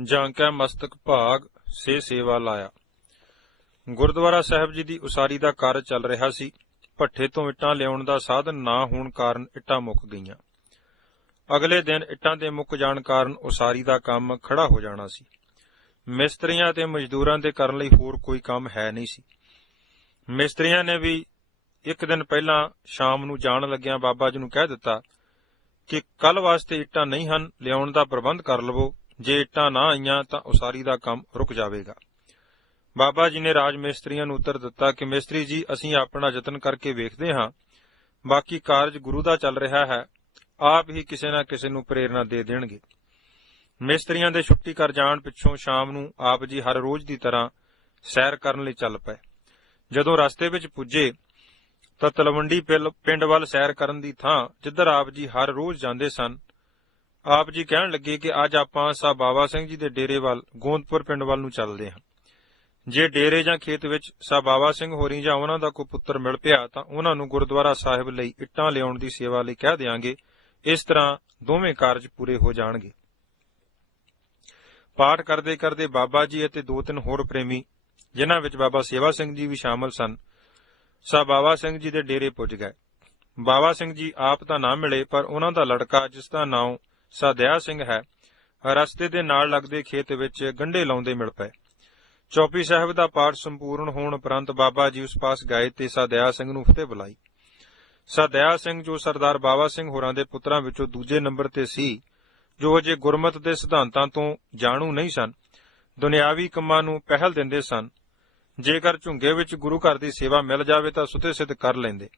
ਜਾਂਕੈ ਮਸਤਕ ਭਾਗ ਸੇ ਸੇਵਾ ਲਾਇਆ। ਗੁਰਦੁਆਰਾ ਸਾਹਿਬ ਜੀ ਦੀ ਉਸਾਰੀ ਦਾ ਕਾਰਜ ਚੱਲ ਰਿਹਾ ਸੀ। ਭੱਠੇ ਤੋਂ ਇੱਟਾਂ ਲਿਆਉਣ ਦਾ ਸਾਧਨ ਨਾ ਹੋਣ ਕਾਰਨ ਇੱਟਾਂ ਮੁੱਕ ਗਈਆਂ। ਅਗਲੇ ਦਿਨ ਇੱਟਾਂ ਦੇ ਮੁੱਕ ਜਾਣ ਕਾਰਨ ਉਸਾਰੀ ਦਾ ਕੰਮ ਖੜਾ ਹੋ ਜਾਣਾ ਸੀ। ਮਿਸਤਰੀਆਂ ਤੇ ਮਜ਼ਦੂਰਾਂ ਦੇ ਕਰਨ ਲਈ ਹੋਰ ਕੋਈ ਕੰਮ ਹੈ ਨਹੀਂ ਸੀ। ਮਿਸਤਰੀਆਂ ਨੇ ਵੀ ਇੱਕ ਦਿਨ ਪਹਿਲਾਂ ਸ਼ਾਮ ਨੂੰ ਜਾਣ ਲੱਗਿਆਂ ਬਾਬਾ ਜੀ ਨੂੰ ਕਹਿ ਦਿੱਤਾ ਕਿ ਕੱਲ ਵਾਸਤੇ ਇੱਟਾਂ ਨਹੀਂ ਹਨ, ਲਿਆਉਣ ਦਾ ਪ੍ਰਬੰਧ ਕਰ ਲਵੋ। ਜੇ ਇੱਟਾਂ ਨਾ ਆਈਆਂ ਤਾਂ ਉਸਾਰੀ ਦਾ ਕੰਮ ਰੁਕ ਜਾਵੇਗਾ। ਬਾਬਾ ਜੀ ਨੇ ਰਾਜ ਮਿਸਤਰੀਆਂ ਨੂੰ ਉੱਤਰ ਦਿੱਤਾ ਕਿ ਮਿਸਤਰੀ ਜੀ, ਅਸੀਂ ਆਪਣਾ ਯਤਨ ਕਰਕੇ ਵੇਖਦੇ ਹਾਂ, ਬਾਕੀ ਕਾਰਜ ਗੁਰੂ ਦਾ ਚੱਲ ਰਿਹਾ ਹੈ, ਆਪ ਹੀ ਕਿਸੇ ਨਾ ਕਿਸੇ ਨੂੰ ਪ੍ਰੇਰਨਾ ਦੇ ਦੇਣਗੇ। ਮਿਸਤਰੀਆਂ ਦੇ ਛੁੱਟੀ ਕਰ ਜਾਣ ਪਿੱਛੋਂ ਸ਼ਾਮ ਨੂੰ ਆਪ ਜੀ ਹਰ ਰੋਜ਼ ਦੀ ਤਰ੍ਹਾਂ ਸੈਰ ਕਰਨ ਲਈ ਚੱਲ ਪਏ। ਜਦੋਂ ਰਸਤੇ ਵਿੱਚ ਪੁੱਜੇ ਤਾਂ ਤਲਵੰਡੀ ਪਿੰਡ ਵੱਲ ਸੈਰ ਕਰਨ ਦੀ ਥਾਂ ਜਿੱਧਰ ਆਪ ਜੀ ਹਰ ਰੋਜ਼ ਜਾਂਦੇ ਸਨ, ਆਪ ਜੀ ਕਹਿਣ ਲੱਗੇ ਕਿ ਅੱਜ ਆਪਾਂ ਸਾਹਿਬ ਬਾਬਾ ਸਿੰਘ ਜੀ ਦੇ ਡੇਰੇ ਵੱਲ ਗੋਂਦਪੁਰ ਪਿੰਡ ਵੱਲ ਨੂੰ ਚੱਲਦੇ ਹਾਂ। ਜੇ ਡੇਰੇ ਜਾਂ ਖੇਤ ਵਿੱਚ ਸਾਹਿਬ ਬਾਬਾ ਸਿੰਘ ਹੋਰੀ ਜਾਂ ਉਹਨਾਂ ਦਾ ਕੋਈ ਪੁੱਤਰ ਮਿਲ ਪਿਆ ਤਾਂ ਉਹਨਾਂ ਨੂੰ ਗੁਰਦੁਆਰਾ ਸਾਹਿਬ ਲਈ ਇੱਟਾਂ ਲਿਆਉਣ ਦੀ ਸੇਵਾ ਲਈ ਕਹਿ ਦਿਆਂਗੇ। ਇਸ ਤਰ੍ਹਾਂ ਦੋਵੇਂ ਕਾਰਜ ਪੂਰੇ ਹੋ ਜਾਣਗੇ। ਪਾਠ ਕਰਦੇ ਕਰਦੇ ਬਾਬਾ ਜੀ ਅਤੇ 2-3 ਹੋਰ ਪ੍ਰੇਮੀ, ਜਿਨ੍ਹਾਂ ਵਿੱਚ ਬਾਬਾ ਸੇਵਾ ਸਿੰਘ ਜੀ ਵੀ ਸ਼ਾਮਲ ਸਨ, ਸਾਹਿਬ ਬਾਬਾ ਸਿੰਘ ਜੀ ਦੇ ਡੇਰੇ ਪੁੱਜ ਗਏ। ਬਾਬਾ ਸਿੰਘ ਜੀ ਆਪ ਤਾਂ ਨਾ ਮਿਲੇ, ਪਰ ਉਹਨਾਂ ਦਾ ਲੜਕਾ, ਜਿਸ ਦਾ ਨਾਮ ਸਾਦਿਆ ਸਿੰਘ ਹੈ, ਰਸਤੇ ਦੇ ਨਾਲ ਲੱਗਦੇ ਖੇਤ ਵਿੱਚ ਗੰਢੇ ਲਾਉਂਦੇ ਮਿਲ ਪਏ। ਚੌਪੀ ਸਾਹਿਬ ਦਾ ਪਾਠ ਸੰਪੂਰਨ ਹੋਣ ਉਪਰੰਤ ਬਾਬਾ ਜੀ ਉਸ ਪਾਸ ਗਏ ਤੇ ਸਾਦਿਆ ਸਿੰਘ ਨੂੰ ਫਤਿਹ ਬੁਲਾਈ। ਸਾਦਿਆ ਸਿੰਘ, ਜੋ ਸਰਦਾਰ ਬਾਬਾ ਸਿੰਘ ਹੋਰਾਂ ਦੇ ਪੁੱਤਰਾਂ ਵਿੱਚੋਂ ਦੂਜੇ ਨੰਬਰ ਤੇ ਸੀ, ਜੋ ਅਜੇ ਗੁਰਮਤ ਦੇ ਸਿਧਾਂਤਾਂ ਤੋਂ ਜਾਣੂ ਨਹੀਂ ਸਨ, ਦੁਨਿਆਵੀ ਕੰਮਾਂ ਨੂੰ ਪਹਿਲ ਦਿੰਦੇ ਸਨ। ਜੇਕਰ ਝੁੰਗੇ ਵਿੱਚ ਗੁਰੂ ਘਰ ਦੀ ਸੇਵਾ ਮਿਲ ਜਾਵੇ ਤਾਂ ਸੁਤੇ ਸਿੱਧ ਕਰ ਲੈਂਦੇ।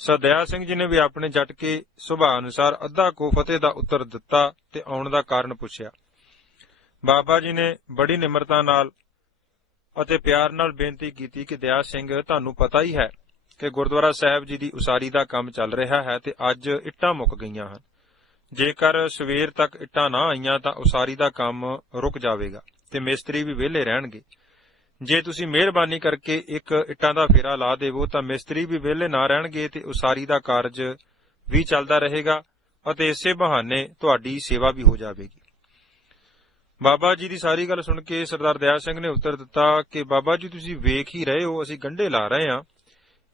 ਸਾਦਿਆ ਸਿੰਘ ਜੀ ਨੇ ਵੀ ਆਪਣੇ ਜਟਕੇ ਸੁਭਾਅ ਅਨੁਸਾਰ ਅੱਧਾ ਕੋ ਫਤਿਹ ਦਾ ਉੱਤਰ ਦਿੱਤਾ ਤੇ ਆਉਣ ਦਾ ਕਾਰਨ ਪੁੱਛਿਆ। ਬਾਬਾ ਜੀ ਨੇ ਬੜੀ ਨਿਮਰਤਾ ਨਾਲ ਅਤੇ ਪਿਆਰ ਨਾਲ ਬੇਨਤੀ ਕੀਤੀ ਕਿ ਦਿਆ ਸਿੰਘ, ਤੁਹਾਨੂੰ ਪਤਾ ਹੀ ਹੈ ਕਿ ਗੁਰਦੁਆਰਾ ਸਾਹਿਬ ਜੀ ਦੀ ਉਸਾਰੀ ਦਾ ਕੰਮ ਚੱਲ ਰਿਹਾ ਹੈ ਤੇ ਅੱਜ ਇੱਟਾਂ ਮੁੱਕ ਗਈਆਂ ਹਨ। ਜੇਕਰ ਸਵੇਰ ਤੱਕ ਇੱਟਾਂ ਨਾ ਆਈਆਂ ਤਾਂ ਉਸਾਰੀ ਦਾ ਕੰਮ ਰੁਕ ਜਾਵੇਗਾ ਤੇ ਮਿਸਤਰੀ ਵੀ ਵਿਹਲੇ ਰਹਿਣਗੇ। ਜੇ ਤੁਸੀਂ ਮਿਹਰਬਾਨੀ ਕਰਕੇ ਇੱਕ ਇੱਟਾਂ ਦਾ ਫੇਰਾ ਲਾ ਦੇਵੋ ਤਾਂ ਮਿਸਤਰੀ ਵੀ ਵਿਹਲੇ ਨਾ ਰਹਿਣਗੇ ਤੇ ਉਸਾਰੀ ਦਾ ਕਾਰਜ ਵੀ ਚੱਲਦਾ ਰਹੇਗਾ ਅਤੇ ਇਸੇ ਬਹਾਨੇ ਤੁਹਾਡੀ ਸੇਵਾ ਵੀ ਹੋ ਜਾਵੇਗੀ। ਬਾਬਾ ਜੀ ਦੀ ਸਾਰੀ ਗੱਲ ਸੁਣ ਕੇ ਸਰਦਾਰ ਦਇਆ ਸਿੰਘ ਨੇ ਉੱਤਰ ਦਿੱਤਾ ਕਿ ਬਾਬਾ ਜੀ, ਤੁਸੀਂ ਵੇਖ ਹੀ ਰਹੇ ਹੋ, ਅਸੀਂ ਗੰਢੇ ਲਾ ਰਹੇ ਹਾਂ।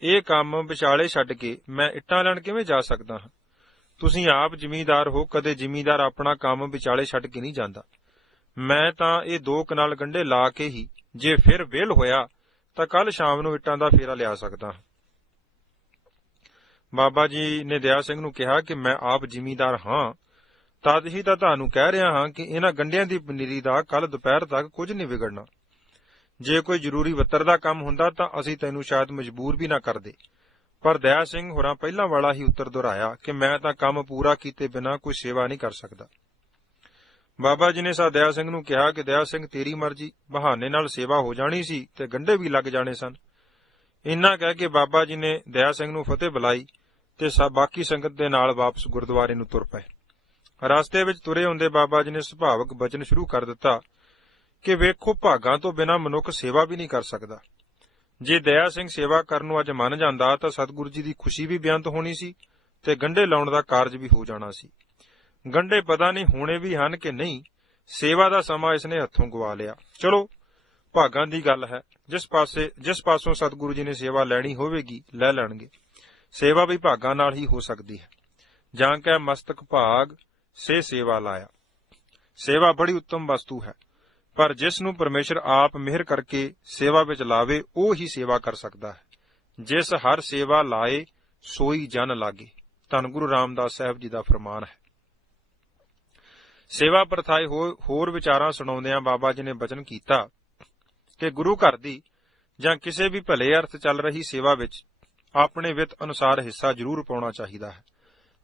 ਇਹ ਕੰਮ ਵਿਚਾਲੇ ਛੱਡ ਕੇ ਮੈਂ ਇੱਟਾਂ ਲੈਣ ਕਿਵੇਂ ਜਾ ਸਕਦਾ ਹਾਂ? ਤੁਸੀਂ ਆਪ ਜ਼ਿਮੀਂਦਾਰ ਹੋ, ਕਦੇ ਜ਼ਿਮੀਂਦਾਰ ਆਪਣਾ ਕੰਮ ਵਿਚਾਲੇ ਛੱਡ ਕੇ ਨਹੀਂ ਜਾਂਦਾ। ਮੈਂ ਤਾਂ ਇਹ 2 ਕਨਾਲ ਗੰਢੇ ਲਾ ਕੇ ਹੀ, ਜੇ ਫਿਰ ਵਿਹਲ ਹੋਇਆ ਤਾਂ ਕੱਲ ਸ਼ਾਮ ਨੂੰ ਇੱਟਾਂ ਦਾ ਫੇਰਾ ਲਿਆ ਸਕਦਾ। ਬਾਬਾ ਜੀ ਨੇ ਦਇਆ ਸਿੰਘ ਨੂੰ ਕਿਹਾ ਕਿ ਮੈਂ ਆਪ ਜ਼ਿਮੀਂਦਾਰ ਹਾਂ, ਤਦ ਹੀ ਤਾਂ ਤੁਹਾਨੂੰ ਕਹਿ ਰਿਹਾ ਹਾਂ ਕਿ ਇਹਨਾਂ ਗੰਢਿਆਂ ਦੀ ਪਨੀਰੀ ਦਾ ਕੱਲ ਦੁਪਹਿਰ ਤੱਕ ਕੁਝ ਨਹੀਂ ਵਿਗੜਨਾ। ਜੇ ਕੋਈ ਜ਼ਰੂਰੀ ਵੱਤਰ ਦਾ ਕੰਮ ਹੁੰਦਾ ਤਾਂ ਅਸੀਂ ਤੈਨੂੰ ਸ਼ਾਇਦ ਮਜਬੂਰ ਵੀ ਨਾ ਕਰਦੇ। ਪਰ ਦਇਆ ਸਿੰਘ ਹੋਰਾਂ ਪਹਿਲਾਂ ਵਾਲਾ ਹੀ ਉੱਤਰ ਦੁਹਰਾਇਆ ਕਿ ਮੈਂ ਤਾਂ ਕੰਮ ਪੂਰਾ ਕੀਤੇ ਬਿਨਾਂ ਕੋਈ ਸੇਵਾ ਨਹੀਂ ਕਰ ਸਕਦਾ। ਬਾਬਾ ਜੀ ਨੇ ਦਇਆ ਸਿੰਘ ਨੂੰ ਕਿਹਾ ਕਿ ਦਇਆ ਸਿੰਘ, ਤੇਰੀ ਮਰਜ਼ੀ, ਬਹਾਨੇ ਨਾਲ ਸੇਵਾ ਹੋ ਜਾਣੀ ਸੀ ਤੇ ਗੰਢੇ ਵੀ ਲੱਗ ਜਾਣੇ ਸਨ। ਇੰਨਾ ਕਹਿ ਕੇ ਬਾਬਾ ਜੀ ਨੇ ਦਇਆ ਸਿੰਘ ਨੂੰ ਫਤਿਹ ਬੁਲਾਈ ਤੇ ਬਾਕੀ ਸੰਗਤ ਦੇ ਨਾਲ ਵਾਪਸ ਗੁਰਦੁਆਰੇ ਨੂੰ ਤੁਰ ਪਏ। ਰਸਤੇ ਵਿੱਚ ਤੁਰੇ ਹੁੰਦੇ ਬਾਬਾ ਜੀ ਨੇ ਸੁਭਾਵਕ ਬਚਨ ਸ਼ੁਰੂ ਕਰ ਦਿੱਤਾ ਕਿ ਵੇਖੋ, ਭਾਗਾਂ ਤੋਂ ਬਿਨਾਂ ਮਨੁੱਖ ਸੇਵਾ ਵੀ ਨਹੀਂ ਕਰ ਸਕਦਾ। ਜੇ ਦਇਆ ਸਿੰਘ ਸੇਵਾ ਕਰਨ ਨੂੰ ਅੱਜ ਮੰਨ ਜਾਂਦਾ ਤਾਂ ਸਤਿਗੁਰੂ ਜੀ ਦੀ ਖੁਸ਼ੀ ਵੀ ਬੇਅੰਤ ਹੋਣੀ ਸੀ ਤੇ ਗੰਢੇ ਲਾਉਣ ਦਾ ਕਾਰਜ ਵੀ ਹੋ ਜਾਣਾ ਸੀ। ਗੰਢੇ ਪਤਾ ਨਹੀਂ ਹੋਣੇ ਵੀ ਹਨ ਕਿ ਨਹੀਂ, ਸੇਵਾ ਦਾ ਸਮਾਂ ਇਸਨੇ ਹੱਥੋਂ ਗਵਾ ਲਿਆ। ਚਲੋ, ਭਾਗਾਂ ਦੀ ਗੱਲ ਹੈ, ਜਿਸ ਪਾਸੋਂ ਸਤਿਗੁਰੂ ਜੀ ਨੇ ਸੇਵਾ ਲੈਣੀ ਹੋਵੇਗੀ ਲੈ ਲੈਣਗੇ। ਸੇਵਾ ਵੀ ਭਾਗਾਂ ਨਾਲ ਹੀ ਹੋ ਸਕਦੀ ਹੈ। ਜਾਂਕੈ ਮਸਤਕ ਭਾਗ ਸੇ ਸੇਵਾ ਲਾਇਆ। ਸੇਵਾ ਬੜੀ ਉੱਤਮ ਵਸਤੂ ਹੈ, ਪਰ ਜਿਸ ਨੂੰ ਪਰਮੇਸ਼ਰ ਆਪ ਮਿਹਰ ਕਰਕੇ ਸੇਵਾ ਵਿੱਚ ਲਾਵੇ ਉਹ ਹੀ ਸੇਵਾ ਕਰ ਸਕਦਾ ਹੈ। ਜਿਸ ਹਰ ਸੇਵਾ ਲਾਏ ਸੋਈ ਜਨ ਲਾਗੇ, ਧੰਨ ਗੁਰੂ ਰਾਮਦਾਸ ਸਾਹਿਬ ਜੀ ਦਾ ਫਰਮਾਨ ਹੈ। ਸੇਵਾ ਪ੍ਰਥਾਏ ਹੋਰ ਵਿਚਾਰਾਂ ਸੁਣਾਉਂਦਿਆਂ ਬਾਬਾ ਜੀ ਨੇ ਬਚਨ ਕੀਤਾ ਕਿ ਗੁਰੂ ਘਰ ਦੀ ਜਾਂ ਕਿਸੇ ਵੀ ਭਲੇ ਅਰਥ ਚੱਲ ਰਹੀ ਸੇਵਾ ਵਿੱਚ ਆਪਣੇ ਵਿੱਤ ਅਨੁਸਾਰ ਹਿੱਸਾ ਜ਼ਰੂਰ ਪਾਉਣਾ ਚਾਹੀਦਾ ਹੈ।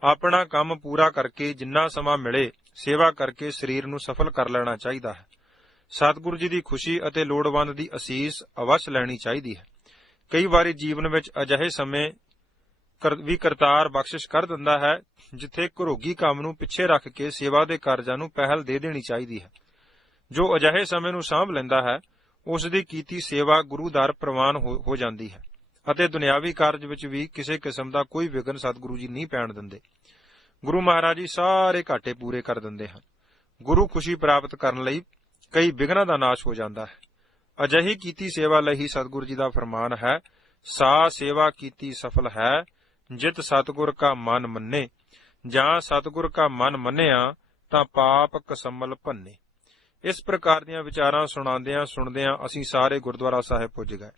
ਆਪਣਾ ਕੰਮ ਪੂਰਾ ਕਰਕੇ ਜਿੰਨਾ ਸਮਾਂ ਮਿਲੇ ਸੇਵਾ ਕਰਕੇ ਸਰੀਰ ਨੂੰ ਸਫਲ ਕਰ ਲੈਣਾ ਚਾਹੀਦਾ ਹੈ। ਸਤਿਗੁਰੂ ਜੀ ਦੀ ਖੁਸ਼ੀ ਅਤੇ ਲੋੜਵੰਦ ਦੀ ਅਸੀਸ ਅਵੱਸ਼ ਲੈਣੀ ਚਾਹੀਦੀ ਹੈ। ਕਈ ਵਾਰੀ ਜੀਵਨ ਵਿੱਚ ਅਜਿਹੇ ਸਮੇਂ ਵੀ ਕਰਤਾਰ ਬਖਸ਼ਿਸ਼ ਕਰ ਦਿੰਦਾ ਹੈ ਜਿੱਥੇ ਘਰੋਗੀ ਕੰਮ ਨੂੰ ਪਿੱਛੇ ਰੱਖ ਕੇ ਸੇਵਾ ਦੇ ਕਾਰਜਾਂ ਨੂੰ ਪਹਿਲ ਦੇ ਦੇਣੀ ਚਾਹੀਦੀ ਹੈ। ਜੋ ਅਜਿਹੇ ਸਮੇਂ ਨੂੰ ਸਾਂਭ ਲੈਂਦਾ ਹੈ, ਉਸ ਦੀ ਕੀਤੀ ਸੇਵਾ ਗੁਰੂ ਦਰ ਪ੍ਰਵਾਨ ਹੋ ਜਾਂਦੀ ਹੈ ਅਤੇ ਦੁਨਿਆਵੀ ਕਾਰਜ ਵਿੱਚ ਵੀ ਕਿਸੇ ਕਿਸਮ ਦਾ ਕੋਈ ਵਿਘਨ ਸਤਿਗੁਰੂ ਜੀ ਨਹੀਂ ਪੈਣ ਦਿੰਦੇ। ਗੁਰੂ ਮਹਾਰਾਜ ਜੀ ਸਾਰੇ ਘਾਟੇ ਪੂਰੇ ਕਰ ਦਿੰਦੇ ਹਨ। ਗੁਰੂ ਖੁਸ਼ੀ ਪ੍ਰਾਪਤ ਕਰਨ ਲਈ ਕਈ ਵਿਘਨਾਂ ਦਾ ਨਾਸ਼ ਹੋ ਜਾਂਦਾ ਹੈ। ਅਜਿਹੀ ਕੀਤੀ ਸੇਵਾ ਲਈ ਹੀ ਸਤਿਗੁਰੂ ਜੀ ਦਾ ਫਰਮਾਨ ਹੈ, ਸਾ ਸੇਵਾ ਕੀਤੀ ਸਫਲ ਹੈ, ਜਿਤ ਸਤਿਗੁਰ ਕਾ ਮਨ ਮੰਨੇ। ਜਾਂ ਸਤਿਗੁਰ ਕਾ ਮਨ ਮੰਨਿਆ ਤਾਂ ਪਾਪ ਕਸਮਲ ਭੰਨੇ। ਇਸ ਪ੍ਰਕਾਰ ਦੀਆਂ ਵਿਚਾਰਾਂ ਸੁਣਦਿਆਂ ਅਸੀਂ ਸਾਰੇ ਗੁਰਦੁਆਰਾ ਸਾਹਿਬ ਪੁੱਜ ਗਏ।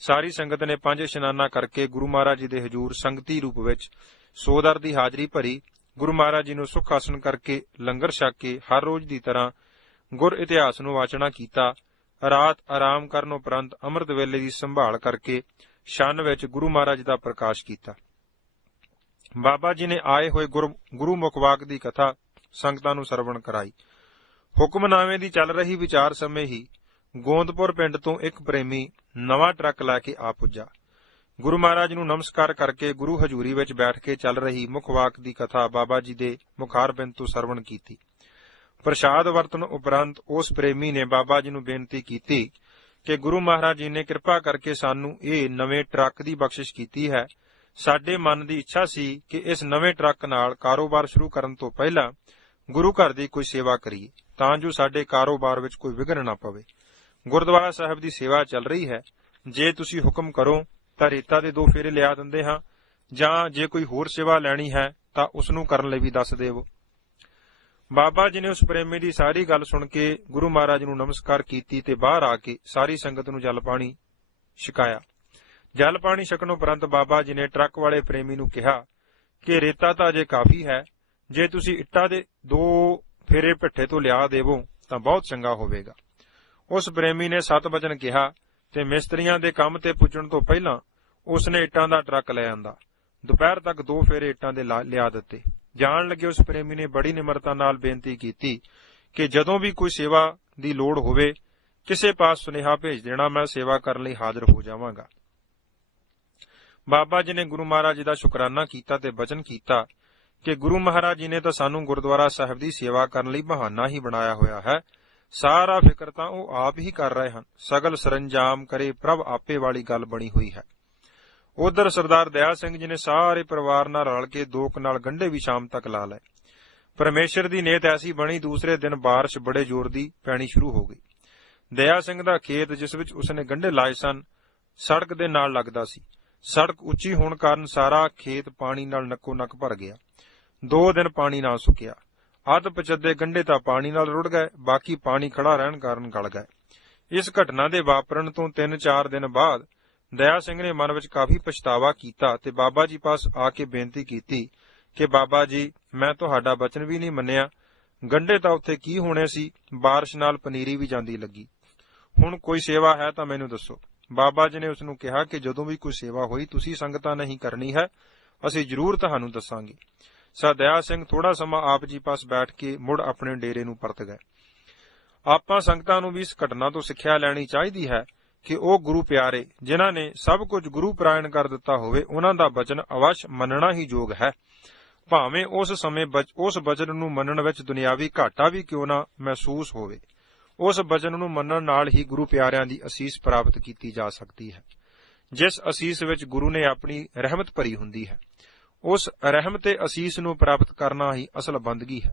ਸਾਰੀ ਸੰਗਤ ਨੇ 5 ਇਸ਼ਨਾਨਾਂ ਕਰਕੇ ਗੁਰੂ ਮਹਾਰਾਜ ਜੀ ਦੇ ਹਜ਼ੂਰ ਸੰਗਤੀ ਰੂਪ ਵਿੱਚ ਸੋਦਰ ਦੀ ਹਾਜ਼ਰੀ ਭਰੀ। ਗੁਰੂ ਮਹਾਰਾਜ ਜੀ ਨੂੰ ਸੁਖ ਆਸਣ ਕਰਕੇ ਲੰਗਰ ਛਕ ਕੇ ਹਰ ਰੋਜ਼ ਦੀ ਤਰ੍ਹਾਂ ਗੁਰ ਇਤਿਹਾਸ ਨੂੰ ਵਾਚਣਾ ਕੀਤਾ। ਰਾਤ ਆਰਾਮ ਕਰਨ ਉਪਰੰਤ ਅੰਮ੍ਰਿਤ ਵੇਲੇ ਦੀ ਸੰਭਾਲ ਕਰਕੇ ਛੰਨ ਵਿੱਚ ਗੁਰੂ ਮਹਾਰਾਜ ਦਾ ਪ੍ਰਕਾਸ਼ ਕੀਤਾ। ਬਾਬਾ ਜੀ ਨੇ ਆਏ ਹੋਏ ਗੁਰੂ ਮੁਖਵਾਕ ਦੀ ਕਥਾ ਸੰਗਤਾਂ ਨੂੰ ਸਰਵਣ ਕਰਾਈ। ਹੁਕਮਨਾਮੇ ਦੀ ਚੱਲ ਰਹੀ ਵਿਚਾਰ ਸਮੇਂ ਹੀ ਗੋਂਦਪੁਰ ਪਿੰਡ ਤੋਂ ਇੱਕ ਪ੍ਰੇਮੀ ਨਵਾਂ ਟਰੱਕ ਲੈ ਕੇ ਆ ਪੁੱਜਾ। ਗੁਰੂ ਮਹਾਰਾਜ ਨੂੰ ਨਮਸਕਾਰ ਕਰਕੇ ਗੁਰੂ ਹਜ਼ੂਰੀ ਵਿੱਚ ਬੈਠ ਕੇ ਚੱਲ ਰਹੀ ਮੁਖਵਾਕ ਦੀ ਕਥਾ ਬਾਬਾ ਜੀ ਦੇ ਮੁਖਾਰਬਿੰਦ ਤੋਂ ਸਰਵਣ ਕੀਤੀ। ਪ੍ਰਸ਼ਾਦ ਵਰਤਣ ਉਪਰੰਤ ਉਸ ਪ੍ਰੇਮੀ ਨੇ ਬਾਬਾ ਜੀ ਨੂੰ ਬੇਨਤੀ ਕੀਤੀ ਕਿ ਗੁਰੂ ਮਹਾਰਾਜ ਜੀ ਨੇ ਕਿਰਪਾ ਕਰਕੇ ਸਾਨੂੰ ਇਹ ਨਵੇਂ ਟਰੱਕ ਦੀ ਬਖਸ਼ਿਸ਼ ਕੀਤੀ ਹੈ। ਸਾਡੇ ਮਨ ਦੀ ਇੱਛਾ ਸੀ ਕਿ ਇਸ ਨਵੇਂ ਟਰੱਕ ਨਾਲ ਕਾਰੋਬਾਰ ਸ਼ੁਰੂ ਕਰਨ ਤੋਂ ਪਹਿਲਾਂ ਗੁਰੂ ਘਰ ਦੀ ਕੋਈ ਸੇਵਾ ਕਰੀਏ, ਤਾਂ ਜੋ ਸਾਡੇ ਕਾਰੋਬਾਰ ਵਿੱਚ ਕੋਈ ਵਿਘਨ ਨਾ ਪਵੇ। ਗੁਰਦੁਆਰਾ ਸਾਹਿਬ ਦੀ ਸੇਵਾ ਚੱਲ ਰਹੀ ਹੈ। ਜੇ ਤੁਸੀਂ ਹੁਕਮ ਕਰੋ ਤਾਂ ਰੇਤਾ ਦੇ 2 ਫੇਰੇ ਲਿਆ ਦਿੰਦੇ ਹਾਂ, ਜਾਂ ਜੇ ਕੋਈ ਹੋਰ ਸੇਵਾ ਲੈਣੀ ਹੈ ਤਾਂ ਉਸ ਨੂੰ ਕਰਨ ਲਈ ਵੀ ਦੱਸ ਦੇਵੋ। ਬਾਬਾ ਜੀ ਨੇ ਉਸ ਪ੍ਰੇਮੀ ਦੀ ਸਾਰੀ ਗੱਲ ਸੁਣ ਕੇ ਗੁਰੂ ਮਹਾਰਾਜ ਨੂੰ ਨਮਸਕਾਰ ਕੀਤੀ ਤੇ ਬਾਹਰ ਆ ਕੇ ਸਾਰੀ ਸੰਗਤ ਨੂੰ ਜਲ ਪਾਣੀ ਛਕਾਇਆ। ਜਲ ਪਾਣੀ ਛਕਣ ਉਪਰੰਤ ਬਾਬਾ ਜੀ ਨੇ ਟਰੱਕ ਵਾਲੇ ਪ੍ਰੇਮੀ ਨੂੰ ਕਿਹਾ ਕਿ ਰੇਤਾ ਤਾਂ ਅਜੇ ਕਾਫੀ ਹੈ, ਜੇ ਤੁਸੀਂ ਇੱਟਾਂ ਦੇ 2 ਫੇਰੇ ਭੱਠੇ ਤੋਂ ਲਿਆ ਦੇਵੋ ਤਾਂ ਬਹੁਤ ਚੰਗਾ ਹੋਵੇਗਾ। ਉਸ ਪ੍ਰੇਮੀ ਨੇ 7 ਵਚਨ ਕਿਹਾ ਤੇ ਮਿਸਤਰੀਆਂ ਦੇ ਕੰਮ ਤੇ ਪੁੱਜਣ ਤੋਂ ਪਹਿਲਾਂ ਉਸ ਨੇ ਇੱਟਾਂ ਦਾ ਟਰੱਕ ਲੈ ਆਂਦਾ। ਦੁਪਹਿਰ ਤੱਕ 2 ਫੇਰੇ ਇੱਟਾਂ ਦੇ ਲਿਆ ਦਿੱਤੇ। ਜਾਣ ਲੱਗੇ ਉਸ ਪ੍ਰੇਮੀ ਨੇ ਬੜੀ ਨਿਮਰਤਾ ਨਾਲ ਬੇਨਤੀ ਕੀਤੀ ਕਿ ਜਦੋਂ ਵੀ ਕੋਈ ਸੇਵਾ ਦੀ ਲੋੜ ਹੋਵੇ ਕਿਸੇ ਪਾਸ ਸੁਨੇਹਾ ਭੇਜ ਦੇਣਾ, ਮੈਂ ਸੇਵਾ ਕਰਨ ਲਈ ਹਾਜ਼ਰ ਹੋ ਜਾਵਾਂਗਾ। ਬਾਬਾ ਜੀ ਨੇ ਗੁਰੂ ਮਹਾਰਾਜ ਜੀ ਦਾ ਸ਼ੁਕਰਾਨਾ ਕੀਤਾ ਤੇ ਬਚਨ ਕੀਤਾ ਕਿ ਗੁਰੂ ਮਹਾਰਾਜ ਜੀ ਨੇ ਤਾਂ ਸਾਨੂੰ ਗੁਰਦੁਆਰਾ ਸਾਹਿਬ ਦੀ ਸੇਵਾ ਕਰਨ ਲਈ ਬਹਾਨਾ ਹੀ ਬਣਾਇਆ ਹੋਇਆ ਹੈ। ਸਾਰਾ ਫਿਕਰ ਤਾਂ ਉਹ ਆਪ ਹੀ ਕਰ ਰਹੇ ਹਨ। ਸਗਲ ਸਰੰਜਾਮ ਕਰੇ ਪ੍ਰਭ ਆਪੇ ਵਾਲੀ ਗੱਲ ਬਣੀ ਹੋਈ ਹੈ। ਉਧਰ ਸਰਦਾਰ ਦਇਆ ਸਿੰਘ ਜੀ ਨੇ ਸਾਰੇ ਪਰਿਵਾਰ ਨਾਲ ਰਲ ਕੇ 2 ਕਨਾਲ ਗੰਢੇ ਵੀ ਸ਼ਾਮ ਤੱਕ ਲਾ ਲਏ। ਪਰਮੇਸ਼ਰ ਦੀ ਨੇਤ ਐਸੀ ਬਣੀ, ਦੂਸਰੇ ਦਿਨ ਬਾਰਿਸ਼ ਬੜੇ ਜ਼ੋਰ ਦੀ ਪੈਣੀ ਸ਼ੁਰੂ ਹੋ ਗਈ। ਦਇਆ ਸਿੰਘ ਦਾ ਖੇਤ ਜਿਸ ਵਿੱਚ ਉਸਨੇ ਗੰਢੇ ਲਾਏ ਸਨ ਸੜਕ ਦੇ ਨਾਲ ਲੱਗਦਾ ਸੀ। ਸੜਕ ਉੱਚੀ ਹੋਣ ਕਾਰਨ ਸਾਰਾ ਖੇਤ ਪਾਣੀ ਨਾਲ ਨੱਕੋ ਨੱਕ ਭਰ ਗਿਆ। 2 ਦਿਨ ਪਾਣੀ ਨਾ ਸੁੱਕਿਆ। ਅੱਧ ਪਚੱਦੇ ਗੰਢੇ ਤਾਂ ਪਾਣੀ ਨਾਲ ਰੁੜ ਗਏ, ਬਾਕੀ ਪਾਣੀ ਖੜਾ ਰਹਿਣ ਕਾਰਨ ਗਲ ਗਏ। ਇਸ ਘਟਨਾ ਦੇ ਵਾਪਰਨ ਤੋਂ 3-4 ਦਿਨ ਬਾਅਦ ਦਇਆ ਸਿੰਘ ਨੇ ਮਨ ਵਿੱਚ ਕਾਫੀ ਪਛਤਾਵਾ ਕੀਤਾ ਤੇ ਬਾਬਾ ਜੀ ਪਾਸ ਆ ਕੇ ਬੇਨਤੀ ਕੀਤੀ ਕਿ ਬਾਬਾ ਜੀ, ਮੈਂ ਤੁਹਾਡਾ ਬਚਨ ਵੀ ਨਹੀਂ ਮੰਨਿਆ। ਗੰਢੇ ਤਾਂ ਉੱਥੇ ਕੀ ਹੋਣੇ ਸੀ, ਬਾਰਿਸ਼ ਨਾਲ ਪਨੀਰੀ ਵੀ ਜਾਂਦੀ ਲੱਗੀ। ਹੁਣ ਕੋਈ ਸੇਵਾ ਹੈ ਤਾਂ ਮੈਨੂੰ ਦੱਸੋ। ਬਾਬਾ ਜੀ ਨੇ ਉਸ ਨੂੰ ਕਿਹਾ ਕਿ ਜਦੋਂ ਵੀ ਕੋਈ ਸੇਵਾ ਹੋਈ ਤੁਸੀਂ ਸੰਗਤਾਂ ਨਹੀਂ ਕਰਨੀ ਹੈ, ਅਸੀਂ ਜ਼ਰੂਰ ਤੁਹਾਨੂੰ ਦੱਸਾਂਗੇ। ਦਇਆ ਸਿੰਘ ਥੋੜਾ ਸਮਾਂ ਆਪ ਜੀ ਪਾਸ ਬੈਠ ਕੇ ਮੁੜ ਆਪਣੇ ਡੇਰੇ ਨੂੰ ਪਰਤ ਗਏ। ਆਪਾਂ ਸੰਗਤਾਂ ਨੂੰ ਵੀ ਇਸ ਘਟਨਾ ਤੋਂ ਸਿੱਖਿਆ ਲੈਣੀ ਚਾਹੀਦੀ ਹੈ ਕਿ ਉਹ ਗੁਰੂ ਪਿਆਰੇ ਜਿਨ੍ਹਾਂ ਨੇ ਸਭ ਕੁਝ ਗੁਰੂ ਪ੍ਰਾਇਣ ਕਰ ਦਿੱਤਾ ਹੋਵੇ, ਉਹਨਾਂ ਦਾ ਬਚਨ ਅਵਸ਼ ਮੰਨਣਾ ਹੀ ਯੋਗ ਹੈ, ਭਾਵੇਂ ਉਸ ਸਮੇਂ ਉਸ ਬਚਨ ਨੂੰ ਮੰਨਣ ਵਿੱਚ ਦੁਨਿਆਵੀ ਘਾਟਾ ਵੀ ਕਿਉਂ ਨਾ ਮਹਿਸੂਸ ਹੋਵੇ। ਉਸ ਬਚਨ ਨੂੰ ਮੰਨਣ ਨਾਲ ਹੀ ਗੁਰੂ ਪਿਆਰਿਆਂ ਦੀ ਅਸੀਸ ਪ੍ਰਾਪਤ ਕੀਤੀ ਜਾ ਸਕਦੀ ਹੈ, ਜਿਸ ਅਸੀਸ ਵਿੱਚ ਗੁਰੂ ਨੇ ਆਪਣੀ ਰਹਿਮਤ ਭਰੀ ਹੁੰਦੀ ਹੈ। ਉਸ ਰਹਿਮਤ ਤੇ ਅਸੀਸ ਨੂੰ ਪ੍ਰਾਪਤ ਕਰਨਾ ਹੀ ਅਸਲ ਬੰਦਗੀ ਹੈ,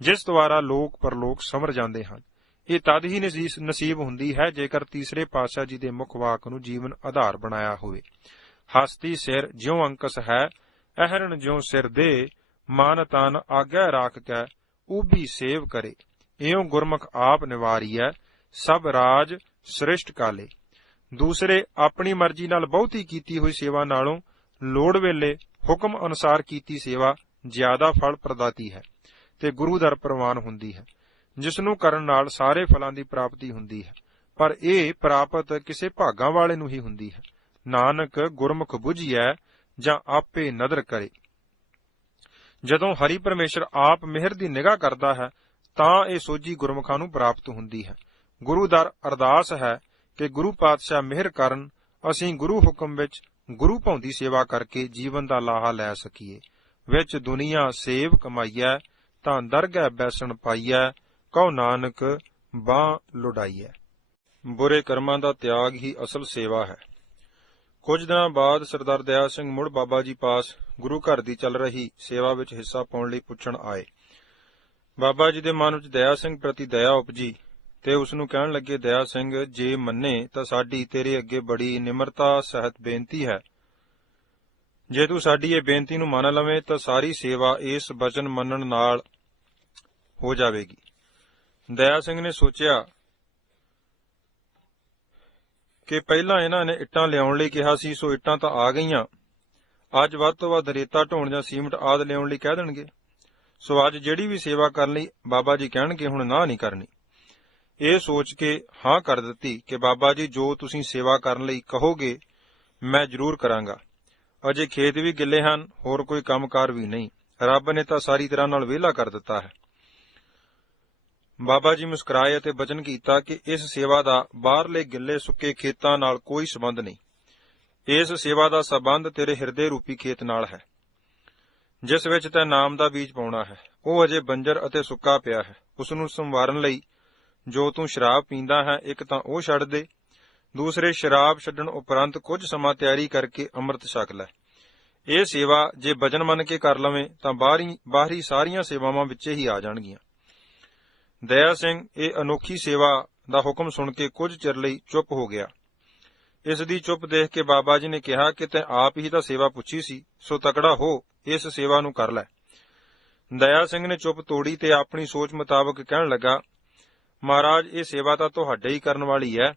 ਜਿਸ ਦੁਆਰਾ ਲੋਕ ਪਰਲੋਕ ਸਮਰ ਜਾਂਦੇ ਹਨ। ਇਹ ਤਦ ਹੀ ਨਸੀਬ ਹੁੰਦੀ ਹੈ ਜੇਕਰ ਤੀਸਰੇ ਪਾਤਸ਼ਾਹ ਜੀ ਦੇ ਮੁੱਖ ਵਾਕ ਨੂੰ ਜੀਵਨ ਆਧਾਰ ਬਣਾਇਆ ਹੋਵੇ। ਹਸਤੀ ਸਿਰ ਜਿਉ ਅੰਕਸ ਹੈ, ਅਹਰਣ ਜਿਉ ਸਿਰ ਦੇ, ਮਨ ਤਨ ਆਗੈ ਰਾਖ ਕੈ, ਊਬੀ ਸੇਵ ਕਰੇ। ਇਉਂ ਗੁਰਮੁਖ ਆਪ ਨਿਵਾਰੀਐ, ਸਭ ਰਾਜ ਸ੍ਰਿਸ਼ਟ ਕਾਲੇ। ਦੂਸਰੇ ਆਪਣੀ ਮਰਜ਼ੀ ਨਾਲ ਬਹੁਤੀ ਕੀਤੀ ਹੋਈ ਸੇਵਾ ਨਾਲੋਂ ਲੋੜ ਵੇਲੇ ਹੁਕਮ ਅਨੁਸਾਰ ਕੀਤੀ ਸੇਵਾ ਜ਼ਿਆਦਾ ਫਲ ਪ੍ਰਦਾਤੀ ਹੈ ਤੇ ਗੁਰੂ ਦਰ ਪ੍ਰਵਾਨ ਹੁੰਦੀ ਹੈ, ਜਿਸ ਨੂੰ ਕਰਨ ਨਾਲ ਸਾਰੇ ਫਲਾਂ ਦੀ ਪ੍ਰਾਪਤੀ ਹੁੰਦੀ ਹੈ। ਪਰ ਇਹ ਪ੍ਰਾਪਤ ਕਿਸੇ ਭਾਗਾਂ ਵਾਲੇ ਨੂੰ ਹੀ ਹੁੰਦੀ ਹੈ। ਨਾਨਕ ਗੁਰਮੁਖ ਬੁਝੀਐ ਜਾਂ ਆਪੇ ਨਦਰ ਕਰੇ। ਜਦੋਂ ਹਰੀ ਪਰਮੇਸ਼ਰ ਆਪ ਮਿਹਰ ਦੀ ਨਿਗਾਹ ਕਰਦਾ ਹੈ ਤਾਂ ਇਹ ਸੋਝੀ ਗੁਰਮੁਖਾਂ ਨੂੰ ਪ੍ਰਾਪਤ ਹੁੰਦੀ ਹੈ। ਗੁਰੂ ਦਰ ਅਰਦਾਸ ਹੈ ਕਿ ਗੁਰੂ ਪਾਤਸ਼ਾਹ ਮਿਹਰ ਕਰਨ ਅਸੀਂ ਗੁਰੂ ਹੁਕਮ ਵਿੱਚ ਗੁਰੂ ਭਾਉਂਦੀ ਸੇਵਾ ਕਰਕੇ ਜੀਵਨ ਦਾ ਲਾਹਾ ਲੈ ਸਕੀਏ। ਵਿੱਚ ਦੁਨੀਆ ਸੇਵ ਕਮਾਈਐ, ਤਾਂ ਦਰਗਹਿ ਬੈਸਣ ਪਾਈਐ, ਕਹੋ ਨਾਨਕ ਬਾਂਹ ਲੁਡਾਈਐ। ਬੁਰੇ ਕਰਮਾਂ ਦਾ ਤਿਆਗ ਹੀ ਅਸਲ ਸੇਵਾ ਹੈ। ਕੁਝ ਦਿਨਾਂ ਬਾਅਦ ਸਰਦਾਰ ਦਇਆ ਸਿੰਘ ਮੁੜ ਬਾਬਾ ਜੀ ਪਾਸ ਗੁਰੂ ਘਰ ਦੀ ਚੱਲ ਰਹੀ ਸੇਵਾ ਵਿੱਚ ਹਿੱਸਾ ਪਾਉਣ ਲਈ ਪੁੱਛਣ ਆਏ। ਬਾਬਾ ਜੀ ਦੇ ਮਨ ਵਿੱਚ ਦਇਆ ਸਿੰਘ ਪ੍ਰਤੀ ਦਇਆ ਉਪਜੀ ਤੇ ਉਸ ਨੂੰ ਕਹਿਣ ਲੱਗੇ, ਦਇਆ ਸਿੰਘ ਜੇ ਮੰਨੇ ਤਾਂ ਸਾਡੀ ਤੇਰੇ ਅੱਗੇ ਬੜੀ ਨਿਮਰਤਾ ਸਹਿਤ ਬੇਨਤੀ ਹੈ। ਜੇ ਤੂੰ ਸਾਡੀ ਇਹ ਬੇਨਤੀ ਨੂੰ ਮੰਨ ਲਵੇਂ ਤਾਂ ਸਾਰੀ ਸੇਵਾ ਇਸ ਬਚਨ ਮੰਨਣ ਨਾਲ ਹੋ ਜਾਵੇਗੀ। ਦਇਆ ਸਿੰਘ ਨੇ ਸੋਚਿਆ ਕਿ ਪਹਿਲਾਂ ਇਹਨਾਂ ਨੇ ਇੱਟਾਂ ਲਿਆਉਣ ਲਈ ਕਿਹਾ ਸੀ, ਸੋ ਇੱਟਾਂ ਤਾਂ ਆ ਗਈਆਂ, ਅੱਜ ਵੱਧ ਤੋਂ ਵੱਧ ਰੇਤਾ ਢੋਣ ਜਾਂ ਸੀਮਟ ਆਦਿ ਲਿਆਉਣ ਲਈ ਕਹਿ ਦੇਣਗੇ। ਸੋ ਅੱਜ ਜਿਹੜੀ ਵੀ ਸੇਵਾ ਕਰਨ ਲਈ ਬਾਬਾ ਜੀ ਕਹਿਣਗੇ ਹੁਣ ਨਾ ਨਹੀਂ ਕਰਨੀ। ਇਹ ਸੋਚ ਕੇ ਹਾਂ ਕਰ ਦਿੱਤੀ ਕਿ ਬਾਬਾ ਜੀ ਜੋ ਤੁਸੀਂ ਸੇਵਾ ਕਰਨ ਲਈ ਕਹੋਗੇ ਮੈਂ ਜ਼ਰੂਰ ਕਰਾਂਗਾ। ਅਜੇ ਖੇਤ ਵੀ ਗਿੱਲੇ ਹਨ, ਹੋਰ ਕੋਈ ਕੰਮਕਾਰ ਵੀ ਨਹੀਂ, ਰੱਬ ਨੇ ਤਾਂ ਸਾਰੀ ਤਰ੍ਹਾਂ ਨਾਲ ਵਿਹਲਾ ਕਰ ਦਿੱਤਾ ਹੈ। ਬਾਬਾ ਜੀ ਮੁਸਕਰਾਏ ਅਤੇ ਬਚਨ ਕੀਤਾ ਕਿ ਇਸ ਸੇਵਾ ਦਾ ਬਾਹਰਲੇ ਗਿੱਲੇ ਸੁੱਕੇ ਖੇਤਾਂ ਨਾਲ ਕੋਈ ਸਬੰਧ ਨਹੀਂ। ਇਸ ਸੇਵਾ ਦਾ ਸਬੰਧ ਤੇਰੇ ਹਿਰਦੇ ਰੂਪੀ ਖੇਤ ਨਾਲ ਹੈ, ਜਿਸ ਵਿੱਚ ਤੈਂ ਨਾਮ ਦਾ ਬੀਜ ਪਾਉਣਾ ਹੈ। ਉਹ ਅਜੇ ਬੰਜਰ ਅਤੇ ਸੁੱਕਾ ਪਿਆ ਹੈ। ਉਸ ਨੂੰ ਸੰਵਾਰਨ ਲਈ ਜੋ ਤੂੰ ਸ਼ਰਾਬ ਪੀਂਦਾ ਹੈ, ਇੱਕ ਤਾਂ ਉਹ ਛੱਡ ਦੇ, ਦੂਸਰੇ ਸ਼ਰਾਬ ਛੱਡਣ ਉਪਰੰਤ ਕੁਝ ਸਮਾਂ ਤਿਆਰੀ ਕਰਕੇ ਅੰਮ੍ਰਿਤ ਛਕ ਲੈ। ਇਹ ਸੇਵਾ ਜੇ ਬਚਨ ਮੰਨ ਕੇ ਕਰ ਲਵੇਂ ਤਾਂ ਬਾਹਰੀ ਸਾਰੀਆਂ ਸੇਵਾਵਾਂ ਵਿੱਚ ਹੀ ਆ ਜਾਣਗੀਆਂ। ਦਇਆ ਸਿੰਘ ਇਹ ਅਨੋਖੀ ਸੇਵਾ ਦਾ ਹੁਕਮ ਸੁਣ ਕੇ ਕੁਝ ਚਿਰ ਲਈ ਚੁੱਪ ਹੋ ਗਿਆ। ਇਸ ਦੀ ਚੁੱਪ ਦੇਖ ਕੇ ਬਾਬਾ ਜੀ ਨੇ ਕਿਹਾ ਕਿ ਤੈਂ ਆਪ ਹੀ ਤਾਂ ਸੇਵਾ ਪੁੱਛੀ ਸੀ, ਸੋ ਤਕੜਾ ਹੋ, ਇਸ ਸੇਵਾ ਨੂੰ ਕਰ ਲੈ। ਦਇਆ ਸਿੰਘ ਨੇ ਚੁੱਪ ਤੋੜੀ ਤੇ ਆਪਣੀ ਸੋਚ ਮੁਤਾਬਕ ਕਹਿਣ ਲੱਗਾ, ਮਹਾਰਾਜ ਇਹ ਸੇਵਾ ਤਾਂ ਤੁਹਾਡੇ ਹੀ ਕਰਨ ਵਾਲੀ ਹੈ।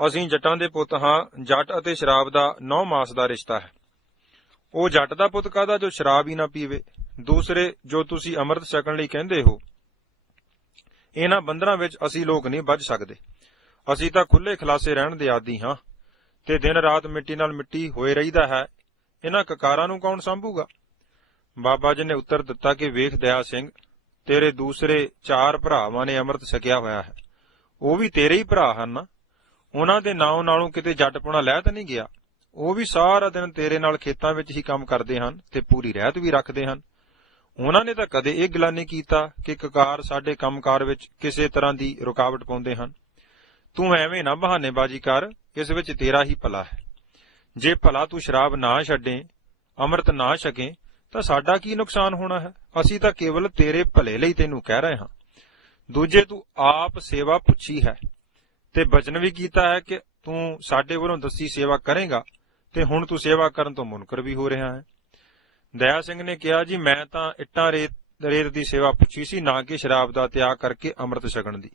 ਅਸੀਂ ਜੱਟਾਂ ਦੇ ਪੁੱਤ ਹਾਂ। ਜੱਟ ਅਤੇ ਸ਼ਰਾਬ ਦਾ 9 ਮਾਸ ਦਾ ਰਿਸ਼ਤਾ ਹੈ। ਉਹ ਜੱਟ ਦਾ ਪੁੱਤ ਕਾਹਦਾ ਜੋ ਸ਼ਰਾਬ ਹੀ ਨਾ ਪੀਵੇ। ਦੂਸਰੇ ਜੋ ਤੁਸੀਂ ਅੰਮ੍ਰਿਤ ਛਕਣ ਲਈ ਕਹਿੰਦੇ ਹੋ, ਇਹਨਾਂ ਬੰਧਨਾਂ ਵਿੱਚ ਅਸੀਂ ਲੋਕ ਨਹੀਂ ਬੱਝ ਸਕਦੇ। ਅਸੀਂ ਤਾਂ ਖੁੱਲੇ ਖਲਾਸੇ ਰਹਿਣ ਦੇ ਆਦੀ ਹਾਂ ਤੇ ਦਿਨ ਰਾਤ ਮਿੱਟੀ ਨਾਲ ਮਿੱਟੀ ਹੋਏ ਰਹੀਦਾ ਹੈ। ਇਹਨਾਂ ਕਕਾਰਾਂ ਨੂੰ ਕੌਣ ਸੰਭੂਗਾ। ਬਾਬਾ ਜੀ ਨੇ ਉੱਤਰ ਦਿੱਤਾ ਕਿ ਵੇਖ ਦਇਆ ਸਿੰਘ, ਤੇਰੇ ਦੂਸਰੇ 4 ਭਰਾਵਾਂ ਨੇ ਅੰਮ੍ਰਿਤ ਛਕਿਆ ਹੋਇਆ ਹੈ। ਉਹ ਵੀ ਤੇਰੇ ਹੀ ਭਰਾ ਹਨ ਨਾ। ਉਹਨਾਂ ਦੇ ਨਾਲੋਂ ਨਾਲੋਂ ਕਿਤੇ ਜੱਟਪੁਣਾ ਲੈ ਤਾਂ ਨਹੀਂ ਗਿਆ। ਉਹ ਵੀ ਸਾਰਾ ਦਿਨ ਤੇਰੇ ਨਾਲ ਖੇਤਾਂ ਵਿੱਚ ਹੀ ਕੰਮ ਕਰਦੇ ਹਨ ਤੇ ਪੂਰੀ ਰਹਿਤ ਵੀ ਰੱਖਦੇ ਹਨ। ਉਹਨਾਂ ਨੇ ਤਾਂ ਕਦੇ ਇਹ ਗਿਲਾ ਨਹੀਂ ਕੀਤਾ ਕਿ ਕਕਾਰ ਸਾਡੇ ਕੰਮਕਾਰ ਵਿੱਚ ਕਿਸੇ ਤਰ੍ਹਾਂ ਦੀ ਰੁਕਾਵਟ ਪਾਉਂਦੇ ਹਨ। ਤੂੰ ਐਵੇਂ ਨਾ ਬਹਾਨੇਬਾਜ਼ੀ ਕਰ, ਇਸ ਵਿੱਚ ਤੇਰਾ ਹੀ ਭਲਾ ਹੈ। ਜੇ ਭਲਾ ਤੂੰ ਸ਼ਰਾਬ ਨਾ ਛੱਡੇ, ਅੰਮ੍ਰਿਤ ਨਾ ਛਕੇ ਤਾਂ ਸਾਡਾ ਕੀ ਨੁਕਸਾਨ ਹੋਣਾ ਹੈ। ਅਸੀਂ ਤਾਂ ਕੇਵਲ ਤੇਰੇ ਭਲੇ ਲਈ ਤੈਨੂੰ ਕਹਿ ਰਹੇ ਹਾਂ। ਦੂਜੇ ਤੂੰ ਆਪ ਸੇਵਾ ਪੁੱਛੀ ਹੈ ਤੇ ਬਚਨ ਵੀ ਕੀਤਾ ਹੈ ਕਿ ਤੂੰ ਸਾਡੇ ਵੱਲੋਂ ਦੱਸੀ ਸੇਵਾ ਕਰੇਗਾ, ਤੇ ਹੁਣ ਤੂੰ ਸੇਵਾ ਕਰਨ ਤੋਂ ਮੁਨਕਰ ਵੀ ਹੋ ਰਿਹਾ ਹੈ। ਦਇਆ ਸਿੰਘ ਨੇ ਕਿਹਾ, ਜੀ ਮੈਂ ਤਾਂ ਇੱਟਾਂ ਰੇਤ ਦੀ ਸੇਵਾ ਪੁੱਛੀ ਸੀ, ਨਾ ਕਿ ਸ਼ਰਾਬ ਦਾ ਤਿਆਗ ਕਰਕੇ ਅੰਮ੍ਰਿਤ ਛਕਣ ਦੀ,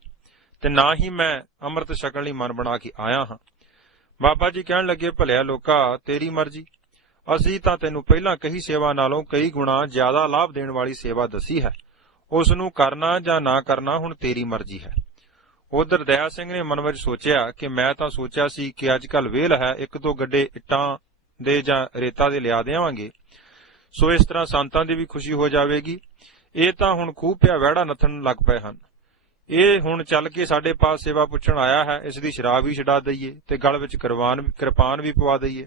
ਤੇ ਨਾ ਹੀ ਮੈਂ ਅੰਮ੍ਰਿਤ ਛਕਣ ਲਈ ਮਨ ਬਣਾ ਕੇ ਆਇਆ ਹਾਂ। ਬਾਬਾ ਜੀ ਕਹਿਣ ਲੱਗੇ, ਭਲਿਆ ਲੋਕਾ, ਤੇਰੀ ਮਰਜ਼ੀ। ਅਸੀਂ ਤਾਂ ਤੈਨੂੰ ਪਹਿਲਾਂ ਕਹੀ ਸੇਵਾ ਨਾਲੋਂ ਕਈ ਗੁਣਾ ਜ਼ਿਆਦਾ ਲਾਭ ਦੇਣ ਵਾਲੀ ਸੇਵਾ ਦੱਸੀ ਹੈ। ਉਸ ਨੂੰ ਕਰਨਾ ਜਾਂ ਨਾ ਕਰਨਾ ਹੁਣ ਤੇਰੀ ਮਰਜ਼ੀ ਹੈ। ਉਧਰ ਦਇਆ ਸਿੰਘ ਨੇ ਮਨ ਵਿੱਚ ਸੋਚਿਆ ਕਿ ਮੈਂ ਤਾਂ ਸੋਚਿਆ ਸੀ ਕਿ ਅੱਜ ਕੱਲ ਵੇਲ ਹੈ, 1-2 ਗੱਡੇ ਇੱਟਾਂ ਦੇ ਜਾਂ ਰੇਤਾ ਦੇ ਲਿਆ ਦੇਵਾਂਗੇ, ਸੋ ਇਸ ਤਰ੍ਹਾਂ ਸੰਤਾਂ ਦੀ ਵੀ ਖੁਸ਼ੀ ਹੋ ਜਾਵੇਗੀ। ਇਹ ਤਾਂ ਹੁਣ ਖੂਹ ਪਿਆ ਵਿਹੜਾ ਨੱਥਣ ਲੱਗ ਪਏ ਹਨ। ਇਹ ਹੁਣ ਚੱਲ ਕੇ ਸਾਡੇ ਪਾਸ ਸੇਵਾ ਪੁੱਛਣ ਆਇਆ ਹੈ, ਇਸ ਦੀ ਸ਼ਰਾਬ ਵੀ ਛਡਾ ਦਈਏ ਤੇ ਗਲ ਵਿੱਚ ਕਿਰਪਾਨ ਵੀ ਪਵਾ ਦਈਏ।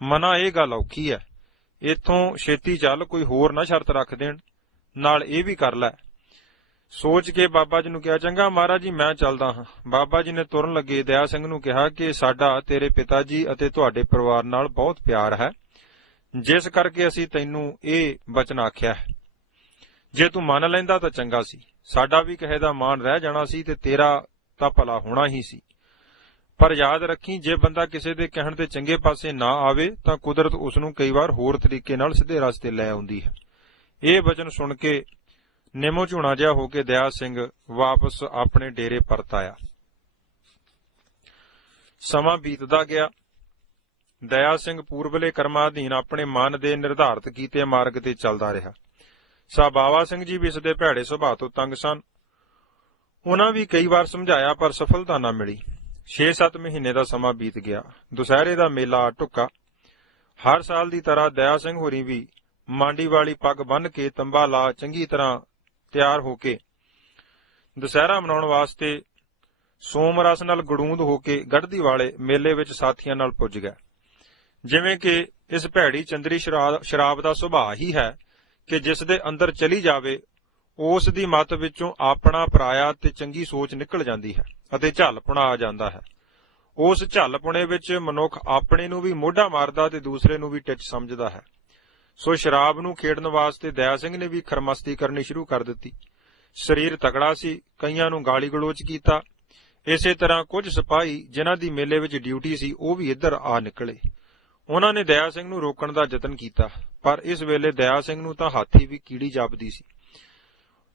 ਮਨਾ ਇਹ ਗੱਲ ਔਖੀ ਹੈ। ਇੱਥੋਂ ਛੇਤੀ ਚੱਲ, ਕੋਈ ਹੋਰ ਨਾ ਸ਼ਰਤ ਰੱਖ ਦੇਣ, ਨਾਲ ਇਹ ਵੀ ਕਰ ਲੈ। ਸੋਚ ਕੇ ਬਾਬਾ ਜੀ ਨੂੰ ਕਿਹਾ, ਚੰਗਾ ਮਹਾਰਾਜ ਜੀ, ਮੈਂ ਚੱਲਦਾ ਹਾਂ। ਬਾਬਾ ਜੀ ਨੇ ਤੁਰਨ ਲੱਗੇ ਦਇਆ ਸਿੰਘ ਨੂੰ ਕਿਹਾ ਕਿ ਸਾਡਾ ਤੇਰੇ ਪਿਤਾ ਜੀ ਅਤੇ ਤੁਹਾਡੇ ਪਰਿਵਾਰ ਨਾਲ ਬਹੁਤ ਪਿਆਰ ਹੈ, ਜਿਸ ਕਰਕੇ ਅਸੀਂ ਤੈਨੂੰ ਇਹ ਬਚਨ ਆਖਿਆ ਹੈ। ਜੇ ਤੂੰ ਮੰਨ ਲੈਂਦਾ ਤਾਂ ਚੰਗਾ ਸੀ, ਸਾਡਾ ਵੀ ਕਹੇ ਦਾ ਮਾਣ ਰਹਿ ਜਾਣਾ ਸੀ ਤੇ ਤੇਰਾ ਤਾਂ ਭਲਾ ਹੋਣਾ ਹੀ ਸੀ। ਪਰ ਯਾਦ ਰੱਖੀ, ਜੇ ਬੰਦਾ ਕਿਸੇ ਦੇ ਕਹਿਣ ਤੇ ਚੰਗੇ ਪਾਸੇ ਨਾ ਆਵੇ ਤਾਂ ਕੁਦਰਤ ਉਸ ਨੂੰ ਕਈ ਵਾਰ ਹੋਰ ਤਰੀਕੇ ਨਾਲ ਸਿੱਧੇ ਰਸਤੇ ਲੈ ਆਉਂਦੀ ਹੈ। ਇਹ ਬਚਨ ਸੁਣ ਕੇ ਨਿਮੋ ਝੂਣਾ ਜਿਹਾ ਹੋ ਕੇ ਦਇਆ ਸਿੰਘ ਵਾਪਸ ਆਪਣੇ ਡੇਰੇ ਪਰਤ ਆਇਆ। ਸਮਾਂ ਬੀਤਦਾ ਗਿਆ। ਦਇਆ ਸਿੰਘ ਪੂਰਬਲੇ ਕਰਮਾਂ ਅਧੀਨ ਆਪਣੇ ਮਨ ਦੇ ਨਿਰਧਾਰਤ ਕੀਤੇ ਮਾਰਗ ਤੇ ਚੱਲਦਾ ਰਿਹਾ। ਸਾ ਬਾਵਾ ਸਿੰਘ ਜੀ ਵੀ ਇਸ ਦੇ ਭੈੜੇ ਸੁਭਾਅ ਤੋਂ ਤੰਗ ਸਨ। ਉਹਨਾਂ ਵੀ ਕਈ ਵਾਰ ਸਮਝਾਇਆ ਪਰ ਸਫਲਤਾ ਨਾ ਮਿਲੀ। 6-7 ਮਹੀਨੇ ਦਾ ਸਮਾਂ ਬੀਤ ਗਿਆ। ਦੁਸਹਿਰੇ ਦਾ ਮੇਲਾ ਢੁੱਕਾ। ਹਰ ਸਾਲ ਦੀ ਤਰ੍ਹਾਂ ਦਇਆ ਸਿੰਘ ਹੋਰੀ ਵੀ ਮਾਂਡੀ ਵਾਲੀ ਪੱਗ ਬੰਨ੍ਹ ਕੇ ਤੰਬਾ ਲਾ ਚੰਗੀ ਤਰ੍ਹਾਂ ਤਿਆਰ ਹੋ ਕੇ ਦੁਸਹਿਰਾ ਮਨਾਉਣ ਵਾਸਤੇ ਸੋਮਰਸ ਨਾਲ ਗੜੂੰਦ ਹੋ ਕੇ ਗੜ੍ਹਦੀ ਵਾਲੇ ਮੇਲੇ ਵਿੱਚ ਸਾਥੀਆਂ ਨਾਲ ਪੁੱਜ ਗਿਆ। ਜਿਵੇਂ ਕਿ ਇਸ ਭੈੜੀ ਚੰਦਰੀ ਸ਼ਰਾਬ ਦਾ ਸੁਭਾਅ ਹੀ ਹੈ ਕਿ ਜਿਸ ਦੇ ਅੰਦਰ ਚਲੀ ਜਾਵੇ ਉਸ ਦੀ ਮੱਤ ਵਿੱਚੋਂ ਆਪਣਾ ਪਰਾਇਆ ਤੇ ਚੰਗੀ ਸੋਚ ਨਿਕਲ ਜਾਂਦੀ ਹੈ ਅਤੇ ਝੱਲਪੁਣਾ ਆ ਜਾਂਦਾ ਹੈ। ਉਸ ਝੱਲਪੁਣੇ ਵਿੱਚ ਮਨੁੱਖ ਆਪਣੇ ਨੂੰ ਵੀ ਮੋਢਾ ਮਾਰਦਾ ਤੇ ਦੂਸਰੇ ਨੂੰ ਵੀ ਟਿੱਚ ਸਮਝਦਾ ਹੈ। ਸੋ ਸ਼ਰਾਬ ਨੂੰ ਖੇਡਣ ਵਾਸਤੇ ਦਇਆ ਸਿੰਘ ਨੇ ਵੀ ਖਰਮਸਤੀ ਕਰਨੀ ਸ਼ੁਰੂ ਕਰ ਦਿੱਤੀ। ਸਰੀਰ ਤਗੜਾ ਸੀ, ਕਈਆਂ ਨੂੰ ਗਾਲੀ ਗਲੋਚ ਕੀਤਾ। ਇਸੇ ਤਰ੍ਹਾਂ ਕੁਝ ਸਿਪਾਹੀ ਜਿਨ੍ਹਾਂ ਦੀ ਮੇਲੇ ਵਿੱਚ ਡਿਊਟੀ ਸੀ ਉਹ ਵੀ ਇੱਧਰ ਆ ਨਿਕਲੇ। ਉਹਨਾਂ ਨੇ ਦਇਆ ਸਿੰਘ ਨੂੰ ਰੋਕਣ ਦਾ ਯਤਨ ਕੀਤਾ, ਪਰ ਇਸ ਵੇਲੇ ਦਇਆ ਸਿੰਘ ਨੂੰ ਤਾਂ ਹਾਥੀ ਵੀ ਕੀੜੀ ਜਾਪਦੀ ਸੀ।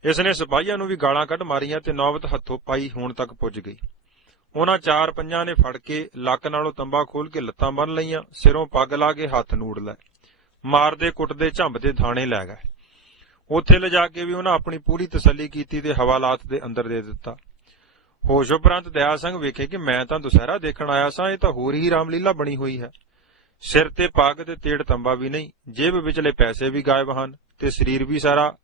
ਇਸ ਨੇ ਸਿਪਾਹੀਆਂ ਨੂੰ ਵੀ ਗਾਲਾਂ ਕੱਢ ਮਾਰੀਆਂ ਤੇ ਨੌਬਤ ਹੱਥੋਂ ਪਾਈ ਹੋਣ ਤੱਕ ਪੁੱਜ ਗਈ। ਉਹਨਾਂ 4-5 ਨੇ ਫੜ ਕੇ ਲੱਕ ਨਾਲੋਂ ਤੰਬਾ ਖੋਲ ਕੇ ਲੱਤਾਂ ਬੰਨ ਲਈਆਂ, ਸਿਰੋਂ ਪੱਗ ਲਾ ਕੇ ਹੱਥ ਨੂੜ ਲਏ, ਮਾਰਦੇ ਕੁੱਟਦੇ ਝੰਬਦੇ ਥਾਣੇ ਲੈ ਗਏ। ਉੱਥੇ ਲਿਜਾ ਕੇ ਵੀ ਉਹਨਾਂ ਆਪਣੀ ਪੂਰੀ ਤਸੱਲੀ ਕੀਤੀ ਤੇ ਹਵਾਲਾਤ ਦੇ ਅੰਦਰ ਦੇ ਦਿੱਤਾ। ਹੋਸ਼ ਉਪਰੰਤ ਦਇਆ ਸਿੰਘ ਵੇਖੇ ਕਿ ਮੈਂ ਤਾਂ ਦੁਸਹਿਰਾ ਦੇਖਣ ਆਇਆ ਸਾਂ, ਇਹ ਤਾਂ ਹੋਰ ਹੀ ਰਾਮਲੀਲਾ ਬਣੀ ਹੋਈ ਹੈ। ਸਿਰ ਤੇ ਪੱਗ ਤੇ ਤੇੜ ਤੰਬਾ ਵੀ ਨਹੀਂ, ਜੇਬ ਵਿਚਲੇ ਪੈਸੇ ਵੀ ਗਾਇਬ ਹਨ ਤੇ ਸਰੀਰ ਵੀ ਸਾਰਾ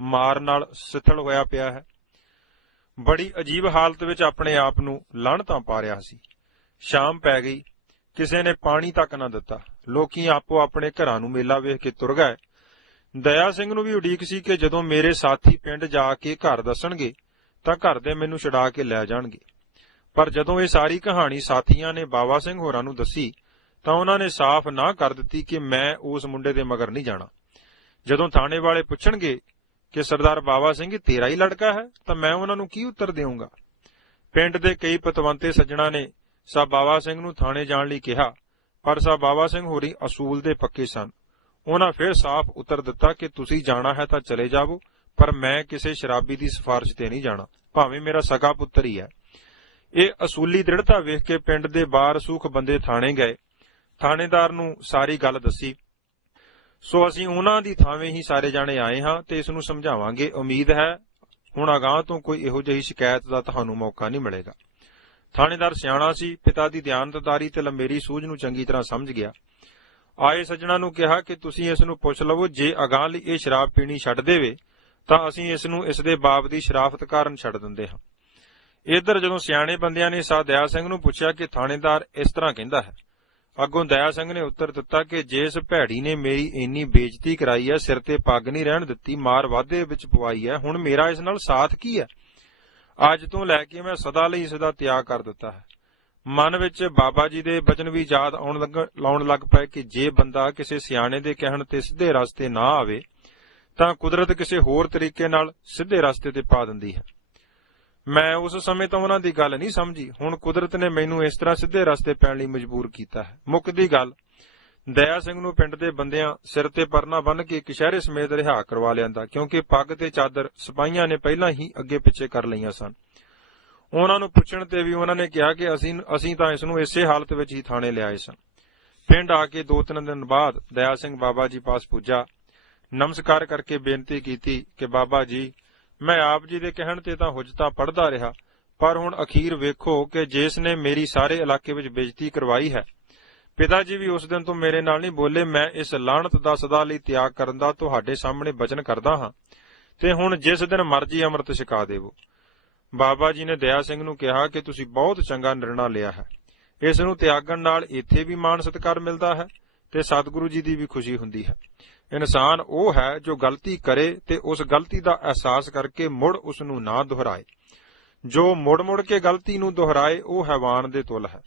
ਮਾਰ ਨਾਲ ਸਿੱਥਲ ਹੋਇਆ ਪਿਆ ਹੈ। ਬੜੀ ਅਜੀਬ ਹਾਲਤ ਵਿੱਚ ਆਪਣੇ ਆਪ ਨੂੰ ਲਾਹਣਤਾਂ ਪਾ ਰਿਹਾ ਸੀ। ਸ਼ਾਮ ਪੈ ਗਈ, ਕਿਸੇ ਨੇ ਪਾਣੀ ਤੱਕ ਨਾ ਦਿੱਤਾ। ਲੋਕੀ ਆਪੋ ਆਪਣੇ ਘਰਾਂ ਨੂੰ ਮੇਲਾ ਵੇਖ ਕੇ ਤੁਰ ਗਏ। ਦਇਆ ਸਿੰਘ ਨੂੰ ਵੀ ਉਡੀਕ ਸੀ ਕਿ ਜਦੋਂ ਮੇਰੇ ਸਾਥੀ ਪਿੰਡ ਜਾ ਕੇ ਘਰ ਦੱਸਣਗੇ ਤਾਂ ਘਰ ਦੇ ਮੈਨੂੰ ਛੁਡਾ ਕੇ ਲੈ ਜਾਣਗੇ। ਪਰ ਜਦੋਂ ਇਹ ਸਾਰੀ ਕਹਾਣੀ ਸਾਥੀਆਂ ਨੇ ਬਾਵਾ ਸਿੰਘ ਹੋਰਾਂ ਨੂੰ ਦੱਸੀ ਤਾਂ ਉਹਨਾਂ ਨੇ ਸਾਫ਼ ਨਾ ਕਰ ਦਿੱਤੀ ਕਿ ਮੈਂ ਉਸ ਮੁੰਡੇ ਦੇ ਮਗਰ ਨਹੀਂ ਜਾਣਾ। ਜਦੋਂ ਥਾਣੇ ਵਾਲੇ ਪੁੱਛਣਗੇ ਕਿ ਸਰਦਾਰ ਬਾਵਾ ਸਿੰਘ ਤੇਰਾ ਹੀ ਲੜਕਾ ਹੈ ਤਾਂ ਮੈਂ ਉਹਨਾਂ ਨੂੰ ਕੀ ਉੱਤਰ ਦੇਵਾਂਗਾ। ਪਿੰਡ ਦੇ ਕਈ ਪਤਵੰਤੇ ਸੱਜਣਾ ਨੇ ਸਾਹਿਬ ਬਾਵਾ ਸਿੰਘ ਨੂੰ ਥਾਣੇ ਜਾਣ ਲਈ ਕਿਹਾ, ਪਰ ਸਾਹਿਬ ਬਾਵਾ ਸਿੰਘ ਹੋਰੀ ਅਸੂਲ ਦੇ ਪੱਕੇ ਸਨ। ਉਹਨਾਂ ਫਿਰ ਸਾਫ਼ ਉੱਤਰ ਦਿੱਤਾ ਕਿ ਤੁਸੀਂ ਜਾਣਾ ਹੈ ਤਾਂ ਚਲੇ ਜਾਵੋ, ਪਰ ਮੈਂ ਕਿਸੇ ਸ਼ਰਾਬੀ ਦੀ ਸਿਫਾਰਿਸ਼ ਤੇ ਨਹੀਂ ਜਾਣਾ, ਭਾਵੇਂ ਮੇਰਾ ਸਕਾ ਪੁੱਤਰ ਹੀ ਹੈ। ਇਹ ਅਸੂਲੀ ਦ੍ਰਿੜਤਾ ਵੇਖ ਕੇ ਪਿੰਡ ਦੇ ਬਾਹਰ ਸੂਖ ਬੰਦੇ ਥਾਣੇ ਗਏ। ਥਾਣੇਦਾਰ ਨੂੰ ਸਾਰੀ ਗੱਲ ਦੱਸੀ। ਸੋ ਅਸੀਂ ਉਹਨਾਂ ਦੀ ਥਾਵੇਂ ਹੀ ਸਾਰੇ ਜਾਣੇ ਆਏ ਹਾਂ ਤੇ ਇਸ ਨੂੰ ਸਮਝਾਵਾਂਗੇ। ਉਮੀਦ ਹੈ ਹੁਣ ਅਗਾਂਹ ਤੋਂ ਕੋਈ ਇਹੋ ਜਿਹੀ ਸ਼ਿਕਾਇਤ ਦਾ ਤੁਹਾਨੂੰ ਮੌਕਾ ਨਹੀਂ ਮਿਲੇਗਾ। ਥਾਣੇਦਾਰ ਸਿਆਣਾ ਸੀ, ਪਿਤਾ ਦੀ ਦਿਆਨਤਦਾਰੀ ਤੇ ਲੰਮੇਰੀ ਸੂਝ ਨੂੰ ਚੰਗੀ ਤਰ੍ਹਾਂ ਸਮਝ ਗਿਆ। ਆਏ ਸੱਜਣਾ ਨੂੰ ਕਿਹਾ ਕਿ ਤੁਸੀਂ ਇਸ ਨੂੰ ਪੁੱਛ ਲਵੋ, ਜੇ ਅਗਾਂਹ ਲਈ ਇਹ ਸ਼ਰਾਬ ਪੀਣੀ ਛੱਡ ਦੇਵੇ ਤਾਂ ਅਸੀਂ ਇਸ ਨੂੰ ਇਸ ਦੇ ਬਾਪ ਦੀ ਸ਼ਰਾਫਤ ਕਾਰਨ ਛੱਡ ਦਿੰਦੇ ਹਾਂ। ਇੱਧਰ ਜਦੋਂ ਸਿਆਣੇ ਬੰਦਿਆਂ ਨੇ ਸਾਹ ਦਇਆ ਸਿੰਘ ਨੂੰ ਪੁੱਛਿਆ ਕਿ ਥਾਣੇਦਾਰ ਇਸ ਤਰ੍ਹਾਂ ਕਹਿੰਦਾ ਹੈ, ਅੱਗੋਂ ਦਇਆ ਸਿੰਘ ਨੇ ਉੱਤਰ ਦਿੱਤਾ ਕਿ ਜਿਸ ਭੈੜੀ ਨੇ ਮੇਰੀ ਇੰਨੀ ਬੇਇੱਜ਼ਤੀ ਕਰਾਈ ਹੈ, ਸਿਰ ਤੇ ਪੱਗ ਨਹੀਂ ਰਹਿਣ ਦਿੱਤੀ, ਮਾਰ ਵਾਧੇ ਵਿੱਚ ਪਵਾਈ ਹੈ, ਹੁਣ ਮੇਰਾ ਇਸ ਨਾਲ ਸਾਥ ਕੀ ਹੈ? ਅੱਜ ਤੋਂ ਲੈ ਕੇ ਮੈਂ ਸਦਾ ਲਈ ਇਸ ਦਾ ਤਿਆਗ ਕਰ ਦਿੱਤਾ ਹੈ। ਮਨ ਵਿੱਚ ਬਾਬਾ ਜੀ ਦੇ ਬਚਨ ਵੀ ਯਾਦ ਲਾਉਣ ਲੱਗ ਪਏ ਕਿ ਜੇ ਬੰਦਾ ਕਿਸੇ ਸਿਆਣੇ ਦੇ ਕਹਿਣ ਤੇ ਸਿੱਧੇ ਰਸਤੇ ਨਾ ਆਵੇ ਤਾਂ ਕੁਦਰਤ ਕਿਸੇ ਹੋਰ ਤਰੀਕੇ ਨਾਲ ਸਿੱਧੇ ਰਸਤੇ ਤੇ ਪਾ ਦਿੰਦੀ ਹੈ। ਮੈਂ ਉਸ ਸਮੇਂ ਤਾਂ ਉਹਨਾਂ ਦੀ ਗੱਲ ਨਹੀਂ ਸਮਝੀ, ਹੁਣ ਕੁਦਰਤ ਨੇ ਮੈਨੂੰ ਇਸ ਤਰ੍ਹਾਂ ਸਿੱਧੇ ਰਸਤੇ ਪੈਣ ਲਈ ਮਜਬੂਰ ਕੀਤਾ ਹੈ। ਮੁੱਕਦੀ ਗੱਲ, ਦਇਆ ਸਿੰਘ ਨੂੰ ਪਿੰਡ ਦੇ ਬੰਦਿਆਂ ਸਿਰ ਤੇ ਪਰਨਾ ਬੰਨ੍ਹ ਕੇ ਕਸ਼ਹਿਰੇ ਸਮੇਤ ਰਿਹਾ ਕਰਵਾ ਲਿਆਂਦਾ, ਕਿਉਂਕਿ ਪੱਗ ਤੇ ਚਾਦਰ ਸਿਪਾਹੀਆਂ ਨੇ ਪਹਿਲਾਂ ਹੀ ਅੱਗੇ ਪਿੱਛੇ ਕਰ ਲਈਆਂ ਸਨ। ਉਹਨਾਂ ਨੂੰ ਪੁੱਛਣ ਤੇ ਵੀ ਉਹਨਾਂ ਨੇ ਕਿਹਾ ਕਿ ਅਸੀਂ ਤਾਂ ਇਸ ਨੂੰ ਇਸੇ ਹਾਲਤ ਵਿੱਚ ਹੀ ਥਾਣੇ ਲਿਆਏ ਸਾਂ। ਪਿੰਡ ਆ ਕੇ 2-3 ਦਿਨ ਬਾਅਦ ਦਇਆ ਸਿੰਘ ਬਾਬਾ ਜੀ ਪਾਸ ਪੁੱਜਾ। ਨਮਸਕਾਰ ਕਰਕੇ ਬੇਨਤੀ ਕੀਤੀ ਕਿ ਬਾਬਾ ਜੀ, ਮੈਂ ਆਪ ਜੀ ਦੇ ਕਹਿਣ ਤੇ ਤਾਂ ਹੁਜਤਾਂ ਪੜ੍ਹਦਾ ਰਿਹਾ, ਪਰ ਹੁਣ ਅਖੀਰ ਵੇਖੋ ਕਿ ਜਿਸ ਨੇ ਮੇਰੀ ਸਾਰੇ ਇਲਾਕੇ ਵਿੱਚ ਬੇਇੱਜ਼ਤੀ ਕਰਵਾਈ ਹੈ, ਪਿਤਾ ਜੀ ਵੀ ਉਸ ਦਿਨ ਤੋਂ ਮੇਰੇ ਨਾਲ ਨਹੀਂ ਬੋਲੇ। ਮੈਂ ਇਸ ਲਾਹਣਤ ਦਾ ਸਦਾ ਲਈ ਤਿਆਗ ਕਰਨ ਦਾ ਤੁਹਾਡੇ ਸਾਹਮਣੇ ਬਚਨ ਕਰਦਾ ਹਾਂ ਤੇ ਹੁਣ ਜਿਸ ਦਿਨ ਮਰਜ਼ੀ ਅੰਮ੍ਰਿਤ ਛਕਾ ਦੇਵੋ। ਬਾਬਾ ਜੀ ਨੇ ਦਇਆ ਸਿੰਘ ਨੂੰ ਕਿਹਾ ਕਿ ਤੁਸੀਂ ਬਹੁਤ ਚੰਗਾ ਨਿਰਣਾ ਲਿਆ ਹੈ। ਇਸ ਨੂੰ ਤਿਆਗਣ ਨਾਲ ਇੱਥੇ ਵੀ ਮਾਣ ਸਤਿਕਾਰ ਮਿਲਦਾ ਹੈ ਤੇ ਸਤਿਗੁਰੂ ਜੀ ਦੀ ਵੀ ਖੁਸ਼ੀ ਹੁੰਦੀ ਹੈ। ਇਨਸਾਨ ਉਹ ਹੈ ਜੋ ਗਲਤੀ ਕਰੇ ਤੇ ਉਸ ਗਲਤੀ ਦਾ ਅਹਿਸਾਸ ਕਰਕੇ ਮੁੜ ਉਸ ਨੂੰ ਨਾ ਦੁਹਰਾਏ। ਜੋ ਮੁੜ ਕੇ ਗਲਤੀ ਨੂੰ ਦੁਹਰਾਏ ਉਹ ਹੈਵਾਨ ਦੇ ਤੁਲ ਹੈ।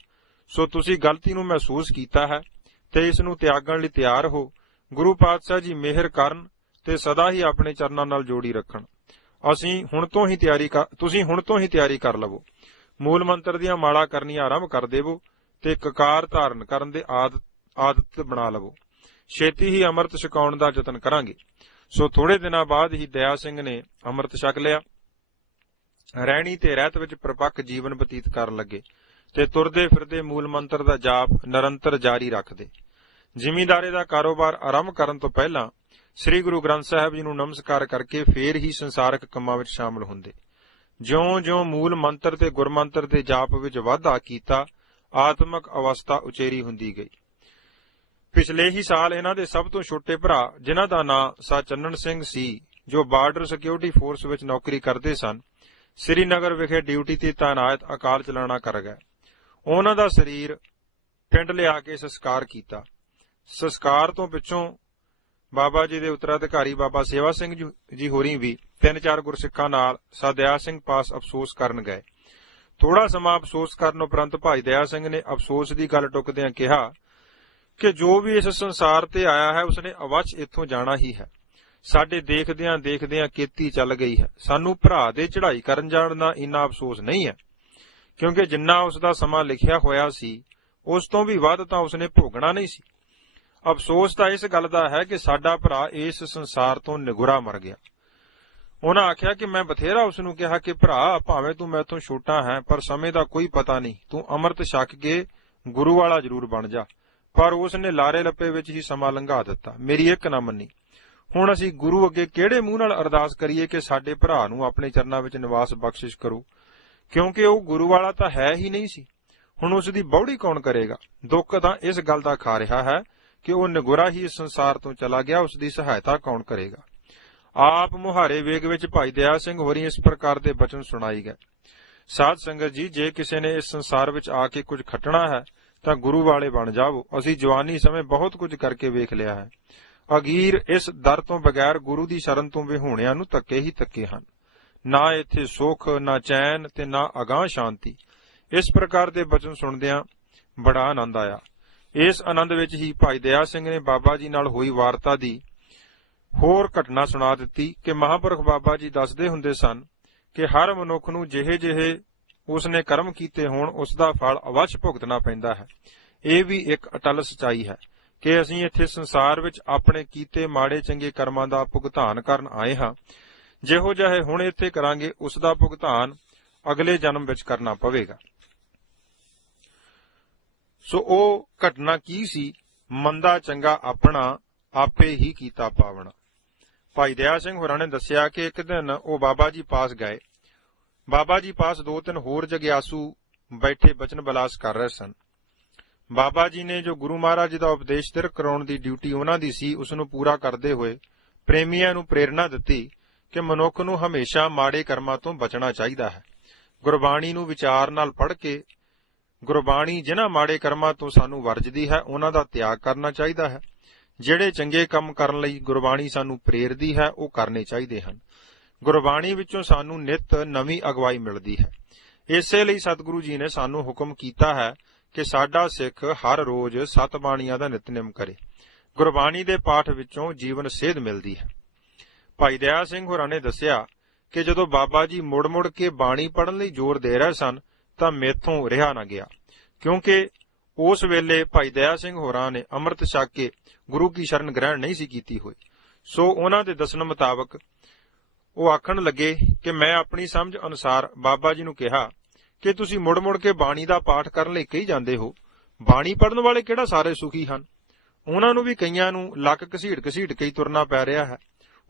ਸੋ ਤੁਸੀਂ ਗਲਤੀ ਨੂੰ ਮਹਿਸੂਸ ਕੀਤਾ ਹੈ ਤੇ ਇਸ ਨੂੰ ਤਿਆਗਣ ਲਈ ਤਿਆਰ ਹੋ। ਗੁਰੂ ਪਾਤਸ਼ਾਹ ਜੀ ਮਿਹਰ ਕਰਨ ਤੇ ਸਦਾ ਹੀ ਆਪਣੇ ਚਰਨਾਂ ਨਾਲ ਜੋੜੀ ਰੱਖਣ। ਤੁਸੀਂ ਹੁਣ ਤੋਂ ਹੀ ਤਿਆਰੀ ਕਰ ਲਵੋ। ਮੂਲ ਮੰਤਰ ਦੀਆਂ ਮਾਲਾ ਕਰਨੀਆਂ ਆਰੰਭ ਕਰ ਦੇਵੋ ਤੇ ਕਕਾਰ ਧਾਰਨ ਕਰਨ ਦੇ ਆਦਤ ਬਣਾ ਲਵੋ। ਛੇਤੀ ਹੀ ਅੰਮ੍ਰਿਤ ਛਕਾਉਣ ਦਾ ਯਤਨ ਕਰਾਂਗੇ। ਸੋ ਥੋੜੇ ਦਿਨਾਂ ਬਾਅਦ ਹੀ ਦਇਆ ਸਿੰਘ ਨੇ ਅੰਮ੍ਰਿਤ ਛਕ ਲਿਆ। ਰਹਿਣੀ ਤੇ ਰਹਿਤ ਵਿੱਚ ਪ੍ਰਪੱਕ ਜੀਵਨ ਬਤੀਤ ਕਰਨ ਲੱਗੇ ਤੇ ਤੁਰਦੇ ਫਿਰਦੇ ਮੂਲ ਮੰਤਰ ਦਾ ਜਾਪ ਨਿਰੰਤਰ ਜਾਰੀ ਰੱਖਦੇ। ਜ਼ਿਮੀਂਦਾਰੀ ਦਾ ਕਾਰੋਬਾਰ ਆਰੰਭ ਕਰਨ ਤੋਂ ਪਹਿਲਾਂ ਸ੍ਰੀ ਗੁਰੂ ਗ੍ਰੰਥ ਸਾਹਿਬ ਜੀ ਨੂੰ ਨਮਸਕਾਰ ਕਰਕੇ ਫੇਰ ਹੀ ਸੰਸਾਰਕ ਕੰਮਾਂ ਵਿੱਚ ਸ਼ਾਮਲ ਹੁੰਦੇ। ਜਿਉਂ-ਜਿਉਂ ਮੂਲ ਮੰਤਰ ਤੇ ਗੁਰਮੰਤਰ ਦੇ ਜਾਪ ਵਿੱਚ ਵਾਧਾ ਕੀਤਾ, ਆਤਮਿਕ ਅਵਸਥਾ ਉਚੇਰੀ ਹੁੰਦੀ ਗਈ। ਪਿਛਲੇ ਹੀ ਸਾਲ ਇਹਨਾਂ ਦੇ ਸਭ ਤੋਂ ਛੋਟੇ ਭਰਾ, ਜਿਨ੍ਹਾਂ ਦਾ ਨਾਂ ਸਾ ਚੰਨਣ ਸਿੰਘ ਸੀ, ਜੋ ਬਾਰਡਰ ਸਿਕਿਉਰਿਟੀ ਫੋਰਸ ਵਿੱਚ ਨੌਕਰੀ ਕਰਦੇ ਸਨ, ਸ੍ਰੀਨਗਰ ਵਿਖੇ ਡਿਊਟੀ ਤੇ ਤਾਇਨਾਤ ਅਕਾਲ ਚਲਾਣਾ ਕਰ ਗਏ। ਉਹਨਾਂ ਦਾ ਸਰੀਰ ਪਿੰਡ ਲਿਆ ਕੇ ਸੰਸਕਾਰ ਕੀਤਾ। ਸੰਸਕਾਰ ਤੋਂ ਪਿੱਛੋਂ ਬਾਬਾ ਜੀ ਦੇ ਉੱਤਰਾਧਿਕਾਰੀ ਬਾਬਾ ਸੇਵਾ ਸਿੰਘ ਜੀ ਹੋਰੀ ਵੀ 3-4 ਗੁਰਸਿੱਖਾਂ ਨਾਲ ਸਾਹ ਦਇਆ ਸਿੰਘ ਪਾਸ ਅਫਸੋਸ ਕਰਨ ਗਏ। ਥੋੜਾ ਸਮਾਂ ਅਫਸੋਸ ਕਰਨ ਉਪਰੰਤ ਭਾਈ ਦਇਆ ਸਿੰਘ ਨੇ ਅਫਸੋਸ ਦੀ ਗੱਲ ਟੁੱਕਦਿਆਂ ਕਿਹਾ ਕਿ ਜੋ ਵੀ ਇਸ ਸੰਸਾਰ ਤੇ ਆਇਆ ਹੈ ਉਸਨੇ ਅਵੱਸ਼ ਇੱਥੋਂ ਜਾਣਾ ਹੀ ਹੈ। ਸਾਡੇ ਦੇਖਦਿਆਂ ਦੇਖਦਿਆਂ ਕੀਤੀ ਚੱਲ ਗਈ ਹੈ। ਸਾਨੂੰ ਭਰਾ ਦੇ ਚੜ੍ਹਾਈ ਕਰਨ ਜਾਣ ਦਾ ਇੰਨਾ ਅਫਸੋਸ ਨਹੀਂ ਹੈ, ਕਿਉਂਕਿ ਜਿੰਨਾ ਉਸ ਦਾ ਸਮਾਂ ਲਿਖਿਆ ਹੋਇਆ ਸੀ ਉਸ ਤੋਂ ਵੀ ਵੱਧ ਤਾਂ ਉਸਨੇ ਭੋਗਣਾ ਨਹੀਂ ਸੀ। ਅਫਸੋਸ ਤਾਂ ਇਸ ਗੱਲ ਦਾ ਹੈ ਕਿ ਸਾਡਾ ਭਰਾ ਇਸ ਸੰਸਾਰ ਤੋਂ ਨਿਗੁਰਾ ਮਰ ਗਿਆ। ਉਹਨਾਂ ਆਖਿਆ ਕਿ ਮੈਂ ਬਥੇਰਾ ਉਸ ਨੂੰ ਕਿਹਾ ਕਿ ਭਰਾ, ਭਾਵੇਂ ਤੂੰ ਮੈਥੋਂ ਛੋਟਾ ਹੈ ਪਰ ਸਮੇਂ ਦਾ ਕੋਈ ਪਤਾ ਨਹੀਂ, ਤੂੰ ਅੰਮ੍ਰਿਤ ਛਕ ਕੇ ਗੁਰੂ ਵਾਲਾ ਜ਼ਰੂਰ ਬਣ ਜਾ। ਪਰ ਉਸ ਨੇ ਲਾਰੇ ਲੱਪੇ ਵਿੱਚ ਹੀ ਸਮਾਂ ਲੰਘਾ ਦਿੱਤਾ, ਮੇਰੀ ਇੱਕ ਨਾ ਮੰਨੀ। ਹੁਣ ਅਸੀਂ ਗੁਰੂ ਅੱਗੇ ਕਿਹੜੇ ਮੂੰਹ ਨਾਲ ਅਰਦਾਸ ਕਰੀਏ ਕਿ ਸਾਡੇ ਭਰਾ ਨੂੰ ਆਪਣੇ ਚਰਨਾਂ ਵਿੱਚ ਨਿਵਾਸ ਬਖਸ਼ਿਸ਼ ਕਰੋ, ਕਿਉਂਕਿ ਉਹ ਗੁਰੂ ਵਾਲਾ ਤਾਂ ਹੈ ਹੀ ਨਹੀਂ ਸੀ। ਹੁਣ ਉਸ ਦੀ ਬੌੜੀ ਕੌਣ ਕਰੇਗਾ? ਦੁੱਖ ਤਾਂ ਇਸ ਗੱਲ ਦਾ ਖਾ ਰਿਹਾ ਹੈ ਕਿ ਉਹ ਨਿਗੁਰਾ ਹੀ ਇਸ ਸੰਸਾਰ ਤੋਂ ਚਲਾ ਗਿਆ, ਉਸ ਦੀ ਸਹਾਇਤਾ ਕੌਣ ਕਰੇਗਾ? ਆਪ ਮੁਹਾਰੇ ਵੇਗ ਵਿੱਚ ਭਾਈ ਦਇਆ ਸਿੰਘ ਹੋਰੀ ਇਸ ਪ੍ਰਕਾਰ ਦੇ ਬਚਨ ਸੁਣਾਈ ਗਏ। ਸਾਧ ਸੰਗਤ ਜੀ, ਜੇ ਕਿਸੇ ਨੇ ਇਸ ਸੰਸਾਰ ਵਿੱਚ ਆ ਕੇ ਕੁਝ ਖੱਟਣਾ ਹੈ ਤਾਂ ਗੁਰੂ ਵਾਲੇ ਬਣ ਜਾਵੋ। ਅਸੀਂ ਜਵਾਨੀ ਸਮੇਂ ਬਹੁਤ ਕੁਝ ਕਰਕੇ ਵੇਖ ਲਿਆ ਹੈ। ਅਗੀਰ ਇਸ ਦਰ ਤੋਂ ਬਗੈਰ ਗੁਰੂ ਦੀ ਸ਼ਰਨ ਤੋਂ ਵਿਹੂਣਿਆਂ ਨੂੰ ਧੱਕੇ ਹੀ ਧੱਕੇ ਹਨ। ਨਾ ਇੱਥੇ ਸੁੱਖ, ਨਾ ਚੈਨ ਤੇ ਨਾ ਅਗਾਂਹ ਸ਼ਾਂਤੀ। ਇਸ ਪ੍ਰਕਾਰ ਦੇ ਬਚਨ ਸੁਣਦਿਆਂ ਬੜਾ ਆਨੰਦ ਆਇਆ। ਇਸ ਆਨੰਦ ਵਿੱਚ ਹੀ ਭਾਈ ਦਇਆ ਸਿੰਘ ਨੇ ਬਾਬਾ ਜੀ ਨਾਲ ਹੋਈ ਵਾਰਤਾ ਦੀ ਹੋਰ ਘਟਨਾ ਸੁਣਾ ਦਿੱਤੀ ਕਿ ਮਹਾਂਪੁਰਖ ਬਾਬਾ ਜੀ ਦੱਸਦੇ ਹੁੰਦੇ ਸਨ ਕਿ ਹਰ ਮਨੁੱਖ ਨੂੰ ਜਿਹੇ ਜਿਹੇ ਉਸਨੇ ਕਰਮ ਕੀਤੇ ਹੋਣ ਉਸ ਦਾ ਫਲ ਅਵੱਸ਼ ਭੁਗਤਣਾ ਪੈਂਦਾ ਹੈ। ਇਹ ਵੀ ਇੱਕ ਅਟਲ ਸਚਾਈ ਹੈ ਕਿ ਅਸੀਂ ਇੱਥੇ ਸੰਸਾਰ ਵਿੱਚ ਆਪਣੇ ਕੀਤੇ ਮਾੜੇ ਚੰਗੇ ਕਰਮਾਂ ਦਾ ਭੁਗਤਾਨ ਕਰਨ ਆਏ ਹਾਂ। ਜਿਹੋ ਜਿਹੇ ਹੁਣ ਇੱਥੇ ਕਰਾਂਗੇ ਉਸ ਦਾ ਭੁਗਤਾਨ ਅਗਲੇ ਜਨਮ ਵਿੱਚ ਕਰਨਾ ਪਵੇਗਾ। ਸੋ ਉਹ ਘਟਨਾ ਕੀ ਸੀ? ਮੰਦਾ ਚੰਗਾ ਆਪਣਾ ਆਪੇ ਹੀ ਕੀਤਾ ਪਾਵਣਾ। ਭਾਈ ਦਇਆ ਸਿੰਘ ਹੋਰਾਂ ਨੇ ਦੱਸਿਆ ਕਿ ਇੱਕ ਦਿਨ ਉਹ ਬਾਬਾ ਜੀ ਪਾਸ ਗਏ। ਬਾਬਾ ਜੀ ਪਾਸ 2-3 ਹੋਰ ਜਗਿਆਸੂ ਬੈਠੇ ਬਚਨ ਬਲਾਸ ਕਰ ਰਹੇ ਸਨ। ਬਾਬਾ ਜੀ ਨੇ ਜੋ ਗੁਰੂ ਮਹਾਰਾਜ ਜੀ ਦਾ ਉਪਦੇਸ਼ ਸਥਿਰ ਕਰਾਉਣ ਦੀ ਡਿਊਟੀ ਉਹਨਾਂ ਦੀ ਸੀ, ਉਸ ਨੂੰ ਪੂਰਾ ਕਰਦੇ ਹੋਏ ਪ੍ਰੇਮੀਆਂ ਨੂੰ ਪ੍ਰੇਰਣਾ ਦਿੱਤੀ ਕਿ ਮਨੁੱਖ ਨੂੰ ਹਮੇਸ਼ਾ ਮਾੜੇ ਕਰਮਾਂ ਤੋਂ ਬਚਣਾ ਚਾਹੀਦਾ ਹੈ। ਗੁਰਬਾਣੀ ਨੂੰ ਵਿਚਾਰ ਨਾਲ ਪੜ੍ਹ ਕੇ ਗੁਰਬਾਣੀ ਜਿਨ੍ਹਾਂ ਮਾੜੇ ਕਰਮਾਂ ਤੋਂ ਸਾਨੂੰ ਵਰਜਦੀ ਹੈ ਉਹਨਾਂ ਦਾ ਤਿਆਗ ਕਰਨਾ ਚਾਹੀਦਾ ਹੈ। ਜਿਹੜੇ ਚੰਗੇ ਕੰਮ ਕਰਨ ਲਈ ਗੁਰਬਾਣੀ ਸਾਨੂੰ ਪ੍ਰੇਰਦੀ ਹੈ ਉਹ ਕਰਨੇ ਚਾਹੀਦੇ ਹਨ। ਗੁਰਬਾਣੀ ਵਿੱਚੋਂ ਸਾਨੂੰ ਨਿੱਤ ਨਵੀਂ ਅਗਵਾਈ ਮਿਲਦੀ ਹੈ। ਇਸੇ ਲਈ ਸਤਿਗੁਰੂ ਜੀ ਨੇ ਸਾਨੂੰ ਹੁਕਮ ਕੀਤਾ ਹੈ ਕਿ ਸਾਡਾ ਸਿੱਖ ਹਰ ਰੋਜ਼ 7 ਬਾਣੀਆਂ ਦਾ ਨਿਤਨੇਮ ਕਰੇ। ਗੁਰਬਾਣੀ ਦੇ ਪਾਠ ਵਿੱਚੋਂ ਜੀਵਨ ਸੇਧ ਮਿਲਦੀ ਹੈ। ਭਾਈ ਦਇਆ ਸਿੰਘ ਹੋਰਾਂ ਨੇ ਦੱਸਿਆ ਕਿ ਜਦੋਂ ਬਾਬਾ ਜੀ ਮੁੜ-ਮੁੜ ਕੇ ਬਾਣੀ ਪੜ੍ਹਨ ਲਈ ਜ਼ੋਰ ਦੇ ਰਹੇ ਸਨ ਤਾਂ ਮੈਥੋਂ ਰਿਹਾ ਨਾ ਗਿਆ, ਕਿਉਂਕਿ ਉਸ ਵੇਲੇ ਭਾਈ ਦਇਆ ਸਿੰਘ ਹੋਰਾਂ ਨੇ ਅੰਮ੍ਰਿਤ ਛਕ ਕੇ ਗੁਰੂ ਕੀ ਸ਼ਰਨ ਗ੍ਰਹਿਣ ਨਹੀਂ ਸੀ ਕੀਤੀ ਹੋਈ। ਸੋ ਉਹਨਾਂ ਦੇ ਦੱਸਣ ਮੁਤਾਬਕ ਉਹ ਆਖਣ ਲੱਗੇ ਕਿ ਮੈਂ ਆਪਣੀ ਸਮਝ ਅਨੁਸਾਰ ਬਾਬਾ ਜੀ ਨੂੰ ਕਿਹਾ ਕਿ ਤੁਸੀਂ ਮੁੜ-ਮੁੜ ਕੇ ਬਾਣੀ ਦਾ ਪਾਠ ਕਰਨ ਲਈ ਕਹੀ ਜਾਂਦੇ ਹੋ। ਬਾਣੀ ਪੜ੍ਹਨ ਵਾਲੇ ਕਿਹੜਾ ਸਾਰੇ ਸੁਖੀ ਹਨ? ਉਹਨਾਂ ਨੂੰ ਵੀ ਕਈਆਂ ਨੂੰ ਲੱਕ ਘਸੀਟ ਕੇ ਹੀ ਤੁਰਨਾ ਪੈ ਰਿਹਾ ਹੈ।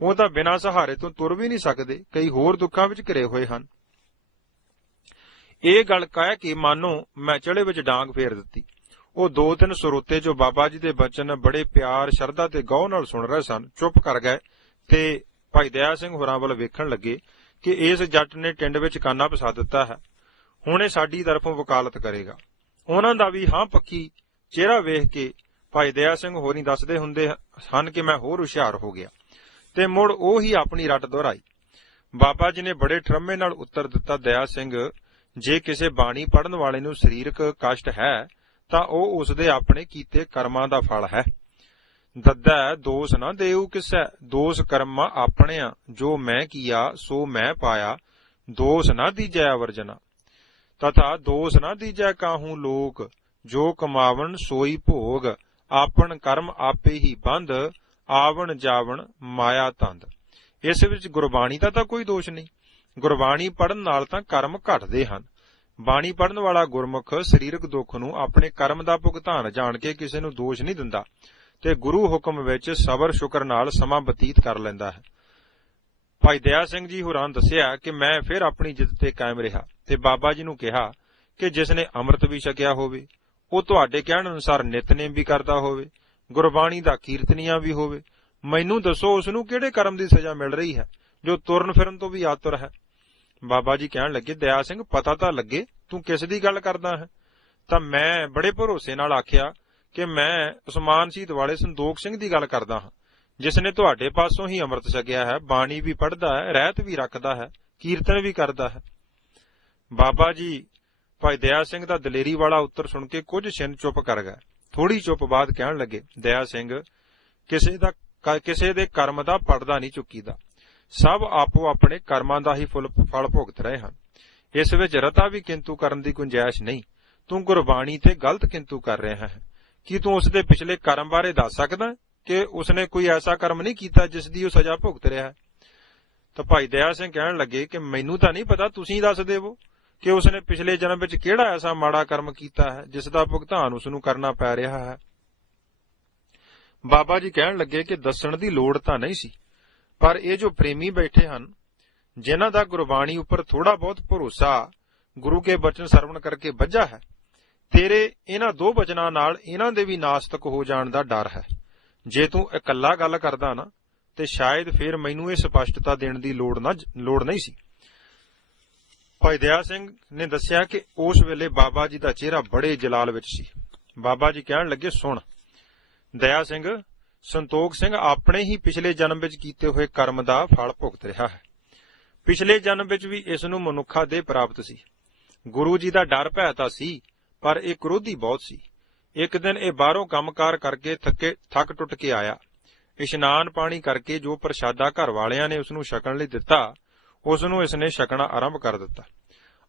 ਉਹ ਤਾਂ ਬਿਨਾਂ ਸਹਾਰੇ ਤੋਂ ਤੁਰ ਵੀ ਨਹੀਂ ਸਕਦੇ, ਕਈ ਹੋਰ ਦੁੱਖਾਂ ਵਿੱਚ ਘਿਰੇ ਹੋਏ ਹਨ। ਇਹ ਗੱਲ ਕਹਿ ਕੇ ਮਾਨੋ ਮੈਂ ਚੜੇ ਵਿੱਚ ਡਾਂਗ ਫੇਰ ਦਿੱਤੀ। ਉਹ 2-3 ਸਰੋਤੇ ਜੋ ਬਾਬਾ ਜੀ ਦੇ ਬਚਨ ਬੜੇ ਪਿਆਰ, ਸ਼ਰਧਾ ਤੇ ਗਹੁ ਨਾਲ ਸੁਣ ਰਹੇ ਸਨ, ਚੁੱਪ ਕਰ ਗਏ ਤੇ ਭਾਈ ਦਇਆ ਸਿੰਘ ਹੋਰਾਂ ਵੱਲ ਵੇਖਣ ਲੱਗੇ ਕਿ ਇਸ ਜੱਟ ਨੇ ਟਿੰਡ ਵਿੱਚ ਕਾਨਾ ਫਸਾ ਦਿੱਤਾ ਹੈ, ਹੁਣ ਇਹ ਸਾਡੀ ਤਰਫੋਂ ਵਕਾਲਤ ਕਰੇਗਾ। ਉਹਨਾਂ ਦਾ ਵੀ ਹਾਂ ਪੱਕੀ ਚਿਹਰਾ ਵੇਖ ਕੇ ਭਾਈ ਦਇਆ ਸਿੰਘ ਹੋਰੀ ਦੱਸਦੇ ਹੁੰਦੇ ਹਨ ਕਿ ਮੈਂ ਹੋਰ ਹੁਸ਼ਿਆਰ ਹੋ ਗਿਆ ਤੇ ਮੁੜ ਉਹ ਹੀ ਆਪਣੀ ਰੱਟ ਦੁਹਰਾਈ। ਬਾਬਾ ਜੀ ਨੇ ਬੜੇ ਠਰਮੇ ਨਾਲ ਉੱਤਰ ਦਿੱਤਾ, ਦਇਆ ਸਿੰਘ, ਜੇ ਕਿਸੇ ਬਾਣੀ ਪੜ੍ਹਨ ਵਾਲੇ ਨੂੰ ਸਰੀਰਕ ਕਸ਼ਟ ਹੈ ਤਾਂ ਉਹ ਉਸਦੇ ਆਪਣੇ ਕੀਤੇ ਕਰਮਾਂ ਦਾ ਫਲ ਹੈ। ਦੱਦਾ ਦੋਸ ਨਾ ਦੇਉ ਕਿਸੈ, ਦੋਸ ਕਰਮਾਂ ਆਪਣਿਆਂ, ਜੋ ਮੈਂ ਕੀਆ ਸੋ ਮੈਂ ਪਾਇਆ, ਦੋਸ ਨਾ ਦੀਜੈ ਵਰਜਨਾ। ਤਥਾ ਦੋਸ ਨਾ ਦੀਜੈ ਕਾਹੂ ਲੋਕ, ਜੋ ਕਮਾਵਣ ਸੋਈ ਭੋਗ, ਆਪਣ ਕਰਮ ਆਪੇ ਹੀ ਬੰਧ, ਆਵਣ ਜਾਵਣ ਮਾਇਆ ਤੰਦ। ਇਸ ਵਿੱਚ ਗੁਰਬਾਣੀ ਦਾ ਤਾਂ ਕੋਈ ਦੋਸ਼ ਨਹੀਂ। ਗੁਰਬਾਣੀ ਪੜ੍ਹਨ ਨਾਲ ਤਾਂ ਕਰਮ ਘਟਦੇ ਹਨ। ਬਾਣੀ ਪੜ੍ਹਨ ਵਾਲਾ ਗੁਰਮੁਖ ਸਰੀਰਕ ਦੁੱਖ ਨੂੰ ਆਪਣੇ ਕਰਮ ਦਾ ਭੁਗਤਾਨ ਜਾਣ ਕੇ ਕਿਸੇ ਨੂੰ ਦੋਸ਼ ਨਹੀਂ ਦਿੰਦਾ ਤੇ ਗੁਰੂ ਹੁਕਮ ਵਿੱਚ ਸਬਰ ਸ਼ੁਕਰ ਨਾਲ ਸਮਾਂ ਬਤੀਤ ਕਰ ਲੈਂਦਾ ਹੈ। ਭਾਈ ਦਇਆ ਸਿੰਘ ਜੀ ਹੋਰਾਂ ਦੱਸਿਆ ਕਿ ਮੈਂ ਫਿਰ ਆਪਣੀ ਜਿੱਦ ਤੇ ਕਾਇਮ ਰਿਹਾ ਤੇ ਬਾਬਾ ਜੀ ਨੂੰ ਕਿਹਾ ਕਿ ਜਿਸ ਨੇ ਅੰਮ੍ਰਿਤ ਵੀ ਛਕਿਆ ਹੋਵੇ, ਉਹ ਤੁਹਾਡੇ ਕਹਿਣ ਅਨੁਸਾਰ ਨਿਤਨੇਮ ਵੀ ਕਰਦਾ ਹੋਵੇ, ਗੁਰਬਾਣੀ ਦਾ ਕੀਰਤਨੀਆ ਵੀ ਹੋਵੇ, ਮੈਨੂੰ ਦੱਸੋ ਉਸ ਨੂੰ ਕਿਹੜੇ ਕਰਮ ਦੀ ਸਜ਼ਾ ਮਿਲ ਰਹੀ ਹੈ ਜੋ ਤੁਰਨ ਫਿਰਨ ਤੋਂ ਵੀ ਆਤੁਰ ਹੈ। ਬਾਬਾ ਜੀ ਕਹਿਣ ਲੱਗੇ, ਦਇਆ ਸਿੰਘ, ਪਤਾ ਤਾਂ ਲੱਗੇ ਤੂੰ ਕਿਸ ਦੀ ਗੱਲ ਕਰਦਾ ਹੈ। ਤਾਂ ਮੈਂ ਬੜੇ ਭਰੋਸੇ ਨਾਲ ਆਖਿਆ ਕਿ ਮੈਂ ਉਸਮਾਨ ਸ਼ਹੀਦ ਵਾਲੇ ਸੰਦੋਖ ਸਿੰਘ ਦੀ ਗੱਲ ਕਰਦਾ ਹਾਂ, ਜਿਸ ਨੇ ਤੁਹਾਡੇ ਪਾਸੋਂ ਹੀ ਅੰਮ੍ਰਿਤ ਛਕਿਆ ਹੈ, ਬਾਣੀ ਵੀ ਪੜ੍ਹਦਾ ਹੈ, ਰਹਿਤ ਵੀ ਰੱਖਦਾ ਹੈ, ਕੀਰਤਨ ਵੀ ਕਰਦਾ ਹੈ। ਬਾਬਾ ਜੀ ਭਾਈ ਦਇਆ ਸਿੰਘ ਦਾ ਦਲੇਰੀ ਵਾਲਾ ਉੱਤਰ ਸੁਣ ਕੇ ਕੁਝ ਛਿਨ ਚੁੱਪ ਕਰ ਗਏ। ਥੋੜੀ ਚੁੱਪ ਬਾਅਦ ਕਹਿਣ ਲੱਗੇ, ਦਇਆ ਸਿੰਘ, ਕਿਸੇ ਦਾ ਕਿਸੇ ਦੇ ਕਰਮ ਦਾ ਪੜਦਾ ਨਹੀਂ ਚੁੱਕੀਦਾ। ਸਭ ਆਪੋ ਆਪਣੇ ਕਰਮਾਂ ਦਾ ਹੀ ਫਲ ਭੁਗਤ ਰਹੇ ਹਨ। ਇਸ ਵਿੱਚ ਰਤਾ ਵੀ ਕਿੰਤੂ ਕਰਨ ਦੀ ਗੁੰਜਾਇਸ਼ ਨਹੀਂ। ਤੂੰ ਗੁਰਬਾਣੀ ਤੇ ਗਲਤ ਕਿੰਤੂ ਕਰ ਰਿਹਾ ਹੈ। ਕੀ ਤੂੰ ਉਸ ਦੇ ਪਿਛਲੇ ਕਰਮ ਬਾਰੇ ਦੱਸ ਸਕਦਾ ਕਿ ਉਸਨੇ ਕੋਈ ਐਸਾ ਕਰਮ ਨਹੀਂ ਕੀਤਾ ਜਿਸ ਦੀ ਉਹ ਸਜ਼ਾ ਭੁਗਤ ਰਿਹਾ ਹੈ? ਤਾਂ ਭਾਈ ਦਇਆ ਸਿੰਘ ਕਹਿਣ ਲੱਗੇ ਕਿ ਮੈਨੂੰ ਤਾਂ ਨਹੀਂ ਪਤਾ, ਤੁਸੀਂ ਦੱਸ ਦੇਵੋ ਕਿ ਉਸਨੇ ਪਿਛਲੇ ਜਨਮ ਵਿੱਚ ਕਿਹੜਾ ਐਸਾ ਮਾੜਾ ਕਰਮ ਕੀਤਾ ਹੈ ਜਿਸ ਦਾ ਭੁਗਤਾਨ ਉਸਨੂੰ ਕਰਨਾ ਪੈ ਰਿਹਾ ਹੈ। ਬਾਬਾ ਜੀ ਕਹਿਣ ਲੱਗੇ ਕਿ ਦੱਸਣ ਦੀ ਲੋੜ ਤਾਂ ਨਹੀਂ ਸੀ, ਪਰ ਇਹ ਜੋ ਪ੍ਰੇਮੀ ਬੈਠੇ ਹਨ, ਜਿਨ੍ਹਾਂ ਦਾ ਗੁਰਬਾਣੀ ਉੱਪਰ ਥੋੜਾ ਬਹੁਤ ਭਰੋਸਾ ਗੁਰੂ ਕੇ ਬਚਨ ਸਰਵਣ ਕਰਕੇ ਵੱਜਾ ਹੈ, ਤੇਰੇ ਇਹਨਾਂ ਦੋ ਬਚਨਾਂ ਨਾਲ ਇਹਨਾਂ ਦੇ ਵੀ ਨਾਸਤਕ ਹੋ ਜਾਣ ਦਾ ਡਰ ਹੈ। ਜੇ ਤੂੰ ਇਕੱਲਾ ਗੱਲ ਕਰਦਾ ਨਾ ਤੇ ਸ਼ਾਇਦ ਫਿਰ ਮੈਨੂੰ ਇਹ ਸਪਸ਼ਟਤਾ ਦੇਣ ਦੀ ਲੋੜ ਨਹੀਂ ਸੀ। ਭਾਈ ਦਇਆ ਸਿੰਘ ਨੇ ਦੱਸਿਆ ਕਿ ਉਸ ਵੇਲੇ ਬਾਬਾ ਜੀ ਦਾ ਚਿਹਰਾ ਬੜੇ ਜਲਾਲ ਵਿੱਚ ਸੀ। ਬਾਬਾ ਜੀ ਕਹਿਣ ਲੱਗੇ, ਸੁਣ ਦਇਆ ਸਿੰਘ, ਸੰਤੋਖ ਸਿੰਘ ਆਪਣੇ ਹੀ ਪਿਛਲੇ ਜਨਮ ਵਿੱਚ ਕੀਤੇ ਹੋਏ ਕਰਮ ਦਾ ਫਲ ਭੁਗਤ ਰਿਹਾ ਹੈ। ਪਿਛਲੇ ਜਨਮ ਵਿੱਚ ਵੀ ਇਸ ਨੂੰ ਮਨੁੱਖਾ ਦੇਹ ਪ੍ਰਾਪਤ ਸੀ। ਗੁਰੂ ਜੀ ਦਾ ਡਰ ਭੈ ਤਾਂ ਸੀ, ਪਰ ਇਹ ਕ੍ਰੋਧੀ ਬਹੁਤ ਸੀ। ਇੱਕ ਦਿਨ ਇਹ ਬਾਹਰੋਂ ਕੰਮਕਾਰ ਕਰਕੇ ਥੱਕ ਟੁੱਟ ਕੇ ਆਇਆ। ਇਸ਼ਨਾਨ ਪਾਣੀ ਕਰਕੇ ਜੋ ਪ੍ਰਸ਼ਾਦਾ ਘਰ ਵਾਲਿਆਂ ਨੇ ਉਸਨੂੰ ਛਕਣ ਲਈ ਦਿੱਤਾ, ਉਸਨੂੰ ਇਸਨੇ ਛਕਣਾ ਆਰੰਭ ਕਰ ਦਿੱਤਾ।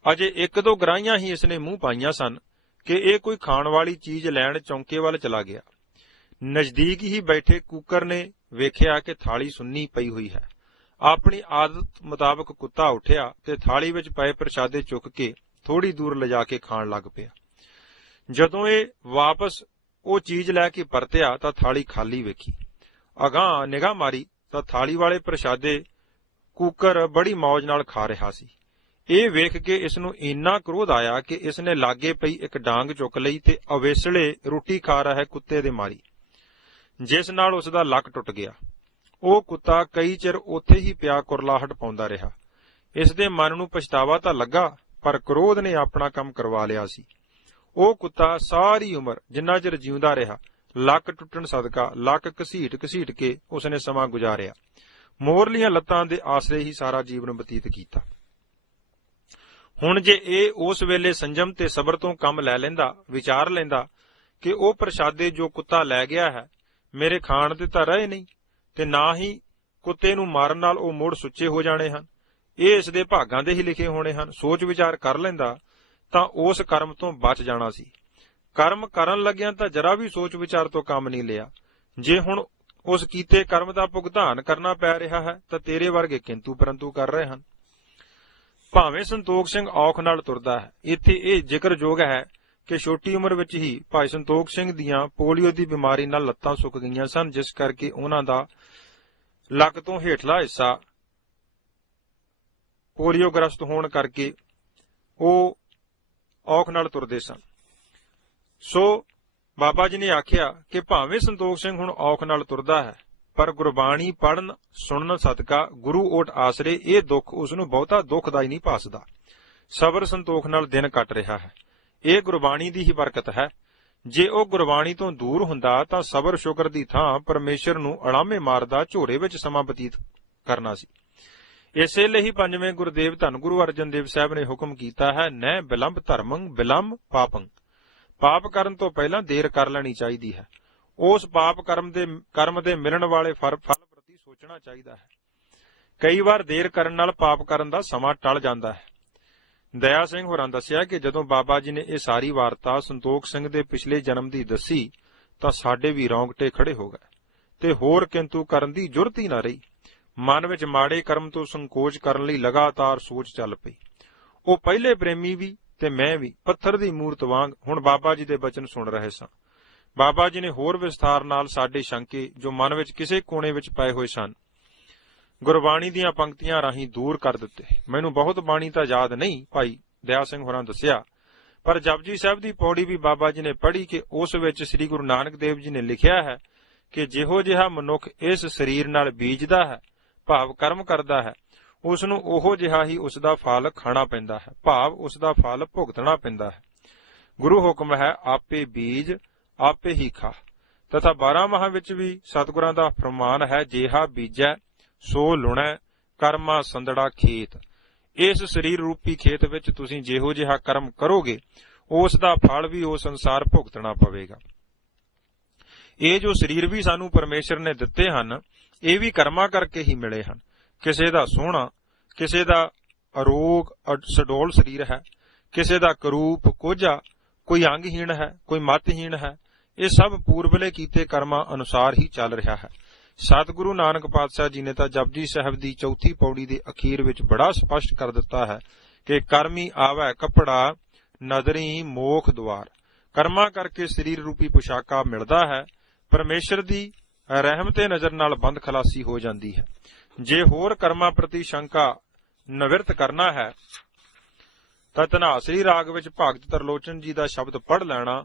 ਅਜੇ ਇੱਕ ਦੋ ਗਰਾਹੀਆਂ ਹੀ ਇਸਨੇ ਮੂੰਹ ਪਾਈਆਂ ਸਨ ਕਿ ਇਹ ਕੋਈ ਖਾਣ ਵਾਲੀ ਚੀਜ਼ ਲੈਣ ਚੌਂਕੇ ਵੱਲ ਚਲਾ ਗਿਆ। ਨਜ਼ਦੀਕ ਹੀ ਬੈਠੇ ਕੂਕਰ ਨੇ ਵੇਖਿਆ ਕਿ ਥਾਲੀ ਸੁੰਨੀ ਪਈ ਹੋਈ ਹੈ। ਆਪਣੀ ਆਦਤ ਮੁਤਾਬਕ ਕੁੱਤਾ ਉੱਠਿਆ ਤੇ ਥਾਲੀ ਵਿੱਚ ਪਏ ਪ੍ਰਸ਼ਾਦੇ ਚੁੱਕ ਕੇ ਥੋੜੀ ਦੂਰ ਲਿਜਾ ਕੇ ਖਾਣ ਲੱਗ ਪਿਆ। ਜਦੋਂ ਇਹ ਵਾਪਸ ਉਹ ਚੀਜ਼ ਲੈ ਕੇ ਪਰਤਿਆ ਤਾਂ ਥਾਲੀ ਖਾਲੀ ਵੇਖੀ। ਅਗਾਂਹ ਨਿਗਾਹ ਮਾਰੀ ਤਾਂ ਥਾਲੀ ਵਾਲੇ ਪ੍ਰਸ਼ਾਦੇ ਕੂਕਰ ਬੜੀ ਮੌਜ ਨਾਲ ਖਾ ਰਿਹਾ ਸੀ। ਇਹ ਵੇਖ ਕੇ ਇਸ ਨੂੰ ਇੰਨਾ ਕ੍ਰੋਧ ਆਇਆ ਕਿ ਇਸ ਨੇ ਲਾਗੇ ਪਈ ਇੱਕ ਡਾਂਗ ਚੁੱਕ ਲਈ ਤੇ ਅਵੇਸਲੇ ਰੋਟੀ ਖਾ ਰਿਹਾ ਕੁੱਤੇ ਦੇ ਮਾਰੀ, ਜਿਸ ਨਾਲ ਉਸ ਦਾ ਲੱਕ ਟੁੱਟ ਗਿਆ। ਉਹ ਕੁੱਤਾ ਕਈ ਚਿਰ ਉੱਥੇ ਹੀ ਪਿਆ ਕੁਰਲਾਹਟ ਪਾਉਂਦਾ ਰਿਹਾ। ਇਸ ਦੇ ਮਨ ਨੂੰ ਪਛਤਾਵਾ ਤਾਂ ਲੱਗਾ, ਪਰ ਕ੍ਰੋਧ ਨੇ ਆਪਣਾ ਕੰਮ ਕਰਵਾ ਲਿਆ ਸੀ। ਉਹ ਕੁੱਤਾ ਸਾਰੀ ਉਮਰ ਜਿੰਨਾ ਚਿਰ ਜਿਉਂਦਾ ਰਿਹਾ, ਲੱਕ ਟੁੱਟਣ ਸਦਕਾ ਲੱਕ ਘਸੀਟ ਕੇ ਉਸਨੇ ਸਮਾਂ ਗੁਜ਼ਾਰਿਆ। ਮੋਰਲੀਆਂ ਲੱਤਾਂ ਦੇ ਆਸਰੇ ਹੀ ਸਾਰਾ ਜੀਵਨ ਬਤੀਤ ਕੀਤਾ। ਹੁਣ ਜੇ ਇਹ ਉਸ ਵੇਲੇ ਸੰਜਮ ਤੇ ਸਬਰ ਤੋਂ ਕੰਮ ਲੈ ਲੈਂਦਾ, ਵਿਚਾਰ ਲੈਂਦਾ ਕਿ ਉਹ ਪ੍ਰਸ਼ਾਦੇ ਜੋ ਕੁੱਤਾ ਲੈ ਗਿਆ ਹੈ ਮੇਰੇ ਖਾਣ ਦੇ ਤਾਂ ਰਹੇ ਨਹੀਂ, ਤੇ ਨਾ ਹੀ ਕੁੱਤੇ ਨੂੰ ਮਾਰਨ ਨਾਲ ਉਹ ਮੁੜ ਸੁੱਚੇ ਹੋ ਜਾਣੇ ਹਨ, ਇਹ ਇਸ ਦੇ ਭਾਗਾਂ ਦੇ ਹੀ ਲਿਖੇ ਹੋਣੇ ਹਨ, ਸੋਚ ਵਿਚਾਰ ਕਰ ਲੈਂਦਾ ਤਾਂ ਉਸ ਕਰਮ ਤੋਂ ਬਚ ਜਾਣਾ ਸੀ। ਕਰਮ ਕਰਨ ਲੱਗਿਆਂ ਤਾਂ ਜਰਾ ਵੀ ਸੋਚ ਵਿਚਾਰ ਤੋਂ ਕੰਮ ਨਹੀਂ ਲਿਆ। ਜੇ ਹੁਣ ਉਸ ਕੀਤੇ ਕਰਮ ਦਾ ਭੁਗਤਾਨ ਕਰਨਾ ਪੈ ਰਿਹਾ ਹੈ ਤਾਂ ਤੇਰੇ ਵਰਗੇ ਕਿੰਤੂ ਪਰੰਤੂ ਕਰ ਰਹੇ ਹਨ। ਭਾਵੇਂ ਸੰਤੋਖ ਸਿੰਘ ਔਖ ਨਾਲ ਤੁਰਦਾ ਹੈ, ਇੱਥੇ ਇਹ ਜ਼ਿਕਰਯੋਗ ਹੈ ਕਿ ਛੋਟੀ ਉਮਰ ਵਿੱਚ ਹੀ ਭਾਈ ਸੰਤੋਖ ਸਿੰਘ ਦੀਆਂ ਪੋਲੀਓ ਦੀ ਬਿਮਾਰੀ ਨਾਲ ਲੱਤਾਂ ਸੁੱਕ ਗਈਆਂ ਸਨ, ਜਿਸ ਕਰਕੇ ਉਹਨਾਂ ਦਾ ਲੱਕ ਤੋਂ ਹੇਠਲਾ ਹਿੱਸਾ ਪੋਲੀਓਗ੍ਰਸਤ ਹੋਣ ਕਰਕੇ ਉਹ ਔਖ ਨਾਲ ਤੁਰਦੇ ਸਨ। ਸੋ ਬਾਬਾ ਜੀ ਨੇ ਆਖਿਆ ਕਿ ਭਾਵੇਂ ਸੰਤੋਖ ਸਿੰਘ ਹੁਣ ਔਖ ਨਾਲ ਤੁਰਦਾ ਹੈ, ਪਰ ਗੁਰਬਾਣੀ ਪੜ੍ਹਨ ਸੁਣਨ ਸਦਕਾ ਗੁਰੂ ਓਟ ਆਸਰੇ ਇਹ ਦੁੱਖ ਉਸਨੂੰ ਬਹੁਤਾ ਦੁੱਖਦਾਈ ਨਹੀਂ ਭਾਸਦਾ। ਸਬਰ ਸੰਤੋਖ ਨਾਲ ਦਿਨ ਕੱਟ ਰਿਹਾ ਹੈ। ਇਹ ਗੁਰਬਾਣੀ ਦੀ ਹੀ ਬਰਕਤ ਹੈ। ਜੇ ਉਹ ਗੁਰਬਾਣੀ ਤੋਂ ਦੂਰ ਹੁੰਦਾ ਤਾਂ ਸਬਰ ਸ਼ੁਕਰ ਦੀ ਥਾਂ ਪਰਮੇਸ਼ਰ ਨੂੰ ਅੜਾਮੇ ਮਾਰਦਾ ਝੋਰੇ ਵਿੱਚ ਸਮਾਂ ਬਤੀਤ ਕਰਨਾ ਸੀ। ਇਸੇ ਲਈ ਹੀ ਪੰਜਵੇਂ ਗੁਰਦੇਵ ਧੰਨ ਗੁਰੂ ਅਰਜਨ ਦੇਵ ਸਾਹਿਬ ਨੇ ਹੁਕਮ ਕੀਤਾ ਹੈ, ਨੈ ਬਿਲੰਬ ਧਰਮੰ ਬਿਲੰਬ ਪਾਪੰ। ਪਾਪ ਕਰਨ ਤੋਂ ਪਹਿਲਾਂ ਦੇਰ ਕਰ ਲੈਣੀ ਚਾਹੀਦੀ ਹੈ। ਉਸ ਪਾਪ ਕਰਮ ਦੇ ਮਿਲਣ ਵਾਲੇ ਫਲ ਪ੍ਰਤੀ ਸੋਚਣਾ ਚਾਹੀਦਾ ਹੈ। ਕਈ ਵਾਰ ਦੇਰ ਕਰਨ ਨਾਲ ਪਾਪ ਕਰਨ ਦਾ ਸਮਾਂ ਟਲ ਜਾਂਦਾ ਹੈ। ਦਇਆ ਸਿੰਘ ਹੋਰਾਂ ਦੱਸਿਆ ਕਿ ਜਦੋਂ ਬਾਬਾ ਜੀ ਨੇ ਇਹ ਸਾਰੀ ਵਾਰਤਾ ਸੰਤੋਖ ਸਿੰਘ ਦੇ ਪਿਛਲੇ ਜਨਮ ਦੀ ਦੱਸੀ ਤਾਂ ਸਾਡੇ ਵੀ ਰੌਂਗਟੇ ਖੜੇ ਹੋ ਗਏ ਤੇ ਹੋਰ ਕਿੰਤੂ ਕਰਨ ਦੀ ਜੁਰਤ ਹੀ ਨਾ ਰਹੀ। ਮਨ ਵਿੱਚ ਮਾੜੇ ਕਰਮ ਤੋਂ ਸੰਕੋਚ ਕਰਨ ਲਈ ਲਗਾਤਾਰ ਸੋਚ ਚੱਲ ਪਈ। ਉਹ ਪਹਿਲੇ ਪ੍ਰੇਮੀ ਵੀ ਤੇ ਮੈਂ ਵੀ ਪੱਥਰ ਦੀ ਮੂਰਤ ਵਾਂਗ ਹੁਣ ਬਾਬਾ ਜੀ ਦੇ ਬਚਨ ਸੁਣ ਰਹੇ ਸਾਂ। ਬਾਬਾ ਜੀ ਨੇ ਹੋਰ ਵਿਸਥਾਰ ਨਾਲ ਸਾਡੇ ਸ਼ੰਕੇ ਜੋ ਮਨ ਵਿੱਚ ਕਿਸੇ ਕੋਨੇ ਵਿੱਚ ਪਏ ਹੋਏ ਸਨ ਗੁਰਬਾਣੀ ਦੀਆਂ ਪੰਕਤੀਆਂ ਰਾਹੀਂ ਦੂਰ ਕਰ ਦਿੱਤੇ। ਮੈਨੂੰ ਬਹੁਤ ਬਾਣੀ ਤਾਂ ਯਾਦ ਨਹੀਂ, ਭਾਈ ਦਇਆ ਸਿੰਘ ਹੋਰਾਂ ਦੱਸਿਆ, ਪਰ ਜਪਜੀ ਸਾਹਿਬ ਦੀ ਪੌੜੀ ਵੀ ਬਾਬਾ ਜੀ ਨੇ ਪੜ੍ਹੀ ਕਿ ਉਸ ਵਿੱਚ ਸ੍ਰੀ ਗੁਰੂ ਨਾਨਕ ਦੇਵ ਜੀ ਨੇ ਲਿਖਿਆ ਹੈ ਕਿ ਜਿਹੋ ਜਿਹਾ ਮਨੁੱਖ ਇਸ ਸਰੀਰ ਨਾਲ ਬੀਜਦਾ ਹੈ, ਭਾਵ ਕਰਮ ਕਰਦਾ ਹੈ, ਉਸ ਨੂੰ ਉਹੋ ਜਿਹਾ ਹੀ ਉਸ ਦਾ ਫਲ ਖਾਣਾ ਪੈਂਦਾ ਹੈ, ਭਾਵ ਉਸ ਦਾ ਫਲ ਭੁਗਤਣਾ ਪੈਂਦਾ ਹੈ। ਗੁਰੂ ਹੁਕਮ ਹੈ, ਆਪੇ ਬੀਜ ਆਪੇ ਹੀ ਖਾ। ਤਥਾ 12 ਮਾਹਾਂ ਵਿੱਚ ਵੀ ਸਤਿਗੁਰਾਂ ਦਾ ਫਰਮਾਨ ਹੈ, ਜੇਹਾ ਬੀਜੈ ਸੋ ਲੁਣੈ ਕਰਮਾ ਸੰਦੜਾ ਖੇਤ। ਇਸ ਸਰੀਰ ਰੂਪੀ ਖੇਤ ਵਿੱਚ ਤੁਸੀਂ ਜਿਹੋ ਜਿਹਾ ਕਰਮ ਕਰੋਗੇ ਉਸ ਦਾ ਫਲ ਵੀ ਉਸ ਅਨੁਸਾਰ ਭੁਗਤਣਾ ਪਵੇਗਾ। ਇਹ ਜੋ ਸਰੀਰ ਵੀ ਸਾਨੂੰ ਪਰਮੇਸ਼ਰ ਨੇ ਦਿੱਤੇ ਹਨ, ਇਹ ਵੀ ਕਰਮਾਂ ਕਰਕੇ ਹੀ ਮਿਲੇ ਹਨ। ਕਿਸੇ ਦਾ ਸੋਹਣਾ, ਕਿਸੇ ਦਾ ਅਰੋਗ ਸਡੋਲ ਸਰੀਰ ਹੈ, ਕਿਸੇ ਦਾ ਕਰੂਪ ਕੋਝਾ, ਕੋਈ ਅੰਗਹੀਣ ਹੈ, ਕੋਈ ਮਤਹੀਣ ਹੈ। ਇਹ ਸਭ ਪੂਰਬਲੇ ਕੀਤੇ ਕਰਮਾਂ ਅਨੁਸਾਰ ਹੀ ਚੱਲ ਰਿਹਾ ਹੈ। ਸਤਿਗੁਰੂ ਨਾਨਕ ਪਾਤਸ਼ਾਹ ਜੀ ਨੇ ਤਾਂ ਜਪਜੀ ਸਾਹਿਬ ਦੀ ਚੌਥੀ ਪੌੜੀ ਦੇ ਅਖੀਰ ਵਿੱਚ ਬੜਾ ਸਪਸ਼ਟ ਕਰ ਦਿੱਤਾ ਹੈ ਕਿ ਕਰਮੀ ਆਵੈ ਕੱਪੜਾ ਨਦਰੀ ਮੋਖ ਦੁਆਰ। ਕਰਮਾਂ ਕਰਕੇ ਸਰੀਰ ਰੂਪੀ ਪੁਸ਼ਾਕਾ ਮਿਲਦਾ ਹੈ। ਪਰਮੇਸ਼ਰ ਦੀ ਰਹਿਮ ਤੇ ਨਜ਼ਰ ਨਾਲ ਬੰਦ ਖਲਾਸੀ ਹੋ ਜਾਂਦੀ ਹੈ। ਜੇ ਹੋਰ ਕਰਮਾਂ ਪ੍ਰਤੀ ਸ਼ੰਕਾ ਨਿਵਰਤ ਕਰਨਾ ਹੈ ਤਾਂ ਧਨਾਸਰੀ ਰਾਗ ਵਿੱਚ ਭਗਤ ਤਰਲੋਚਨ ਜੀ ਦਾ ਸ਼ਬਦ ਪੜ੍ਹ ਲੈਣਾ,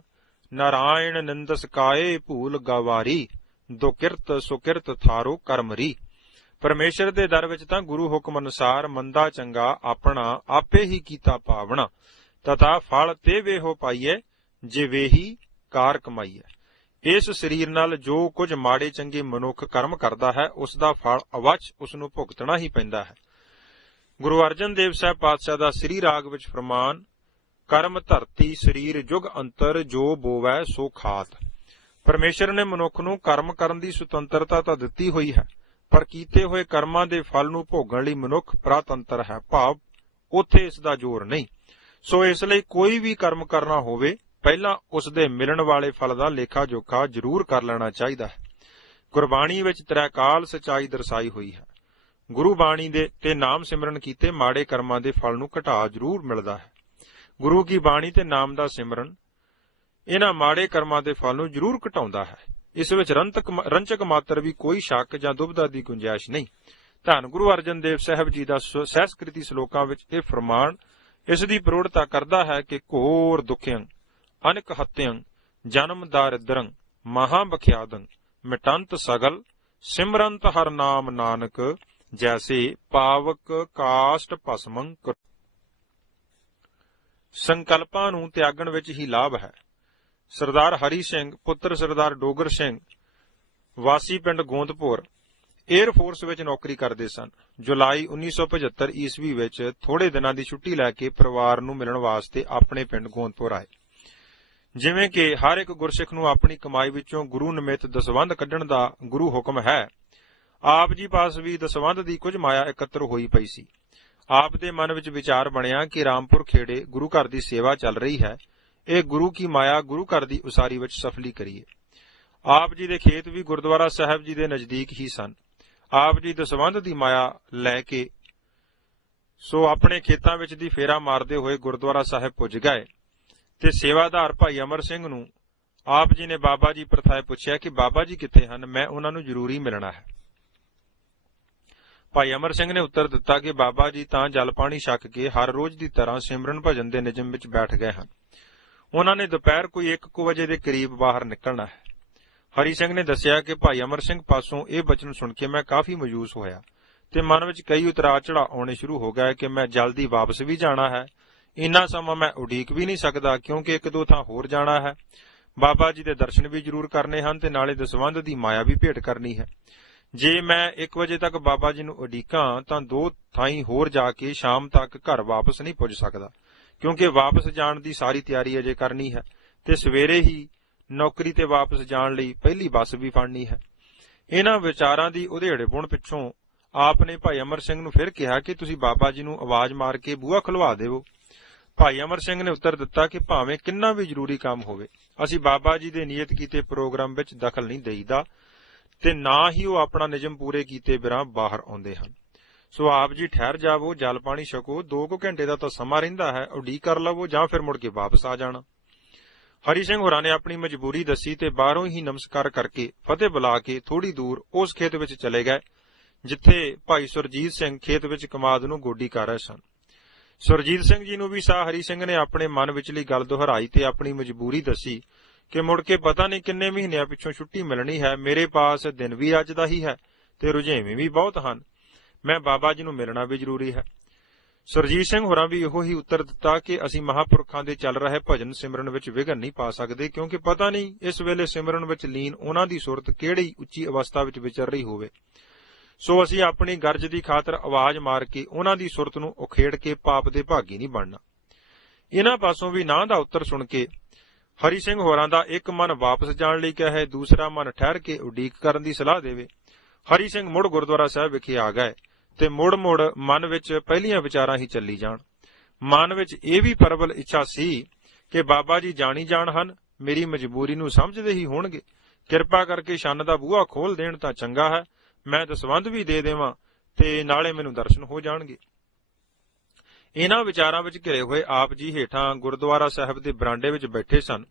ਨਾਰਾਇਣ ਨਿੰਦਸ ਕਾਏ ਭੂਲ ਗਵਾਰੀ, ਦੁਕਿਰਤ ਸੁਕਿਰਤ ਥਾਰੋ ਕਰਮਰੀ। ਪਰਮੇਸ਼ਰ ਦੇ ਦਰ ਵਿੱਚ ਤਾਂ ਗੁਰੂ ਹੁਕਮ ਅਨੁਸਾਰ ਮੰਦਾ ਚੰਗਾ ਆਪਣਾ ਆਪੇ ਹੀ ਕੀਤਾ ਪਾਵਣਾ, ਤਥਾ ਫਲ ਤੇ ਵੇਹੋ ਪਾਈਏ ਜਿਵੇਂ ਹੀ ਕਾਰ ਕਮਾਈਏ। ਇਸ ਸਰੀਰ ਨਾਲ ਜੋ ਕੁਝ ਮਾੜੇ ਚੰਗੇ ਮਨੁੱਖ ਕਰਮ ਕਰਦਾ ਹੈ, ਉਸ ਦਾ ਫਲ ਅਵੱਚ ਉਸ ਨੂੰ ਭੁਗਤਣਾ ਹੀ ਪੈਂਦਾ ਹੈ। ਗੁਰੂ ਅਰਜਨ ਦੇਵ ਸਾਹਿਬ ਪਾਤਸ਼ਾਹ ਦਾ ਸ੍ਰੀ ਰਾਗ ਵਿੱਚ ਫਰਮਾਨ, ਕਰਮ ਧਰਤੀ ਸਰੀਰ ਜੁਗ ਅੰਤਰ ਜੋ ਬੋਵੈ ਸੋ ਖਾਤ। ਪਰਮੇਸ਼ਰ ਨੇ ਮਨੁੱਖ ਨੂੰ ਕਰਮ ਕਰਨ ਦੀ ਸੁਤੰਤਰਤਾ ਤਾਂ ਦਿੱਤੀ ਹੋਈ ਹੈ, ਪਰ ਕੀਤੇ ਹੋਏ ਕਰਮਾਂ ਦੇ ਫਲ ਨੂੰ ਭੋਗਣ ਲਈ ਮਨੁੱਖ ਪ੍ਰਤੰਤਰ ਹੈ, ਭਾਵ ਉੱਥੇ ਇਸ ਦਾ ਜ਼ੋਰ ਨਹੀਂ। ਸੋ ਇਸ ਲਈ ਕੋਈ ਵੀ ਕਰਮ ਕਰਨਾ ਹੋਵੇ, ਪਹਿਲਾਂ ਉਸ ਦੇ ਮਿਲਣ ਵਾਲੇ ਫਲ ਦਾ ਲੇਖਾ ਜੋਖਾ ਜ਼ਰੂਰ ਕਰ ਲੈਣਾ ਚਾਹੀਦਾ ਹੈ। ਗੁਰਬਾਣੀ ਵਿੱਚ ਤ੍ਰੈਕਾਲ ਸਚਾਈ ਦਰਸਾਈ ਹੋਈ ਹੈ। ਗੁਰੂ ਬਾਣੀ ਦੇ ਤੇ ਨਾਮ ਸਿਮਰਨ ਕੀਤੇ ਮਾੜੇ ਕਰਮਾਂ ਦੇ ਫਲ ਨੂੰ ਘਟਾ ਜ਼ਰੂਰ ਮਿਲਦਾ ਹੈ। ਗੁਰੂ ਕੀ ਬਾਣੀ ਤੇ ਨਾਮ ਦਾ ਸਿਮਰਨ ਇਹਨਾਂ ਮਾੜੇ ਕਰਮਾਂ ਦੇ ਫਲ ਨੂੰ ਜ਼ਰੂਰ ਘਟਾਉਂਦਾ ਹੈ। ਇਸ ਵਿੱਚ ਰੰਚਕ ਮਾਤਰ ਵੀ ਕੋਈ ਸ਼ੱਕ ਜਾਂ ਦੁਬਿਧਾ ਦੀ ਗੁੰਜਾਇਸ਼ ਨਹੀਂ। ਧੰਨ ਗੁਰੂ ਅਰਜਨ ਦੇਵ ਸਾਹਿਬ ਜੀ ਦਾ ਸਹਿਸਕ੍ਰਿਤੀ ਸ਼ਲੋਕਾਂ ਵਿੱਚ ਇਹ ਫਰਮਾਨ ਇਸ ਦੀ ਪ੍ਰੋੜਤਾ ਕਰਦਾ ਹੈ ਕਿ ਘੋਰ ਦੁਖਿਅੰ ਅਨਕ ਹੱਤਿਅੰ ਜਨਮ ਦਾਰਿਦਰੰ ਮਹਾ ਬਖਿਆਦੰ ਮਿਟੰਤ ਸਗਲ ਸਿਮਰੰਤ ਹਰ ਨਾਮ ਨਾਨਕ ਜੈਸੇ ਪਾਵਕ ਕਾਸ਼ਟ ਭਸਮੰ। ਸੰਕਲਪਾਂ ਨੂੰ ਤਿਆਗਣ ਵਿੱਚ ਹੀ ਲਾਭ ਹੈ। ਸਰਦਾਰ ਹਰੀ ਸਿੰਘ ਪੁੱਤਰ ਸਰਦਾਰ ਡੋਗਰ ਸਿੰਘ ਵਾਸੀ ਪਿੰਡ ਗੋਂਦਪੁਰ ਏਅਰ ਫੋਰਸ ਵਿੱਚ ਨੌਕਰੀ ਕਰਦੇ ਸਨ। ਜੁਲਾਈ 1975 ਈਸਵੀ ਵਿੱਚ ਥੋੜੇ ਦਿਨਾਂ ਦੀ ਛੁੱਟੀ ਲੈ ਕੇ ਪਰਿਵਾਰ ਨੂੰ ਮਿਲਣ ਵਾਸਤੇ ਆਪਣੇ ਪਿੰਡ ਗੋਂਦਪੁਰ ਆਏ। ਜਿਵੇਂ ਕਿ ਹਰ ਇੱਕ ਗੁਰਸਿੱਖ ਨੂੰ ਆਪਣੀ ਕਮਾਈ ਵਿੱਚੋਂ ਗੁਰੂ ਨਿਮਿਤ ਦਸਵੰਧ ਕੱਢਣ ਦਾ ਗੁਰੂ ਹੁਕਮ ਹੈ, ਆਪ ਜੀ ਪਾਸ ਵੀ ਦਸਵੰਧ ਦੀ ਕੁਝ ਮਾਇਆ ਇਕੱਤਰ ਹੋਈ ਪਈ ਸੀ। ਆਪ ਦੇ ਮਨ ਵਿੱਚ ਵਿਚਾਰ ਬਣਿਆ ਕਿ ਰਾਮਪੁਰ ਖੇੜੇ ਗੁਰੂ ਘਰ ਦੀ ਸੇਵਾ ਚੱਲ ਰਹੀ ਹੈ, ਇਹ ਗੁਰੂ ਕੀ ਮਾਇਆ ਗੁਰੂ ਘਰ ਦੀ ਉਸਾਰੀ ਵਿੱਚ ਸਫਲੀ ਕਰੀਏ। ਆਪ ਜੀ ਦੇ ਖੇਤ ਵੀ ਗੁਰਦੁਆਰਾ ਸਾਹਿਬ ਜੀ ਦੇ ਨਜ਼ਦੀਕ ਹੀ ਸਨ। ਆਪ ਜੀ ਦਸਵੰਧ ਦੀ ਮਾਇਆ ਲੈ ਕੇ ਸੋ ਆਪਣੇ ਖੇਤਾਂ ਵਿੱਚ ਦੀ ਫੇਰਾ ਮਾਰਦੇ ਹੋਏ ਗੁਰਦੁਆਰਾ ਸਾਹਿਬ ਪੁੱਜ ਗਏ ਤੇ ਸੇਵਾਦਾਰ ਭਾਈ ਅਮਰ ਸਿੰਘ ਨੂੰ ਆਪ ਜੀ ਨੇ ਬਾਬਾ ਜੀ ਪ੍ਰਥਾਏ ਪੁੱਛਿਆ ਕਿ ਬਾਬਾ ਜੀ ਕਿੱਥੇ ਹਨ, ਮੈਂ ਉਹਨਾਂ ਨੂੰ ਜ਼ਰੂਰੀ ਮਿਲਣਾ ਹੈ। ਭਾਈ ਅਮਰ ਸਿੰਘ ਨੇ ਉੱਤਰ ਦਿੱਤਾ ਕਿ ਬਾਬਾ ਜੀ ਤਾਂ ਜਲ ਪਾਣੀ ਛਕ ਕੇ ਹਰ ਰੋਜ਼ ਦੀ ਤਰ੍ਹਾਂ ਸਿਮਰਨ ਭਜਨ ਦੇ ਨਿਯਮ ਵਿੱਚ ਬੈਠ ਗਏ ਹਨ। ਉਹਨਾਂ ਨੇ ਦੁਪਹਿਰ ਕੋਈ 1 ਵਜੇ ਦੇ ਕਰੀਬ ਬਾਹਰ ਨਿਕਲਣਾ ਹੈ। ਹਰੀ ਸਿੰਘ ਨੇ ਦੱਸਿਆ ਕਿ ਭਾਈ ਅਮਰ ਸਿੰਘ ਪਾਸੋਂ ਇਹ ਬਚਨ ਸੁਣ ਕੇ ਮੈਂ ਕਾਫੀ ਮਾਯੂਸ ਹੋਇਆ ਤੇ ਮਨ ਵਿੱਚ ਕਈ ਉਤਰਾਅ ਚੜ੍ਹਾਅ ਆਉਣੇ ਸ਼ੁਰੂ ਹੋ ਗਏ ਕਿ ਮੈਂ ਜਲਦੀ ਵਾਪਸ ਵੀ ਜਾਣਾ ਹੈ। ਇੰਨਾ ਸਮਾਂ ਮੈਂ ਉਡੀਕ ਵੀ ਨਹੀਂ ਸਕਦਾ, ਕਿਉਂਕਿ 1-2 ਥਾਂ ਹੋਰ ਜਾਣਾ ਹੈ। ਬਾਬਾ ਜੀ ਦੇ ਦਰਸ਼ਨ ਵੀ ਜ਼ਰੂਰ ਕਰਨੇ ਹਨ ਤੇ ਨਾਲੇ ਦਸਵੰਧ ਦੀ ਮਾਇਆ ਵੀ ਭੇਟ ਕਰਨੀ ਹੈ। ਜੇ ਮੈਂ 1 ਵਜੇ ਤੱਕ ਬਾਬਾ ਜੀ ਨੂੰ ਉਡੀਕਾਂ ਤਾਂ 2 ਥਾਈਂ ਹੋਰ ਜਾ ਕੇ ਸ਼ਾਮ ਤੱਕ ਘਰ ਵਾਪਸ ਨਹੀਂ ਪੁੱਜ ਸਕਦਾ, ਕਿਉਂਕਿ ਵਾਪਸ ਜਾਣ ਦੀ ਸਾਰੀ ਤਿਆਰੀ ਅਜੇ ਕਰਨੀ ਹੈ ਤੇ ਸਵੇਰੇ ਹੀ ਨੌਕਰੀ ਤੇ ਵਾਪਸ ਜਾਣ ਲਈ ਪਹਿਲੀ ਬੱਸ ਵੀ ਫੜਨੀ ਹੈ। ਇਹਨਾਂ ਵਿਚਾਰਾਂ ਦੀ ਉਧੇੜੇਪੁਣ ਪਿੱਛੋਂ ਆਪ ਨੇ ਭਾਈ ਅਮਰ ਸਿੰਘ ਨੂੰ ਫਿਰ ਕਿਹਾ ਕਿ ਤੁਸੀਂ ਬਾਬਾ ਜੀ ਨੂੰ ਆਵਾਜ਼ ਮਾਰ ਕੇ ਬੂਹਾ ਖੁਲਵਾ ਦੇਵੋ। ਭਾਈ ਅਮਰ ਸਿੰਘ ਨੇ ਉੱਤਰ ਦਿੱਤਾ ਕਿ ਭਾਵੇਂ ਕਿੰਨਾ ਵੀ ਜ਼ਰੂਰੀ ਕੰਮ ਹੋਵੇ, ਅਸੀਂ ਬਾਬਾ ਜੀ ਦੇ ਨਿਯਤ ਕੀਤੇ ਪ੍ਰੋਗਰਾਮ ਵਿੱਚ ਦਖਲ ਨਹੀਂ ਦੇਈਦਾ ਤੇ ਨਾ ਹੀ ਉਹ ਆਪਣਾ ਨਿਯਮ ਪੂਰੇ ਕੀਤੇ ਬਿਨਾਂ ਬਾਹਰ ਆਉਂਦੇ ਹਨ। ਸੋ ਆਪ ਜੀ ਠਹਿਰ ਜਾਵੋ, ਜਲ ਪਾਣੀ ਛਕੋ, 2 ਘੰਟੇ ਦਾ ਤਾਂ ਸਮਾਂ ਰਹਿੰਦਾ ਹੈ, ਉਡੀਕ ਕਰ ਲਵੋ ਜਾਂ ਫਿਰ ਮੁੜ ਕੇ ਵਾਪਸ ਆ ਜਾਣਾ। ਹਰੀ ਸਿੰਘ ਹੋਰਾਂ ਨੇ ਆਪਣੀ ਮਜਬੂਰੀ ਦੱਸੀ ਤੇ ਬਾਹਰੋਂ ਹੀ ਨਮਸਕਾਰ ਕਰਕੇ ਫਤਿਹ ਬੁਲਾ ਕੇ ਥੋੜੀ ਦੂਰ ਉਸ ਖੇਤ ਵਿੱਚ ਚਲੇ ਗਏ ਜਿੱਥੇ ਭਾਈ ਸੁਰਜੀਤ ਸਿੰਘ ਖੇਤ ਵਿੱਚ ਕਮਾਦ ਨੂੰ ਗੋਡੀ ਕਰ ਰਹੇ ਸਨ। ਸੁਰਜੀਤ ਸਿੰਘ ਜੀ ਨੂੰ ਵੀ ਸਾਹ ਹਰੀ ਸਿੰਘ ਨੇ ਆਪਣੇ ਮਨ ਵਿਚਲੀ ਗੱਲ ਦੁਹਰਾਈ ਤੇ ਆਪਣੀ ਮਜਬੂਰੀ ਦੱਸੀ ਕਿ ਮੁੜ ਕੇ ਪਤਾ ਨਹੀਂ ਕਿੰਨੇ ਮਹੀਨਿਆਂ ਪਿੱਛੋਂ ਛੁੱਟੀ ਮਿਲਣੀ ਹੈ। ਮੇਰੇ ਪਾਸ ਦਿਨ ਵੀ ਅੱਜ ਦਾ ਹੀ ਹੈ ਤੇ ਰੁਝੇਵੇਂ ਵੀ ਬਹੁਤ ਹਨ। ਮੈਂ ਬਾਬਾ ਜੀ ਨੂੰ ਮਿਲਣਾ ਵੀ ਜ਼ਰੂਰੀ ਹੈ। ਸੁਰਜੀਤ ਸਿੰਘ ਹੋਰਾਂ ਵੀ ਇਹੋ ਹੀ ਉੱਤਰ ਦਿੱਤਾ ਕਿ ਅਸੀਂ ਮਹਾਂਪੁਰਖਾਂ ਦੇ ਚੱਲ ਰਹੇ ਭਜਨ ਸਿਮਰਨ ਵਿੱਚ ਵਿਘਨ ਨਹੀਂ ਪਾ ਸਕਦੇ, ਕਿਉਂਕਿ ਪਤਾ ਨਹੀਂ ਇਸ ਵੇਲੇ ਸਿਮਰਨ ਵਿੱਚ ਲੀਨ ਉਹਨਾਂ ਦੀ ਸੁਰਤ ਕਿਹੜੀ ਉੱਚੀ ਅਵਸਥਾ ਵਿੱਚ ਵਿਚਰ ਰਹੀ ਹੋਵੇ। ਸੋ ਅਸੀਂ ਆਪਣੀ ਗਰਜ ਦੀ ਖਾਤਰ ਆਵਾਜ਼ ਮਾਰ ਕੇ ਉਹਨਾਂ ਦੀ ਸੁਰਤ ਨੂੰ ਉਖੇੜ ਕੇ ਪਾਪ ਦੇ ਭਾਗੀ ਨਹੀਂ ਬਣਨਾ। ਇਹਨਾਂ ਪਾਸੋਂ ਵੀ ਨਾਂ ਦਾ ਉੱਤਰ ਸੁਣ ਕੇ ਹਰੀ ਸਿੰਘ ਹੋਰਾਂ ਦਾ ਇੱਕ ਮਨ ਵਾਪਸ ਜਾਣ ਲਈ ਕਹੇ, ਦੂਸਰਾ ਮਨ ਠਹਿਰ ਕੇ ਉਡੀਕ ਕਰਨ ਦੀ ਸਲਾਹ ਦੇਵੇ। ਹਰੀ ਸਿੰਘ ਮੁੜ ਗੁਰਦੁਆਰਾ ਸਾਹਿਬ ਵਿਖੇ ਆ ਗਏ ਤੇ ਮੁੜ ਮਨ ਵਿੱਚ ਪਹਿਲੀਆਂ ਵਿਚਾਰਾਂ ਹੀ ਚੱਲੀ ਜਾਣ। ਮਨ ਵਿੱਚ ਇਹ ਵੀ ਪ੍ਰਬਲ ਇੱਛਾ ਸੀ ਕਿ ਬਾਬਾ ਜੀ ਜਾਣੀ ਜਾਣ ਹਨ, ਮੇਰੀ ਮਜਬੂਰੀ ਨੂੰ ਸਮਝਦੇ ਹੀ ਹੋਣਗੇ। ਕਿਰਪਾ ਕਰਕੇ ਛੰਨ ਦਾ ਬੂਹਾ ਖੋਲ ਦੇਣ ਤਾਂ ਚੰਗਾ ਹੈ, ਮੈਂ ਦਸਵੰਧ ਵੀ ਦੇ ਦੇਵਾਂ ਤੇ ਨਾਲੇ ਮੈਨੂੰ ਦਰਸ਼ਨ ਹੋ ਜਾਣਗੇ। ਇਹਨਾਂ ਵਿਚਾਰਾਂ ਵਿੱਚ ਘਿਰੇ ਹੋਏ ਆਪ ਜੀ ਹੇਠਾਂ ਗੁਰਦੁਆਰਾ ਸਾਹਿਬ ਦੇ ਬਰਾਂਡੇ ਵਿੱਚ ਬੈਠੇ ਸਨ।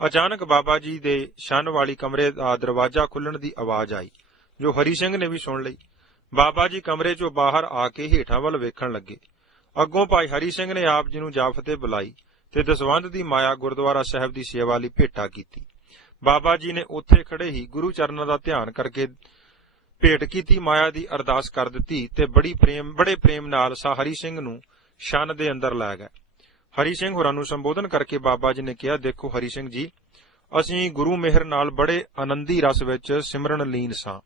ਅਚਾਨਕ ਬਾਬਾ ਜੀ ਦੇ ਛੰਨ ਵਾਲੀ ਕਮਰੇ ਦਾ ਦਰਵਾਜ਼ਾ ਖੁੱਲਣ ਦੀ ਆਵਾਜ਼ ਆਈ, ਜੋ ਹਰੀ ਸਿੰਘ ਨੇ ਵੀ ਸੁਣ ਲਈ। ਬਾਬਾ ਜੀ ਕਮਰੇ ਚੋਂ ਬਾਹਰ ਆ ਕੇ ਹੇਠਾਂ ਵੱਲ ਵੇਖਣ ਲੱਗੇ। ਅੱਗੋਂ ਭਾਈ ਹਰੀ ਸਿੰਘ ਨੇ ਆਪ ਜੀ ਨੂੰ ਜਾਫਤੇ ਬੁਲਾਈ ਤੇ ਦਸਵੰਧ ਦੀ ਮਾਇਆ ਗੁਰਦੁਆਰਾ ਸਾਹਿਬ ਦੀ ਸੇਵਾ ਲਈ ਭੇਟਾ ਕੀਤੀ। ਬਾਬਾ ਜੀ ਨੇ ਉੱਥੇ ਖੜੇ ਹੀ ਗੁਰੂ ਚਰਨਾਂ ਦਾ ਧਿਆਨ ਕਰਕੇ ਭੇਟ ਕੀਤੀ ਮਾਇਆ ਦੀ ਅਰਦਾਸ ਕਰ ਦਿੱਤੀ ਤੇ ਬੜੇ ਪ੍ਰੇਮ ਨਾਲ ਸਾਹ ਹਰੀ ਸਿੰਘ ਨੂੰ ਛੰਨ ਦੇ ਅੰਦਰ ਲੈ ਗਏ। ਹਰੀ ਸਿੰਘ ਹੋਰਾਂ ਨੂੰ ਸੰਬੋਧਨ ਕਰਕੇ ਬਾਬਾ ਜੀ ਨੇ ਕਿਹਾ, ਦੇਖੋ ਹਰੀ ਸਿੰਘ ਜੀ, ਅਸੀਂ ਗੁਰੂ ਮਿਹਰ ਨਾਲ ਬੜੇ ਆਨੰਦੀ ਰਸ ਵਿੱਚ ਸਿਮਰਨ ਲੀਨ ਸਾਂ,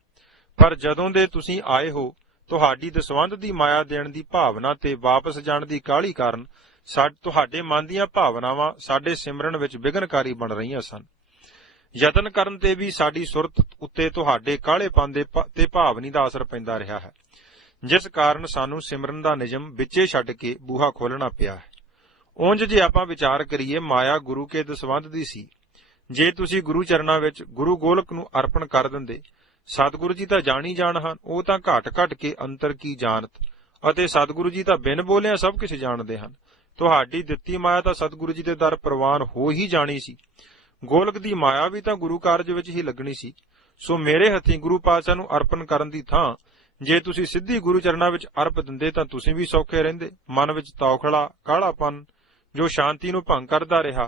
ਪਰ ਜਦੋਂ ਦੇ ਤੁਸੀਂ ਆਏ ਹੋ ਤੁਹਾਡੀ ਦਸਵੰਧ ਦੀ ਮਾਇਆ ਦੇਣ ਦੀ ਭਾਵਨਾ ਤੇ ਵਾਪਸ ਜਾਣ ਦੀ ਕਾਹਲੀ ਕਾਰਨ ਤੁਹਾਡੇ ਮਨ ਦੀਆਂ ਭਾਵਨਾਵਾਂ ਸਾਡੇ ਸਿਮਰਨ ਵਿੱਚ ਵਿਘਨਕਾਰੀ ਬਣ ਰਹੀਆਂ ਸਨ। ਯਤਨ ਕਰਨ ਤੇ ਵੀ ਸਾਡੀ ਸੁਰਤ ਉੱਤੇ ਤੁਹਾਡੇ ਕਾਹਲੇਪਨ ਤੇ ਭਾਵਨੀ ਦਾ ਅਸਰ ਪੈਂਦਾ ਰਿਹਾ ਹੈ, ਜਿਸ ਕਾਰਨ ਸਾਨੂੰ ਸਿਮਰਨ ਦਾ ਨਿਯਮ ਵਿੱਚੇ ਛੱਡ ਕੇ ਬੂਹਾ ਖੋਲ੍ਹਣਾ ਪਿਆ ਹੈ। ਉਂਝ ਜੇ ਆਪਾਂ ਵਿਚਾਰ ਕਰੀਏ, ਮਾਇਆ ਗੁਰੂ ਕੇ ਦਸਵੰਧ ਦੀ ਸੀ। ਜੇ ਤੁਸੀਂ ਗੁਰੂ ਚਰਨਾਂ ਵਿੱਚ ਗੁਰੂ ਗੋਲਕ ਨੂੰ ਅਰਪਣ ਕਰ ਦਿੰਦੇ, ਸਤਿਗੁਰੂ ਜੀ ਤਾਂ ਜਾਣੀ ਜਾਣ ਹਨ, ਉਹ ਤਾਂ ਘਟ ਕੇ ਅੰਤਰ ਕੀ ਜਾਣਤ, ਅਤੇ ਸਤਿਗੁਰੂ ਜੀ ਤਾਂ ਬਿਨ ਬੋਲਿਆਂ ਸਭ ਕੁਝ ਜਾਣਦੇ ਹਨ। ਤੁਹਾਡੀ ਦਿੱਤੀ ਮਾਇਆ ਤਾਂ ਸਤਿਗੁਰੂ ਜੀ ਦੇ ਦਰ ਪ੍ਰਵਾਨ ਹੋ ਹੀ ਜਾਣੀ ਸੀ। ਗੋਲਕ ਦੀ ਮਾਇਆ ਵੀ ਤਾਂ ਗੁਰੂ ਕਾਰਜ ਵਿੱਚ ਹੀ ਲੱਗਣੀ ਸੀ। ਸੋ ਮੇਰੇ ਹੱਥੀਂ ਗੁਰੂ ਪਾਤਸ਼ਾਹ ਨੂੰ ਅਰਪਣ ਕਰਨ ਦੀ ਥਾਂ ਜੇ ਤੁਸੀਂ ਸਿੱਧੀ ਗੁਰੂ ਚਰਨਾਂ ਵਿੱਚ ਅਰਪ ਦਿੰਦੇ ਤਾਂ ਤੁਸੀਂ ਵੀ ਸੌਖੇ ਰਹਿੰਦੇ। ਮਨ ਵਿੱਚ ਤੌਖਲਾ ਕਾਹਲਾਪਨ ਜੋ ਸ਼ਾਂਤੀ ਨੂੰ ਭੰਗ ਕਰਦਾ ਰਿਹਾ,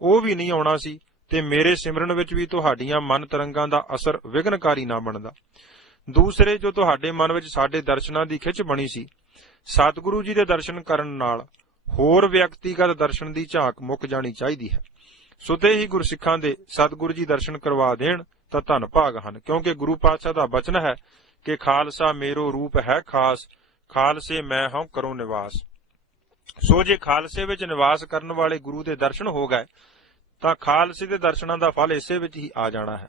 ਉਹ ਵੀ ਨਹੀਂ ਆਉਣਾ ਸੀ ਤੇ ਮੇਰੇ ਸਿਮਰਨ ਵਿੱਚ ਵੀ ਤੁਹਾਡੀਆਂ ਮਨ ਤਰੰਗਾਂ ਦਾ ਅਸਰ ਵਿਘਨਕਾਰੀ ਨਾ ਬਣਦਾ। ਦੂਸਰੇ, ਜੋ ਤੁਹਾਡੇ ਮਨ ਵਿੱਚ ਸਾਡੇ ਦਰਸ਼ਨਾਂ ਦੀ ਖਿੱਚ ਬਣੀ ਸੀ, ਸਤਿਗੁਰੂ ਜੀ ਦੇ ਦਰਸ਼ਨ ਕਰਨ ਨਾਲ ਹੋਰ ਵਿਅਕਤੀਗਤ ਦਰਸ਼ਨ ਦੀ ਝਾਕ ਮੁੱਕ ਜਾਣੀ ਚਾਹੀਦੀ ਹੈ। ਸੁਤੇ ਹੀ ਗੁਰਸਿੱਖਾਂ ਦੇ ਸਤਿਗੁਰੂ ਜੀ ਦਰਸ਼ਨ ਕਰਵਾ ਦੇਣ ਤਾਂ ਧੰਨ ਭਾਗ ਹਨ, ਕਿਉਂਕਿ ਗੁਰੂ ਪਾਤਸ਼ਾਹ ਦਾ ਬਚਨ ਹੈ ਕਿ ਖਾਲਸਾ ਮੇਰੋ ਰੂਪ ਹੈ ਖਾਸ, ਖਾਲਸੇ ਮੈਂ ਹਉ ਕਰੋ ਨਿਵਾਸ। ਸੋ ਜੇ ਖਾਲਸੇ ਵਿੱਚ ਨਿਵਾਸ ਕਰਨ ਵਾਲੇ ਗੁਰੂ ਦੇ ਦਰਸ਼ਨ ਹੋ ਗਏ ਤਾਂ ਖਾਲਸੇ ਦੇ ਦਰਸ਼ਨਾਂ ਦਾ ਫਲ ਇਸੇ ਵਿੱਚ ਹੀ ਆ ਜਾਣਾ ਹੈ।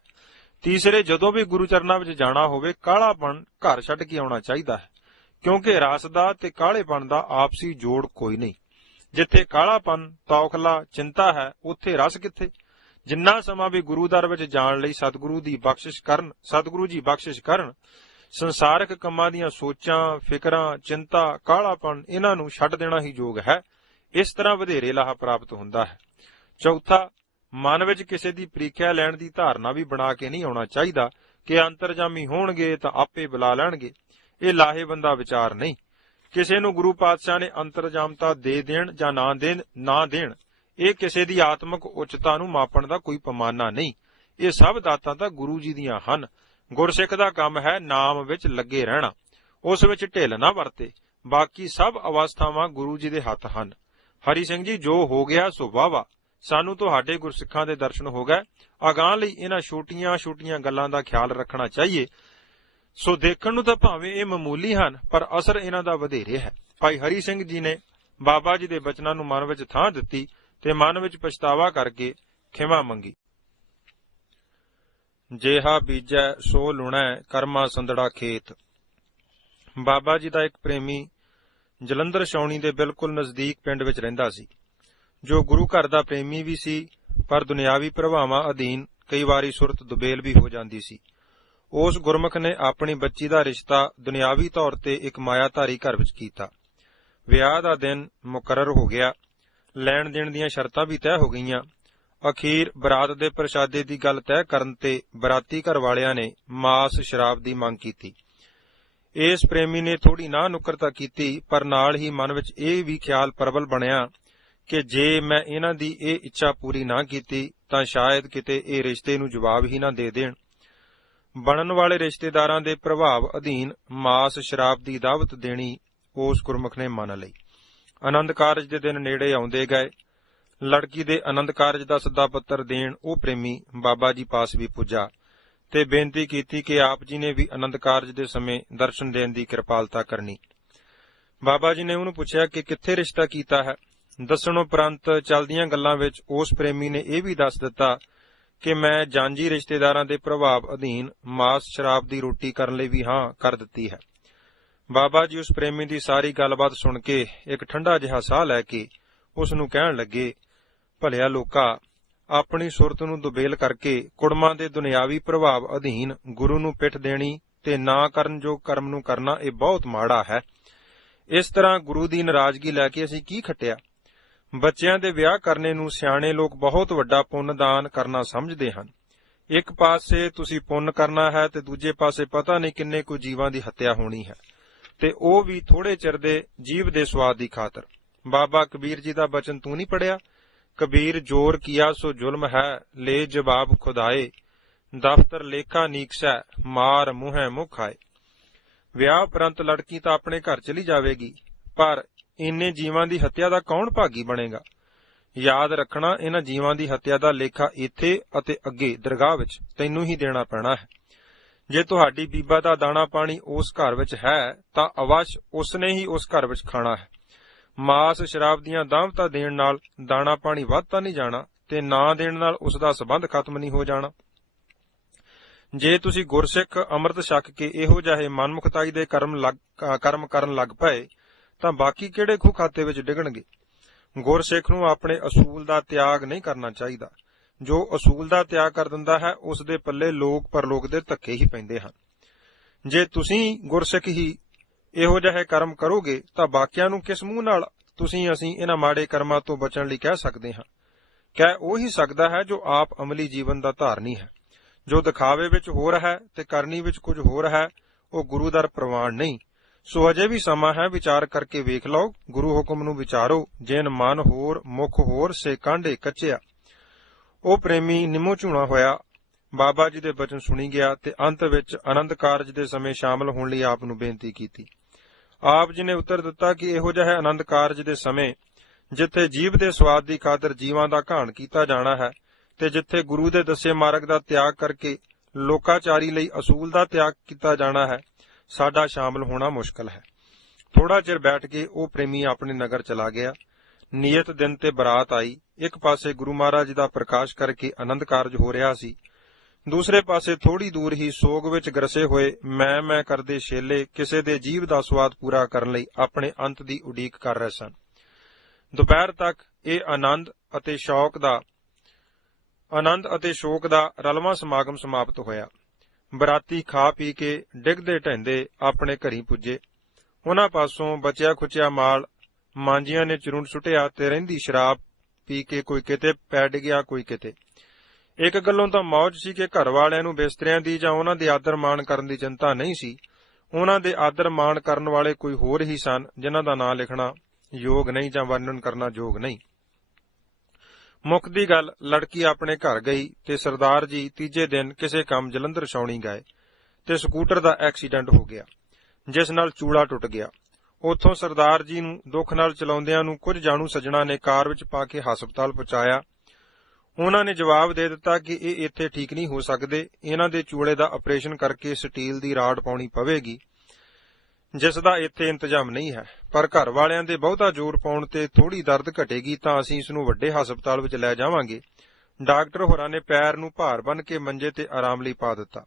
ਤੀਸਰੇ, ਜਦੋਂ ਵੀ ਗੁਰੂ ਚਰਨਾਂ ਵਿੱਚ ਜਾਣਾ ਹੋਵੇ, ਕਾਹਲਾਪਣ ਘਰ ਛੱਡ ਕੇ ਆਉਣਾ ਚਾਹੀਦਾ ਹੈ, ਕਿਉਂਕਿ ਰਸ ਦਾ ਤੇ ਕਾਹਲੇਪਣ ਦਾ ਆਪਸੀ ਜੋੜ ਕੋਈ ਨਹੀਂ। ਜਿੱਥੇ ਕਾਹਲਾਪਨ, ਤੌਖਲਾ, ਚਿੰਤਾ ਹੈ, ਉੱਥੇ ਰਸ ਕਿੱਥੇ। ਜਿੰਨਾ ਸਮਾਂ ਵੀ ਗੁਰੂ ਦਰ ਵਿੱਚ ਜਾਣ ਲਈ ਸਤਿਗੁਰੂ ਜੀ ਬਖਸ਼ਿਸ਼ ਕਰਨ, ਸੰਸਾਰਕ ਕੰਮਾਂ ਦੀਆਂ ਸੋਚਾਂ, ਫਿਕਰਾਂ, ਚਿੰਤਾ, ਕਾਹਲਾਪਨ, ਇਹਨਾਂ ਨੂੰ ਛੱਡ ਦੇਣਾ ਹੀ ਯੋਗ ਹੈ। ਇਸ ਤਰ੍ਹਾਂ ਵਧੇਰੇ ਲਾਹਾ ਪ੍ਰਾਪਤ ਹੁੰਦਾ ਹੈ। ਚੌਥਾ, ਮਨ ਵਿੱਚ ਕਿਸੇ ਦੀ ਪ੍ਰੀਖਿਆ ਲੈਣ ਦੀ ਧਾਰਨਾ ਵੀ ਬਣਾ ਕੇ ਨਹੀਂ ਆਉਣਾ ਚਾਹੀਦਾ ਕਿ ਅੰਤਰਜਾਮੀ ਹੋਣਗੇ ਤਾਂ ਆਪੇ ਬੁਲਾ ਲੈਣਗੇ। ਇਹ ਲਾਹੇਵੰਦਾ ਵਿਚਾਰ ਨਹੀਂ। ਕਿਸੇ ਨੂੰ ਗੁਰੂ ਪਾਤਸ਼ਾਹ ਨੇ ਅੰਤਰਜਾਮਤਾ ਦੇ ਦੇਣ ਜਾਂ ਨਾ ਦੇਣ, ਇਹ ਕਿਸੇ ਦੀ ਆਤਮਿਕ ਉੱਚਤਾ ਨੂੰ ਮਾਪਣ ਦਾ ਕੋਈ ਪੈਮਾਨਾ ਨਹੀਂ। ਇਹ ਸਭ ਦਾਤਾਂ ਤਾਂ ਗੁਰੂ ਜੀ ਦੀਆਂ ਹਨ। ਗੁਰਸਿੱਖ ਦਾ ਕੰਮ ਹੈ ਨਾਮ ਵਿੱਚ ਲੱਗੇ ਰਹਿਣਾ, ਉਸ ਵਿੱਚ ਢਿੱਲ ਨਾ ਵਰਤੇ। ਬਾਕੀ ਸਭ ਅਵਸਥਾਵਾਂ ਗੁਰੂ ਜੀ ਦੇ ਹੱਥ ਹਨ। ਹਰੀ ਸਿੰਘ ਜੀ, ਜੋ ਹੋ ਗਿਆ ਸੋ ਵਾਹ। ਸਾਨੂੰ ਤੁਹਾਡੇ ਗੁਰਸਿੱਖਾਂ ਦੇ ਦਰਸ਼ਨ ਹੋ ਗਏ। ਅਗਾਂਹ ਲਈ ਇਹਨਾਂ ਛੋਟੀਆਂ ਗੱਲਾਂ ਦਾ ਖਿਆਲ ਰੱਖਣਾ ਚਾਹੀਏ। ਸੋ ਦੇਖਣ ਨੂੰ ਤਾਂ ਭਾਵੇਂ ਇਹ ਮਾਮੂਲੀ ਹਨ, ਪਰ ਅਸਰ ਇਹਨਾਂ ਦਾ ਵਧੇਰੇ ਹੈ। ਭਾਈ ਹਰੀ ਸਿੰਘ ਜੀ ਨੇ ਬਾਬਾ ਜੀ ਦੇ ਬਚਨਾਂ ਨੂੰ ਮਨ ਵਿੱਚ ਥਾਂ ਦਿੱਤੀ ਤੇ ਮਨ ਵਿੱਚ ਪਛਤਾਵਾ ਕਰਕੇ ਖਿਮਾ ਮੰਗੀ। ਜੇਹਾ ਬੀਜੈ ਸੋ ਲੁਣੈ, ਕਰਮਾ ਸੰਦੜਾ ਖੇਤ। ਬਾਬਾ ਜੀ ਦਾ ਇੱਕ ਪ੍ਰੇਮੀ ਜਲੰਧਰ ਛਾਉਣੀ ਦੇ ਬਿਲਕੁਲ ਨਜ਼ਦੀਕ ਪਿੰਡ ਵਿੱਚ ਰਹਿੰਦਾ ਸੀ, ਜੋ ਗੁਰੂ ਘਰ ਦਾ ਪ੍ਰੇਮੀ ਵੀ ਸੀ, ਪਰ ਦੁਨਿਆਵੀ ਪ੍ਰਭਾਵਾਂ ਅਧੀਨ ਕਈ ਵਾਰੀ ਸੁਰਤ ਦੁਬੇਲ ਵੀ ਹੋ ਜਾਂਦੀ ਸੀ। ਉਸ ਗੁਰਮੁਖ ਨੇ ਆਪਣੀ ਬੱਚੀ ਦਾ ਰਿਸ਼ਤਾ ਦੁਨਿਆਵੀ ਤੌਰ ਤੇ ਇੱਕ ਮਾਇਆਧਾਰੀ ਘਰ ਵਿੱਚ ਕੀਤਾ। ਵਿਆਹ ਦਾ ਦਿਨ ਮੁਕਰਰ ਹੋ ਗਿਆ, ਲੈਣ ਦੇਣ ਦੀਆਂ ਸ਼ਰਤਾਂ ਵੀ ਤੈਅ ਹੋ ਗਈਆਂ। ਅਖੀਰ ਬਰਾਤ ਦੇ ਪ੍ਰਸ਼ਾਦੇ ਦੀ ਗੱਲ ਤੈਅ ਕਰਨ ਤੇ ਬਰਾਤੀ ਘਰ ਵਾਲਿਆਂ ਨੇ ਮਾਸ ਸ਼ਰਾਬ ਦੀ ਮੰਗ ਕੀਤੀ। ਇਸ ਪ੍ਰੇਮੀ ਨੇ ਥੋੜੀ ਨਾਂਹ ਨੁੱਕਰਤਾ ਕੀਤੀ, ਪਰ ਨਾਲ ਹੀ ਮਨ ਵਿੱਚ ਇਹ ਵੀ ਖਿਆਲ ਪ੍ਰਬਲ ਬਣਿਆ ਕਿ ਜੇ ਮੈਂ ਇਹਨਾਂ ਦੀ ਇਹ ਇੱਛਾ ਪੂਰੀ ਨਾ ਕੀਤੀ ਤਾਂ ਸ਼ਾਇਦ ਕਿਤੇ ਇਹ ਰਿਸ਼ਤੇ ਨੂੰ ਜਵਾਬ ਹੀ ਨਾ ਦੇ ਦੇਣ। ਬਣਨ ਵਾਲੇ ਰਿਸ਼ਤੇਦਾਰਾਂ ਦੇ ਪ੍ਰਭਾਵ ਅਧੀਨ ਮਾਸ ਸ਼ਰਾਬ ਦੀ ਦਾਵਤ ਦੇਣੀ ਉਸ ਗੁਰਮੁਖ ਨੇ ਮੰਨ ਲਈ। ਆਨੰਦ ਕਾਰਜ ਦੇ ਦਿਨ ਨੇੜੇ ਆਉਂਦੇ ਗਏ। ਲੜਕੀ ਦੇ ਆਨੰਦ ਕਾਰਜ ਦਾ ਸੱਦਾ ਪੱਤਰ ਦੇਣ ਉਹ ਪ੍ਰੇਮੀ ਬਾਬਾ ਜੀ ਪਾਸ ਵੀ ਪੁੱਜਾ ਤੇ ਬੇਨਤੀ ਕੀਤੀ ਕਿ ਆਪ ਜੀ ਨੇ ਵੀ ਆਨੰਦ ਕਾਰਜ ਦੇ ਸਮੇਂ ਦਰਸ਼ਨ ਦੇਣ ਦੀ ਕਿਰਪਾਲਤਾ ਕਰਨੀ। ਬਾਬਾ ਜੀ ਨੇ ਉਹਨੂੰ ਪੁੱਛਿਆ ਕਿ ਕਿੱਥੇ ਰਿਸ਼ਤਾ ਕੀਤਾ ਹੈ। ਦੱਸਣ ਉਪਰੰਤ ਚਲਦੀਆਂ ਗੱਲਾਂ ਵਿੱਚ ਉਸ ਪ੍ਰੇਮੀ ਨੇ ਇਹ ਵੀ ਦੱਸ ਦਿੱਤਾ ਕਿ ਮੈਂ ਜਾਂਜੀ ਰਿਸ਼ਤੇਦਾਰਾਂ ਦੇ ਪ੍ਰਭਾਵ ਅਧੀਨ ਮਾਸ ਸ਼ਰਾਬ ਦੀ ਰੋਟੀ ਕਰਨ ਲਈ ਵੀ ਹਾਂ ਕਰ ਦਿੱਤੀ ਹੈ। ਬਾਬਾ ਜੀ ਉਸ ਪ੍ਰੇਮੀ ਦੀ ਸਾਰੀ ਗੱਲਬਾਤ ਸੁਣ ਕੇ ਇੱਕ ਠੰਡਾ ਜਿਹਾ ਸਾਹ ਲੈ ਕੇ ਉਸ ਨੂੰ ਕਹਿਣ ਲੱਗੇ, ਭਲਿਆ ਲੋਕਾ, ਆਪਣੀ ਸੁਰਤ ਨੂੰ ਦੁਬੇਲ ਕਰਕੇ ਕੁੜਮਾਂ ਦੇ ਦੁਨਿਆਵੀ ਪ੍ਰਭਾਵ ਅਧੀਨ ਗੁਰੂ ਨੂੰ ਪਿੱਠ ਦੇਣੀ ਤੇ ਨਾ ਕਰਨ ਜੋ ਕਰਮ ਨੂੰ ਕਰਨਾ ਇਹ ਬਹੁਤ ਮਾੜਾ ਹੈ। ਇਸ ਤਰ੍ਹਾਂ ਗੁਰੂ ਦੀ ਨਾਰਾਜ਼ਗੀ ਲੈ ਕੇ ਅਸੀਂ ਕੀ ਖੱਟਿਆ? ਬੱਚਿਆਂ ਦੇ ਵਿਆਹ ਕਰਨੇ ਨੂੰ ਸਿਆਣੇ ਲੋਕ ਬਹੁਤ ਵੱਡਾ ਪੁੰਨ ਦਾਨ ਕਰਨਾ ਸਮਝਦੇ ਹਨ। ਇੱਕ ਪਾਸੇ ਤੁਸੀਂ ਪੁੰਨ ਕਰਨਾ ਹੈ ਤੇ ਦੂਜੇ ਪਾਸੇ ਪਤਾ ਨਹੀਂ ਕਿੰਨੇ ਕੁ ਜੀਵਾਂ ਦੀ ਹੱਤਿਆ ਹੋਣੀ ਹੈ, ਤੇ ਉਹ ਵੀ ਥੋੜੇ ਚਿਰ ਦੇ ਜੀਵ ਦੇ ਸਵਾਦ ਦੀ ਖਾਤਰ। ਬਾਬਾ ਕਬੀਰ ਜੀ ਦਾ ਬਚਨ ਤੂੰ ਨਹੀਂ ਪੜਿਆ? ਕਬੀਰ ਜੋਰ ਕੀਆ ਸੋ ਜ਼ੁਲਮ ਹੈ, ਲੈ ਜਵਾਬ ਖੁਦਾਏ, ਦਫ਼ਤਰ ਲੇਖਾ ਨੀਕਸੈ, ਮਾਰ ਮੂੰਹੈ ਮੁਖ ਆਏ। ਵਿਆਹ ਉਪਰੰਤ ਲੜਕੀ ਤਾਂ ਆਪਣੇ ਘਰ ਚਲੀ ਜਾਵੇਗੀ, ਪਰ ਇੰਨੇ ਜੀਵਾਂ ਦੀ ਹੱਤਿਆ ਦਾ ਕੌਣ ਭਾਗੀ ਬਣੇਗਾ? ਯਾਦ ਰੱਖਣਾ, ਇਹਨਾਂ ਜੀਵਾਂ ਦੀ ਹੱਤਿਆ ਦਾ ਲੇਖਾ ਇੱਥੇ ਅਤੇ ਅੱਗੇ ਦਰਗਾਹ ਵਿੱਚ ਤੈਨੂੰ ਹੀ ਦੇਣਾ ਪੈਣਾ ਹੈ। ਜੇ ਤੁਹਾਡੀ ਬੀਬਾ ਦਾ ਦਾਣਾ ਪਾਣੀ ਉਸ ਘਰ ਵਿੱਚ ਹੈ ਤਾਂ ਅਵਸ਼ ਉਸਨੇ ਹੀ ਉਸ ਘਰ ਵਿੱਚ ਖਾਣਾ ਹੈ। ਮਾਸ ਸ਼ਰਾਬ ਦੀਆਂ ਦਾਵਤਾਂ ਦੇਣ ਨਾਲ ਦਾਣਾ ਪਾਣੀ ਵੱਧ ਤਾਂ ਨਹੀਂ ਜਾਣਾ, ਤੇ ਨਾ ਦੇਣ ਨਾਲ ਉਸ ਦਾ ਸਬੰਧ ਖਤਮ ਨਹੀਂ ਹੋ ਜਾਣਾ। ਜੇ ਤੁਸੀਂ ਗੁਰਸਿੱਖ ਅੰਮ੍ਰਿਤ ਛਕ ਕੇ ਇਹੋ ਜਿਹੇ ਮਨਮੁਖਤਾਈ ਦੇ ਕਰਮ ਕਰਨ ਲੱਗ ਪਏ ਤਾਂ ਬਾਕੀ ਕਿਹੜੇ ਖੂਹ ਖਾਤੇ ਵਿੱਚ ਡਿੱਗਣਗੇ? ਗੁਰਸਿੱਖ ਨੂੰ ਆਪਣੇ ਅਸੂਲ ਦਾ ਤਿਆਗ ਨਹੀਂ ਕਰਨਾ ਚਾਹੀਦਾ। ਜੋ ਅਸੂਲ ਦਾ ਤਿਆਗ ਕਰ ਦਿੰਦਾ ਹੈ ਉਸ ਦੇ ਪੱਲੇ ਲੋਕ ਪਰਲੋਕ ਦੇ ਧੱਕੇ ਹੀ ਪੈਂਦੇ ਹਨ। ਜੇ ਤੁਸੀਂ ਗੁਰਸਿੱਖ ਹੀ ਇਹੋ ਜਿਹੇ ਕਰਮ ਕਰੋਗੇ ਤਾਂ ਬਾਕੀਆਂ ਨੂੰ ਕਿਸ ਮੂੰਹ ਨਾਲ ਤੁਸੀਂ ਅਸੀਂ ਇਹਨਾਂ ਮਾੜੇ ਕਰਮਾਂ ਤੋਂ ਬਚਣ ਲਈ ਕਹਿ ਸਕਦੇ ਹਾਂ? ਕਹਿ ਉਹ ਹੀ ਸਕਦਾ ਹੈ ਜੋ ਆਪ ਅਮਲੀ ਜੀਵਨ ਦਾ ਧਾਰਨੀ ਹੈ। ਜੋ ਦਿਖਾਵੇ ਵਿੱਚ ਹੋਰ ਹੈ ਤੇ ਕਰਨੀ ਵਿੱਚ ਕੁਝ ਹੋਰ ਹੈ, ਉਹ ਗੁਰੂ ਦਰ ਪ੍ਰਵਾਨ ਨਹੀਂ। ਸੋ ਅਜੇ ਵੀ ਸਮਾਂ ਹੈ, ਵਿਚਾਰ ਕਰਕੇ ਵੇਖ ਲਓ। ਗੁਰੂ ਹੁਕਮ ਨੂੰ ਵਿਚਾਰੋ, ਜਿਨ ਮਨ ਹੋਰ ਮੁਖ ਹੋਰ ਸੇ ਕਾਂਢੇ ਕੱਚਿਆ। ਉਹ ਪ੍ਰੇਮੀ ਨਿੰਮੋ ਝੂਣਾ ਹੋਇਆ, ਬਾਬਾ ਜੀ ਦੇ ਬਚਨ ਸੁਣੀ ਗਿਆ ਤੇ ਅੰਤ ਵਿੱਚ ਆਨੰਦ ਕਾਰਜ ਦੇ ਸਮੇਂ ਸ਼ਾਮਲ ਹੋਣ ਲਈ ਆਪ ਨੂੰ ਬੇਨਤੀ ਕੀਤੀ। ਆਪ ਜੀ ਨੇ ਉੱਤਰ ਦਿੱਤਾ ਕਿ ਇਹੋ ਜਿਹੇ ਆਨੰਦ ਕਾਰਜ ਦੇ ਸਮੇਂ ਜਿੱਥੇ ਜੀਵ ਦੇ ਸਵਾਦ ਦੀ ਖਾਤਰ ਜੀਵਾਂ ਦਾ ਘਾਣ ਕੀਤਾ ਜਾਣਾ ਹੈ ਤੇ ਜਿੱਥੇ ਗੁਰੂ ਦੇ ਦੱਸੇ ਮਾਰਗ ਦਾ ਤਿਆਗ ਕਰਕੇ ਲੋਕਾਚਾਰੀ ਲਈ ਅਸੂਲ ਦਾ ਤਿਆਗ ਕੀਤਾ ਜਾਣਾ ਹੈ, ਸਾਡਾ ਸ਼ਾਮਲ ਹੋਣਾ ਮੁਸ਼ਕਲ ਹੈ। ਥੋੜਾ ਚਿਰ ਬੈਠ ਕੇ ਉਹ ਪ੍ਰੇਮੀ ਆਪਣੇ ਨਗਰ ਚਲਾ ਗਿਆ। ਨਿਯਤ ਦਿਨ ਤੇ ਬਰਾਤ ਆਈ। ਇੱਕ ਪਾਸੇ ਗੁਰੂ ਮਹਾਰਾਜ ਦਾ ਪ੍ਰਕਾਸ਼ ਕਰਕੇ ਆਨੰਦ ਕਾਰਜ ਹੋ ਰਿਹਾ ਸੀ, ਦੂਸਰੇ ਪਾਸੇ ਥੋੜੀ ਦੂਰ ਹੀ ਸੋਗ ਵਿੱਚ ਗਰਸੇ ਹੋਏ ਮੈਂ ਕਰਦੇ ਛੇਲੇ ਕਿਸੇ ਦੇ ਜੀਵ ਦਾ ਸਵਾਦ ਪੂਰਾ ਕਰਨ ਲਈ ਆਪਣੇ ਅੰਤ ਦੀ ਉਡੀਕ ਕਰ ਰਹੇ ਸਨ। ਦੁਪਹਿਰ ਤੱਕ ਇਹ ਆਨੰਦ ਅਤੇ ਸ਼ੋਕ ਦਾ ਰਲਵਾਂ ਸਮਾਗਮ ਸਮਾਪਤ ਹੋਇਆ। ਬਰਾਤੀ ਖਾ ਪੀ ਕੇ ਡਿੱਗਦੇ ਢਹਿੰਦੇ ਆਪਣੇ ਘਰੀਂ ਪੁੱਜੇ। ਉਹਨਾਂ ਪਾਸੋਂ ਬਚਿਆ ਖੁਚਿਆ ਮਾਲ ਮਾਂਜੀਆਂ ਨੇ ਚੁਰੁੰਡ ਸੁੱਟਿਆ ਤੇ ਰਹਿੰਦੀ ਸ਼ਰਾਬ ਪੀ ਕੇ ਕੋਈ ਕਿਤੇ ਪੈ ਡਿੱਗਿਆ, ਕੋਈ ਕਿਤੇ। ਇੱਕ ਗੱਲੋਂ ਤਾਂ ਮੌਜ ਸੀ ਕਿ ਘਰ ਵਾਲਿਆਂ ਨੂੰ ਬਿਸਤਰਿਆਂ ਦੀ ਜਾਂ ਉਹਨਾਂ ਦੇ ਆਦਰ ਮਾਣ ਕਰਨ ਦੀ ਚਿੰਤਾ ਨਹੀਂ ਸੀ। ਉਹਨਾਂ ਦੇ ਆਦਰ ਮਾਣ ਕਰਨ ਵਾਲੇ ਕੋਈ ਹੋਰ ਹੀ ਸਨ, ਜਿਨ੍ਹਾਂ ਦਾ ਨਾਂ ਲਿਖਣਾ ਯੋਗ ਨਹੀਂ ਜਾਂ ਵਰਣਨ ਕਰਨਾ ਯੋਗ ਨਹੀਂ। ਮੁੱਖ ਦੀ ਗੱਲ, ਲੜਕੀ ਆਪਣੇ ਘਰ ਗਈ ਤੇ ਸਰਦਾਰ ਜੀ ਤੀਜੇ ਦਿਨ ਕਿਸੇ ਕੰਮ ਜਲੰਧਰ ਛਾਉਣੀ ਗਏ ਤੇ ਸਕੂਟਰ ਦਾ ਐਕਸੀਡੈਂਟ ਹੋ ਗਿਆ, ਜਿਸ ਨਾਲ ਚੂੜਾ ਟੁੱਟ ਗਿਆ। ਉੱਥੋਂ ਸਰਦਾਰ ਜੀ ਨੂੰ ਦੁੱਖ ਨਾਲ ਚਲਾਉਂਦਿਆਂ ਨੂੰ ਕੁਝ ਜਾਣੂ ਸੱਜਣਾ ਨੇ ਕਾਰ ਵਿੱਚ ਪਾ ਕੇ ਹਸਪਤਾਲ ਪਹੁੰਚਾਇਆ। ਉਹਨਾਂ ਨੇ ਜਵਾਬ ਦੇ ਦਿੱਤਾ ਕਿ ਇਹ ਇੱਥੇ ਠੀਕ ਨਹੀਂ ਹੋ ਸਕਦੇ, ਇਹਨਾਂ ਦੇ ਚੂੜੇ ਦਾ ਆਪਰੇਸ਼ਨ ਕਰਕੇ ਸਟੀਲ ਦੀ ਰਾਡ ਪਾਉਣੀ ਪਵੇਗੀ, ਜਿਸ ਦਾ ਇੱਥੇ ਇੰਤਜ਼ਾਮ ਨਹੀਂ ਹੈ। ਪਰ ਘਰ ਵਾਲਿਆਂ ਦੇ ਬਹੁਤਾ ਜ਼ੋਰ ਪਾਉਣ ਤੇ ਥੋੜੀ ਦਰਦ ਘਟੇਗੀ ਤਾਂ ਅਸੀਂ ਇਸ ਨੂੰ ਵੱਡੇ ਹਸਪਤਾਲ ਵਿੱਚ ਲੈ ਜਾਵਾਂਗੇ। ਡਾਕਟਰ ਹੋਰਾਂ ਨੇ ਪੈਰ ਨੂੰ ਭਾਰ ਬੰਨ੍ਹ ਕੇ ਮੰਜੇ ਤੇ ਆਰਾਮ ਲਈ ਪਾ ਦਿੱਤਾ।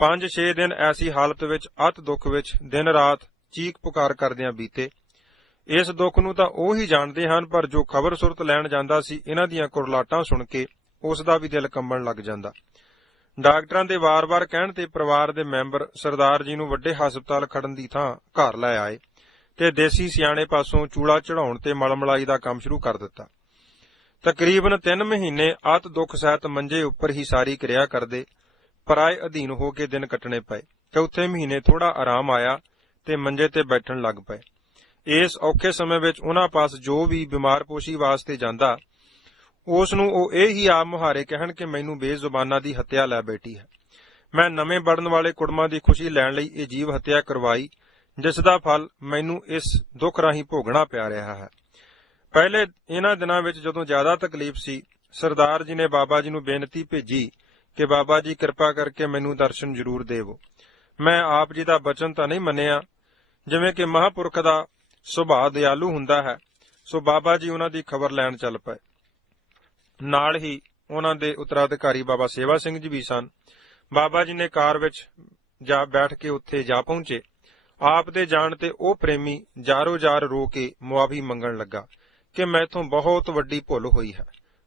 5-6 ਦਿਨ ਐਸੀ ਹਾਲਤ ਵਿੱਚ ਅਤ ਦੁੱਖ ਵਿੱਚ ਦਿਨ ਰਾਤ ਚੀਕ ਪੁਕਾਰ ਕਰਦਿਆਂ ਬੀਤੇ। ਇਸ ਦੁੱਖ ਨੂੰ ਤਾਂ ਉਹ ਹੀ ਜਾਣਦੇ ਹਨ, ਪਰ ਜੋ ਖਬਰ ਸੁਰਤ ਲੈਣ ਜਾਂਦਾ ਸੀ, ਇਹਨਾਂ ਦੀਆਂ ਕੁਰਲਾਟਾਂ ਸੁਣ ਕੇ ਉਸ ਦਾ ਵੀ ਦਿਲ ਕੰਬਣ ਲੱਗ ਜਾਂਦਾ। ਡਾਕਟਰਾਂ ਦੇ ਵਾਰ-ਵਾਰ ਕਹਿਣ ਤੇ ਪਰਿਵਾਰ ਦੇ ਮੈਂਬਰ ਸਰਦਾਰ ਜੀ ਨੂੰ ਵੱਡੇ ਹਸਪਤਾਲ ਖੜਨ ਦੀ ਥਾਂ ਘਰ ਲੈ ਆਏ ਤੇ ਦੇਸੀ ਸਿਆਣੇ ਪਾਸੋਂ ਚੂੜਾ ਚੜਾਉਣ ਤੇ ਮਲਮਲਾਈ ਦਾ ਕੰਮ ਸ਼ੁਰੂ ਕਰ ਦਿੱਤਾ। ਤਕਰੀਬਨ 3 ਮਹੀਨੇ ਅਤ ਦੁੱਖ ਸਹਿਤ ਮੰਜੇ ਉੱਪਰ ਹੀ ਸਾਰੀ ਕਿਰਿਆ ਕਰਦੇ ਪਰਾਏ ਅਧੀਨ ਹੋ ਕੇ ਦਿਨ ਕੱਟਣੇ ਪਏ। ਚੌਥੇ ਮਹੀਨੇ ਥੋੜਾ ਆਰਾਮ ਆਇਆ ਤੇ ਮੰਜੇ ਤੇ ਬੈਠਣ ਲੱਗ ਪਏ। ਇਸ ਔਖੇ ਸਮੇਂ ਵਿੱਚ ਉਹਨਾਂ ਪਾਸ ਜੋ ਵੀ ਬਿਮਾਰ ਪੋਸ਼ੀ ਵਾਸਤੇ ਜਾਂਦਾ, ਉਸ ਨੂੰ ਉਹ ਇਹ ਹੀ ਆਪ ਮੁਹਾਰੇ ਕਹਿਣ ਕਿ ਮੈਨੂੰ ਬੇਜ਼ੁਬਾਨਾਂ ਦੀ ਹੱਤਿਆ ਲੈ ਬੈਠੀ ਹੈ। ਮੈਂ ਨਵੇਂ ਬਣਨ ਵਾਲੇ ਕੁੜਮਾਂ ਦੀ ਖੁਸ਼ੀ ਲੈਣ ਲਈ ਇਹ ਜੀਵ ਹੱਤਿਆ ਕਰਵਾਈ, ਜਿਸ ਦਾ ਫਲ ਮੈਨੂੰ ਇਸ ਦੁੱਖ ਰਾਹੀਂ ਭੋਗਣਾ ਪੈ ਰਿਹਾ ਹੈ। ਪਹਿਲੇ ਇਹਨਾਂ ਦਿਨਾਂ ਵਿੱਚ ਜਦੋਂ ਜ਼ਿਆਦਾ ਤਕਲੀਫ ਸੀ, ਸਰਦਾਰ ਜੀ ਨੇ ਬਾਬਾ ਜੀ ਨੂੰ ਬੇਨਤੀ ਭੇਜੀ ਕਿ ਬਾਬਾ ਜੀ ਕਿਰਪਾ ਕਰਕੇ ਮੈਨੂੰ ਦਰਸ਼ਨ ਜ਼ਰੂਰ ਦੇਵੋ। ਮੈਂ ਆਪ ਜੀ ਦਾ ਬਚਨ ਤਾਂ ਨਹੀਂ ਮੰਨਿਆ, ਜਿਵੇਂ ਕਿ ਮਹਾਂਪੁਰਖ ਦਾ ਸੁਭਾਅ ਦਿਆਲੂ ਹੁੰਦਾ ਹੈ, ਸੋ ਬਾਬਾ ਜੀ ਉਹਨਾਂ ਦੀ ਖਬਰ ਲੈਣ ਚੱਲ ਪਏ। ਨਾਲ ਹੀ ਉਹਨਾਂ ਦੇ ਉੱਤਰਾਧਿਕਾਰੀ ਬਾਬਾ ਸੇਵਾ ਸਿੰਘ ਜੀ ਵੀ ਸਨ। ਬਾਬਾ ਜੀ ਨੇ ਕਾਰ ਵਿੱਚ ਜਾ ਬੈਠ ਕੇ ਉੱਥੇ ਜਾ ਪਹੁੰਚੇ। ਆਪ ਦੇ ਜਾਣ ਤੇ ਉਹ ਪ੍ਰੇਮੀ ਜਾਰੋ ਜਾਰ ਰੋ ਕੇ ਮੁਆਫੀ ਮੰਗਣ ਲੱਗਾ ਕਿ ਮੈਥੋਂ ਬਹੁਤ ਵੱਡੀ ਭੁੱਲ ਹੋਈ ਹੈ।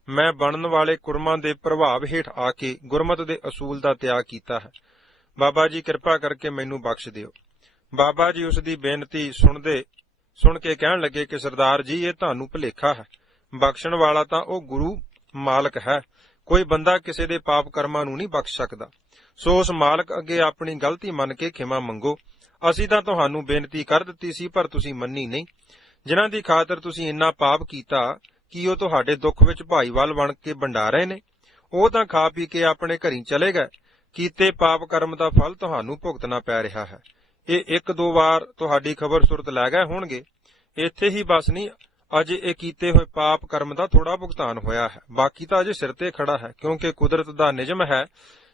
ਮੈਂ ਬਣਨ ਵਾਲੇ ਕੁਰਮਾਂ ਦੇ ਪ੍ਰਭਾਵ ਹੇਠ ਆ ਕੇ ਗੁਰਮਤ ਦੇ ਅਸੂਲ ਦਾ ਤਿਆਗ ਕੀਤਾ ਹੈ। ਬਾਬਾ ਜੀ ਕਿਰਪਾ ਕਰਕੇ ਮੈਨੂੰ ਬਖਸ਼ ਦਿਓ। ਬਾਬਾ ਜੀ ਉਸ ਦੀ ਬੇਨਤੀ ਸੁਣ ਕੇ ਕਹਿਣ ਲੱਗੇ ਕਿ ਸਰਦਾਰ ਜੀ, ਇਹ ਤੁਹਾਨੂੰ ਭੁਲੇਖਾ ਹੈ। ਬਖਸ਼ਣ ਵਾਲਾ ਤਾਂ ਉਹ ਗੁਰੂ ਮਾਲਕ ਹੈ। ਕੋਈ ਬੰਦਾ ਕਿਸੇ ਦੇ ਪਾਪ ਕਰਮਾਂ ਨੂੰ ਨਹੀਂ ਬਖਸ਼ ਸਕਦਾ। ਸੋ ਉਸ ਮਾਲਕ ਅੱਗੇ ਆਪਣੀ ਗਲਤੀ ਮੰਨ ਕੇ ਖਿਮਾ ਮੰਗੋ। ਅਸੀਂ ਤਾਂ ਤੁਹਾਨੂੰ ਬੇਨਤੀ ਕਰ ਦਿੱਤੀ ਸੀ, ਪਰ ਤੁਸੀਂ ਮੰਨੀ ਨਹੀਂ। ਜਿਨ੍ਹਾਂ ਦੀ ਖਾਤਰ ਤੁਸੀਂ ਇੰਨਾ ਪਾਪ ਕੀਤਾ, ਕੀ ਉਹ ਤੁਹਾਡੇ ਦੁੱਖ ਵਿੱਚ ਭਾਈਵਾਲ ਬਣ ਕੇ ਵੰਡਾ ਰਹੇ ਨੇ? ਉਹ ਤਾਂ ਖਾ ਪੀ ਕੇ ਆਪਣੇ ਘਰੀਂ ਚਲੇ ਗਏ। ਕੀਤੇ ਪਾਪ ਕਰਮ ਦਾ ਫਲ ਤੁਹਾਨੂੰ ਭੁਗਤਣਾ ਪੈ ਰਿਹਾ ਹੈ। ਇਹ ਇੱਕ ਦੋ ਵਾਰ ਤੁਹਾਡੀ ਖਬਰ ਸੁਰਤ ਲੈ ਗਏ ਹੋਣਗੇ। ਇੱਥੇ ਹੀ ਬਸ ਨਹੀਂ, ਅਜੇ ਇਹ ਕੀਤੇ ਹੋਏ ਪਾਪ ਕਰਮ ਦਾ ਥੋੜਾ ਭੁਗਤਾਨ ਹੋਇਆ ਹੈ, ਬਾਕੀ ਤਾਂ ਅਜੇ ਸਿਰ ਤੇ ਖੜਾ ਹੈ। ਕਿਉਂਕਿ ਕੁਦਰਤ ਦਾ ਨਿਯਮ ਹੈ,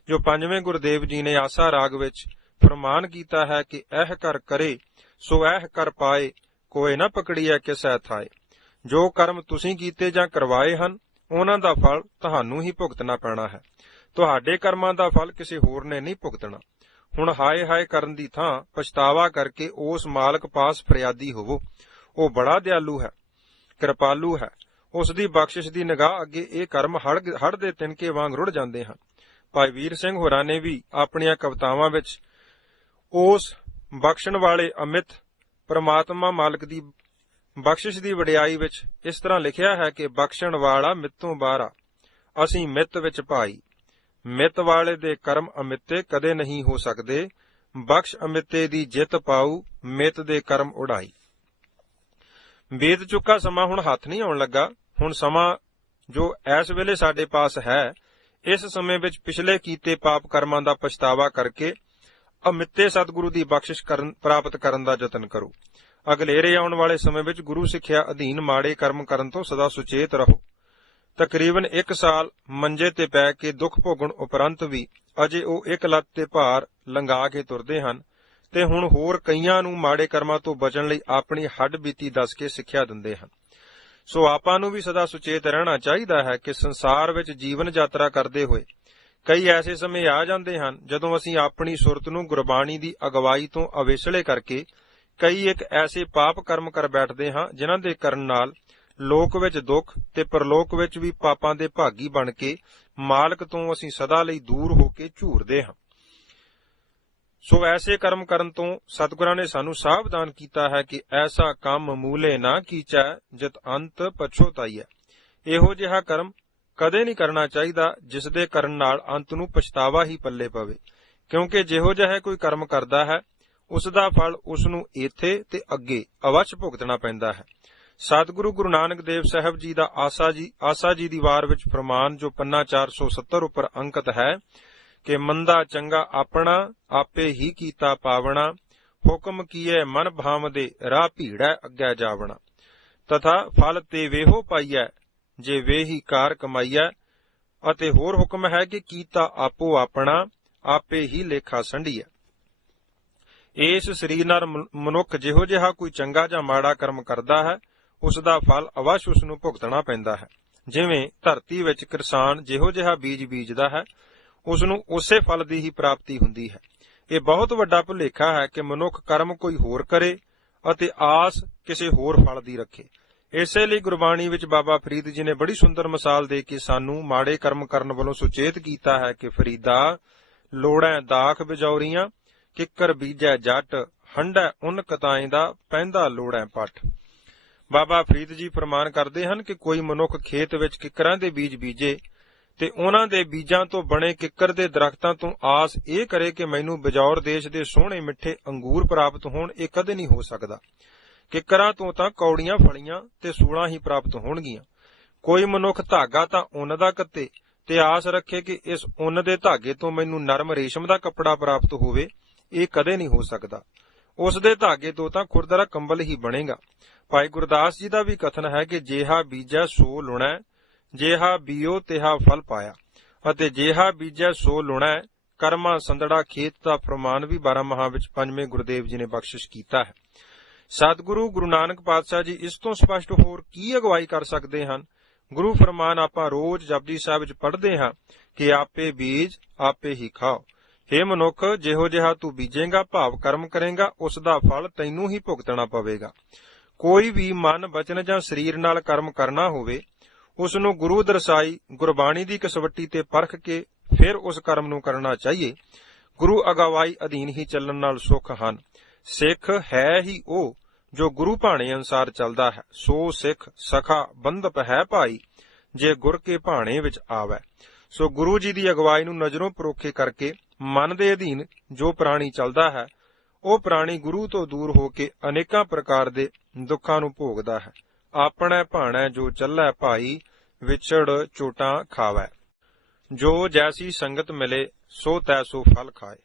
ਜੋ ਪੰਜਵੇਂ ਗੁਰਦੇਵ ਜੀ ਨੇ ਆਸਾ ਰਾਗ ਵਿੱਚ ਫਰਮਾਨ ਕੀਤਾ ਹੈ ਕਿ ਇਹ ਕਰ ਕਰੇ ਸੋ ਇਹ ਕਰ ਪਾਏ, ਕੋਏ ਨਾ ਪਕੜੀਐ ਕਿਸੈ ਥਾਏ। ਜੋ ਕਰਮ ਤੁਸੀਂ ਕੀਤੇ ਜਾਂ ਕਰਵਾਏ ਹਨ, ਉਹਨਾਂ ਦਾ ਫਲ ਤੁਹਾਨੂੰ ਹੀ ਭੁਗਤਣਾ ਪੈਣਾ ਹੈ। ਤੁਹਾਡੇ ਕਰਮਾਂ ਦਾ ਫਲ ਕਿਸੇ ਹੋਰ ਨੇ ਨਹੀਂ ਭੁਗਤਣਾ। ਹੁਣ ਹਾਏ ਹਾਏ ਕਰਨ ਦੀ ਥਾਂ ਪਛਤਾਵਾ ਕਰਕੇ ਉਸ ਮਾਲਕ ਪਾਸ ਫਰਿਆਦੀ ਹੋਵੋ। ਉਹ ਬੜਾ ਦਿਆਲੂ ਹੈ, ਕਿਰਪਾਲੂ ਹੈ। ਉਸ ਦੀ ਬਖਸ਼ਿਸ਼ ਦੀ ਨਿਗਾਹ ਅੱਗੇ ਇਹ ਕਰਮ ਹੜ੍ਹ ਦੇ ਤਿਨਕੇ ਵਾਂਗ ਰੁੜ ਜਾਂਦੇ ਹਨ। ਭਾਈ ਵੀਰ ਸਿੰਘ ਹੋਰਾਂ ਨੇ ਵੀ ਆਪਣੀਆਂ ਕਵਿਤਾਵਾਂ ਵਿੱਚ ਉਸ ਬਖਸ਼ਣ ਵਾਲੇ ਅਮਿਤ ਪ੍ਰਮਾਤਮਾ ਮਾਲਕ ਦੀ ਬਖਸ਼ਿਸ਼ ਦੀ ਵਡਿਆਈ ਵਿੱਚ ਇਸ ਤਰ੍ਹਾਂ ਲਿਖਿਆ ਹੈ ਕਿ ਬਖਸ਼ਣ ਵਾਲਾ ਮਿੱਤੋਂ ਬਾਹਰਾ, ਅਸੀਂ ਮਿੱਤ ਵਿੱਚ ਭਾਈ। ਮਿੱਤ ਵਾਲੇ ਦੇ ਕਰਮ ਅਮਿੱਤੇ ਕਦੇ ਨਹੀਂ ਹੋ ਸਕਦੇ। ਬਖਸ਼ ਅਮਿੱਤੇ ਦੀ ਜਿੱਤ ਪਾਊ, ਮਿੱਤ ਦੇ ਕਰਮ ਉਡਾਈ। ਬੀਤ ਚੁੱਕਾ ਸਮਾਂ ਹੁਣ ਹੱਥ ਨਹੀਂ ਆਉਣ ਲੱਗਾ। ਹੁਣ ਸਮਾਂ ਜੋ ਇਸ ਵੇਲੇ ਸਾਡੇ ਪਾਸ ਹੈ, ਇਸ ਸਮੇਂ ਵਿੱਚ ਪਿਛਲੇ ਕੀਤੇ ਪਾਪ ਕਰਮਾਂ ਦਾ ਪਛਤਾਵਾ ਕਰਕੇ ਅਮਿੱਤੇ ਸਤਿਗੁਰੂ ਦੀ ਬਖਸ਼ਿਸ਼ ਪ੍ਰਾਪਤ ਕਰਨ ਦਾ ਯਤਨ ਕਰੋ। ਅਗਲੇਰੇ ਆਉਣ ਵਾਲੇ ਸਮੇਂ ਵਿੱਚ ਗੁਰੂ ਸਿੱਖਿਆ ਅਧੀਨ ਮਾੜੇ ਕਰਮ ਕਰਨ ਤੋਂ ਸਦਾ ਸੁਚੇਤ ਰਹੋ। ਤਕਰੀਬਨ 1 ਸਾਲ ਮੰਜੇ ਤੇ ਪੈ ਕੇ ਦੁੱਖ ਭੋਗਣ ਉਪਰੰਤ ਵੀ ਅਜੇ ਉਹ ਇੱਕ ਲੱਤ ਤੇ ਭਾਰ ਲੰਘਾ ਕੇ ਤੁਰਦੇ ਹਨ ਤੇ ਹੁਣ ਹੋਰ ਕਈਆਂ ਨੂੰ ਮਾੜੇ ਕਰਮਾਂ ਤੋਂ ਬਚਣ ਲਈ ਆਪਣੀ ਹੱਡ ਬੀਤੀ ਦੱਸ ਕੇ ਸਿੱਖਿਆ ਦਿੰਦੇ ਹਨ। ਸੋ ਆਪਾਂ ਨੂੰ ਵੀ ਸਦਾ ਸੁਚੇਤ ਰਹਿਣਾ ਚਾਹੀਦਾ ਹੈ ਕਿ ਸੰਸਾਰ ਵਿੱਚ ਜੀਵਨ ਯਾਤਰਾ ਕਰਦੇ ਹੋਏ ਕਈ ਐਸੇ ਸਮੇਂ ਆ ਜਾਂਦੇ ਹਨ ਜਦੋਂ ਅਸੀਂ ਆਪਣੀ ਸੁਰਤ ਨੂੰ ਗੁਰਬਾਣੀ ਦੀ ਅਗਵਾਈ ਤੋਂ ਅਵੇਸਲੇ ਕਰਕੇ ਕਈ ਇੱਕ ਐਸੇ ਪਾਪ ਕਰਮ ਕਰ ਬੈਠਦੇ ਹਾਂ, ਜਿਨ੍ਹਾਂ ਦੇ ਕਰਨ ਨਾਲ ਲੋਕ ਵਿੱਚ ਦੁੱਖ ਤੇ ਪਰਲੋਕ ਵਿੱਚ ਵੀ ਪਾਪਾਂ ਦੇ ਭਾਗੀ ਬਣ ਕੇ ਮਾਲਕ ਤੋਂ ਅਸੀਂ ਸਦਾ ਲਈ ਦੂਰ ਹੋ ਕੇ ਝੂਰਦੇ ਹਾਂ। ਸੋ ਐਸੇ ਕਰਮ ਕਰਨ ਤੋਂ ਸਤਿਗੁਰਾਂ ਨੇ ਸਾਨੂੰ ਸਾਵਧਾਨ ਕੀਤਾ ਹੈ ਕਿ ਐਸਾ ਕੰਮ ਮੂਲੇ ਨਾ ਕੀਚੈ ਜਿਤ ਅੰਤ ਪਛੋਤਾਈਐ। ਇਹੋ ਜਿਹਾ ਕਰਮ ਕਦੇ ਨਹੀਂ ਕਰਨਾ ਚਾਹੀਦਾ ਜਿਸ ਦੇ ਕਰਨ ਨਾਲ ਅੰਤ ਨੂੰ ਪਛਤਾਵਾ ਹੀ ਪੱਲੇ ਪਵੇ। ਕਿਉਂਕਿ ਜਿਹੋ ਜਿਹਾ ਕੋਈ ਕਰਮ ਕਰਦਾ ਹੈ, ਉਸ ਦਾ ਫਲ ਉਸ ਨੂੰ ਇੱਥੇ ਤੇ ਅੱਗੇ ਅਵੱਸ਼ ਭੁਗਤਣਾ ਪੈਂਦਾ ਹੈ। ਸਤਿਗੁਰੂ ਗੁਰੂ ਨਾਨਕ ਦੇਵ ਸਾਹਿਬ ਜੀ ਦਾ ਆਸਾ ਜੀ ਦੀ ਵਾਰ ਵਿੱਚ ਫਰਮਾਨ, ਜੋ ਪੰਨਾ 470 ਉੱਪਰ ਅੰਕਿਤ ਹੈ ਕਿ ਮੰਦਾ ਚੰਗਾ ਆਪਣਾ ਆਪੇ ਹੀ ਕੀਤਾ ਪਾਵਣਾ, ਹੁਕਮ ਕੀਏ ਮਨ ਭਾਵਦੇ ਰਾਹ ਭੀੜੈ ਅੱਗੇ ਜਾਵਣਾ, ਤਥਾ ਫਲ ਤੇ ਵੇਹੋ ਪਾਈਐ ਜੇ ਵੇਹੀ ਕਾਰ ਕਮਾਈਐ। ਅਤੇ ਹੋਰ ਹੁਕਮ ਹੈ ਕਿ ਕੀਤਾ ਆਪੋ ਆਪਣਾ ਆਪੇ ਹੀ ਲੇਖਾ ਸੰਢੀਐ। ਇਸ ਸਰੀਰ ਨਾਲ ਮਨੁੱਖ ਜਿਹੋ ਜਿਹਾ ਕੋਈ ਚੰਗਾ ਜਾਂ ਮਾੜਾ ਕਰਮ ਕਰਦਾ ਹੈ, ਉਸ ਦਾ ਫਲ ਅਵੱਸ਼ ਉਸ ਨੂੰ ਭੁਗਤਣਾ ਪੈਂਦਾ ਹੈ। ਜਿਵੇਂ ਧਰਤੀ ਵਿੱਚ ਕਿਸਾਨ ਜਿਹੋ ਜਿਹਾ ਬੀਜ ਬੀਜਦਾ ਹੈ, ਉਸ ਨੂੰ ਉਸੇ ਫਲ ਦੀ ਹੀ ਪ੍ਰਾਪਤੀ ਹੁੰਦੀ ਹੈ। ਇਹ ਬਹੁਤ ਵੱਡਾ ਭੁਲੇਖਾ ਹੈ ਕਿ ਮਨੁੱਖ ਕਰਮ ਕੋਈ ਹੋਰ ਕਰੇ ਅਤੇ ਆਸ ਕਿਸੇ ਹੋਰ ਫਲ ਦੀ ਰੱਖੇ। ਇਸੇ ਲਈ ਗੁਰਬਾਣੀ ਵਿੱਚ ਬਾਬਾ ਫਰੀਦ ਜੀ ਨੇ ਬੜੀ ਸੁੰਦਰ ਮਿਸਾਲ ਦੇ ਕੇ ਸਾਨੂੰ ਮਾੜੇ ਕਰਮ ਕਰਨ ਵੱਲੋਂ ਸੁਚੇਤ ਕੀਤਾ ਹੈ ਕਿ ਫਰੀਦਾ, ਲੋੜੈ ਦਾਖ ਬਿਜੌਰੀਆਂ, ਕਿੱਕਰ ਬੀਜੈ ਜੱਟ, ਹੰਢੈ ਉਨ ਕਤਾਏ ਦਾ, ਪੈਂਦਾ ਲੋੜੈ ਪੱਠ। ਬਾਬਾ ਫਰੀਦ ਜੀ ਫਰਮਾਨ ਕਰਦੇ ਹਨ ਕਿ ਕੋਈ ਮਨੁੱਖ ਖੇਤ ਵਿੱਚ ਕਿੱਕਰਾਂ ਦੇ ਬੀਜ ਬੀਜੇ ਤੇ ਉਹਨਾਂ ਦੇ ਬੀਜਾਂ ਤੋਂ ਬਣੇ ਕਿੱਕਰ ਦੇ ਦਰਖਤਾਂ ਤੋਂ ਆਸ ਇਹ ਕਰੇ ਕਿ ਮੈਨੂੰ ਬਿਜੌਰ ਦੇਸ਼ ਦੇ ਸੋਹਣੇ ਮਿੱਠੇ ਅੰਗੂਰ ਪ੍ਰਾਪਤ ਹੋਣ, ਇਹ ਕਦੇ ਨਹੀਂ ਹੋ ਸਕਦਾ। ਕਿੱਕਰਾਂ ਤੋਂ ਤਾਂ ਕੌੜੀਆਂ ਫਲੀਆਂ ਤੇ ਸੂਲਾਂ ਹੀ ਪ੍ਰਾਪਤ ਹੋਣਗੀਆਂ। ਕੋਈ ਮਨੁੱਖ ਧਾਗਾ ਤਾਂ ਉੱਨ ਦਾ ਕੱਤੇ ਤੇ ਆਸ ਰੱਖੇ ਕਿ ਇਸ ਉੱਨ ਦੇ ਧਾਗੇ ਤੋਂ ਮੈਨੂੰ ਨਰਮ ਰੇਸ਼ਮ ਦਾ ਕੱਪੜਾ ਪ੍ਰਾਪਤ ਹੋਵੇ, ਇਹ ਕਦੇ ਨਹੀਂ ਹੋ ਸਕਦਾ। ਉਸ ਦੇ ਧਾਗੇ ਤੋਂ ਤਾਂ ਖੁਰਦਰਾ ਕੰਬਲ ਹੀ ਬਣੇਗਾ। ਭਾਈ ਗੁਰਦਾਸ ਜੀ ਦਾ ਵੀ ਕਥਨ ਹੈ ਕਿ ਜਿਹਾ ਬੀਜੈ ਸੋ ਲੁਣੈ, ਜਿਹਾ ਬੀਓ ਤਿਹਾ ਫਲ ਪਾਇਆ, ਅਤੇ ਜਿਹਾ ਬੀਜੈ ਸੋ ਲੁਣੈ, ਕਰਮਾ ਸੰਦੜਾ ਖੇਤ ਦਾ ਫਰਮਾਨ ਵੀ 12 ਮਹਾਂ ਵਿੱਚ ਪੰਜਵੇਂ ਗੁਰਦੇਵ ਜੀ ਨੇ ਬਖਸ਼ਿਸ਼ ਕੀਤਾ ਹੈ। ਸਤਿਗੁਰੂ ਗੁਰੂ ਨਾਨਕ ਪਾਤਸ਼ਾਹ ਜੀ ਇਸ ਤੋਂ ਸਪਸ਼ਟ ਹੋਰ ਕੀ ਅਗਵਾਈ ਕਰ ਸਕਦੇ ਹਨ? ਗੁਰੂ ਫਰਮਾਨ ਆਪਾਂ ਰੋਜ਼ ਜਪਜੀ ਸਾਹਿਬ ਵਿੱਚ ਪੜ੍ਹਦੇ ਹਾਂ ਕਿ ਆਪੇ ਬੀਜ ਆਪੇ ਹੀ ਖਾਓ। ਹੇ ਮਨੁੱਖ, ਜਿਹੋ ਜਿਹਾ ਤੂੰ ਬੀਜੇਂਗਾ ਭਾਵ ਕਰਮ ਕਰੇਂਗਾ, ਉਸ ਦਾ ਫਲ ਤੈਨੂੰ ਹੀ ਭੁਗਤਣਾ ਪਵੇਗਾ। ਕੋਈ ਵੀ ਮਨ, ਬਚਨ ਜਾਂ ਸਰੀਰ ਨਾਲ ਕਰਮ ਕਰਨਾ ਹੋਵੇ, ਉਸ ਨੂੰ ਗੁਰੂ ਦਰਸਾਈ ਗੁਰਬਾਣੀ ਦੀ ਕਸਵੱਟੀ ਤੇ ਪਰਖ ਕੇ ਫਿਰ ਉਸ ਕਰਮ ਨੂੰ ਕਰਨਾ ਚਾਹੀਏ। ਗੁਰੂ ਅਗਵਾਈ ਅਧੀਨ ਹੀ ਚੱਲਣ ਨਾਲ ਸੁੱਖ ਹਨ। ਸਿੱਖ ਹੈ ਹੀ ਉਹ ਜੋ ਗੁਰੂ ਭਾਣੇ ਅਨੁਸਾਰ ਚੱਲਦਾ ਹੈ, ਸੋ ਸਿੱਖ ਸਖਾ ਬੰਧਪ ਹੈ ਭਾਈ, ਜੇ ਗੁਰ ਕੇ ਭਾਣੇ ਵਿੱਚ ਆਵੈ। ਸੋ ਗੁਰੂ ਜੀ ਦੀ ਅਗਵਾਈ ਨੂੰ ਨਜ਼ਰੋਂ ਪਰੋਖੇ ਕਰਕੇ ਮਨ ਦੇ ਅਧੀਨ ਜੋ ਪ੍ਰਾਣੀ ਚੱਲਦਾ ਹੈ, ਉਹ ਪ੍ਰਾਣੀ ਗੁਰੂ ਤੋਂ ਦੂਰ ਹੋ ਕੇ ਅਨੇਕਾਂ ਪ੍ਰਕਾਰ ਦੇ ਦੁੱਖਾਂ ਨੂੰ ਭੋਗਦਾ ਹੈ। ਆਪਣੇ ਭਾਣੈ ਜੋ ਚੱਲੈ ਭਾਈ, ਵਿਛੜ ਚੋਟਾਂ ਖਾਵੈ। ਜੋ ਜੈਸੀ ਸੰਗਤ ਮਿਲੇ, ਸੋ ਤੈਸੋ ਫਲ ਖਾਏ।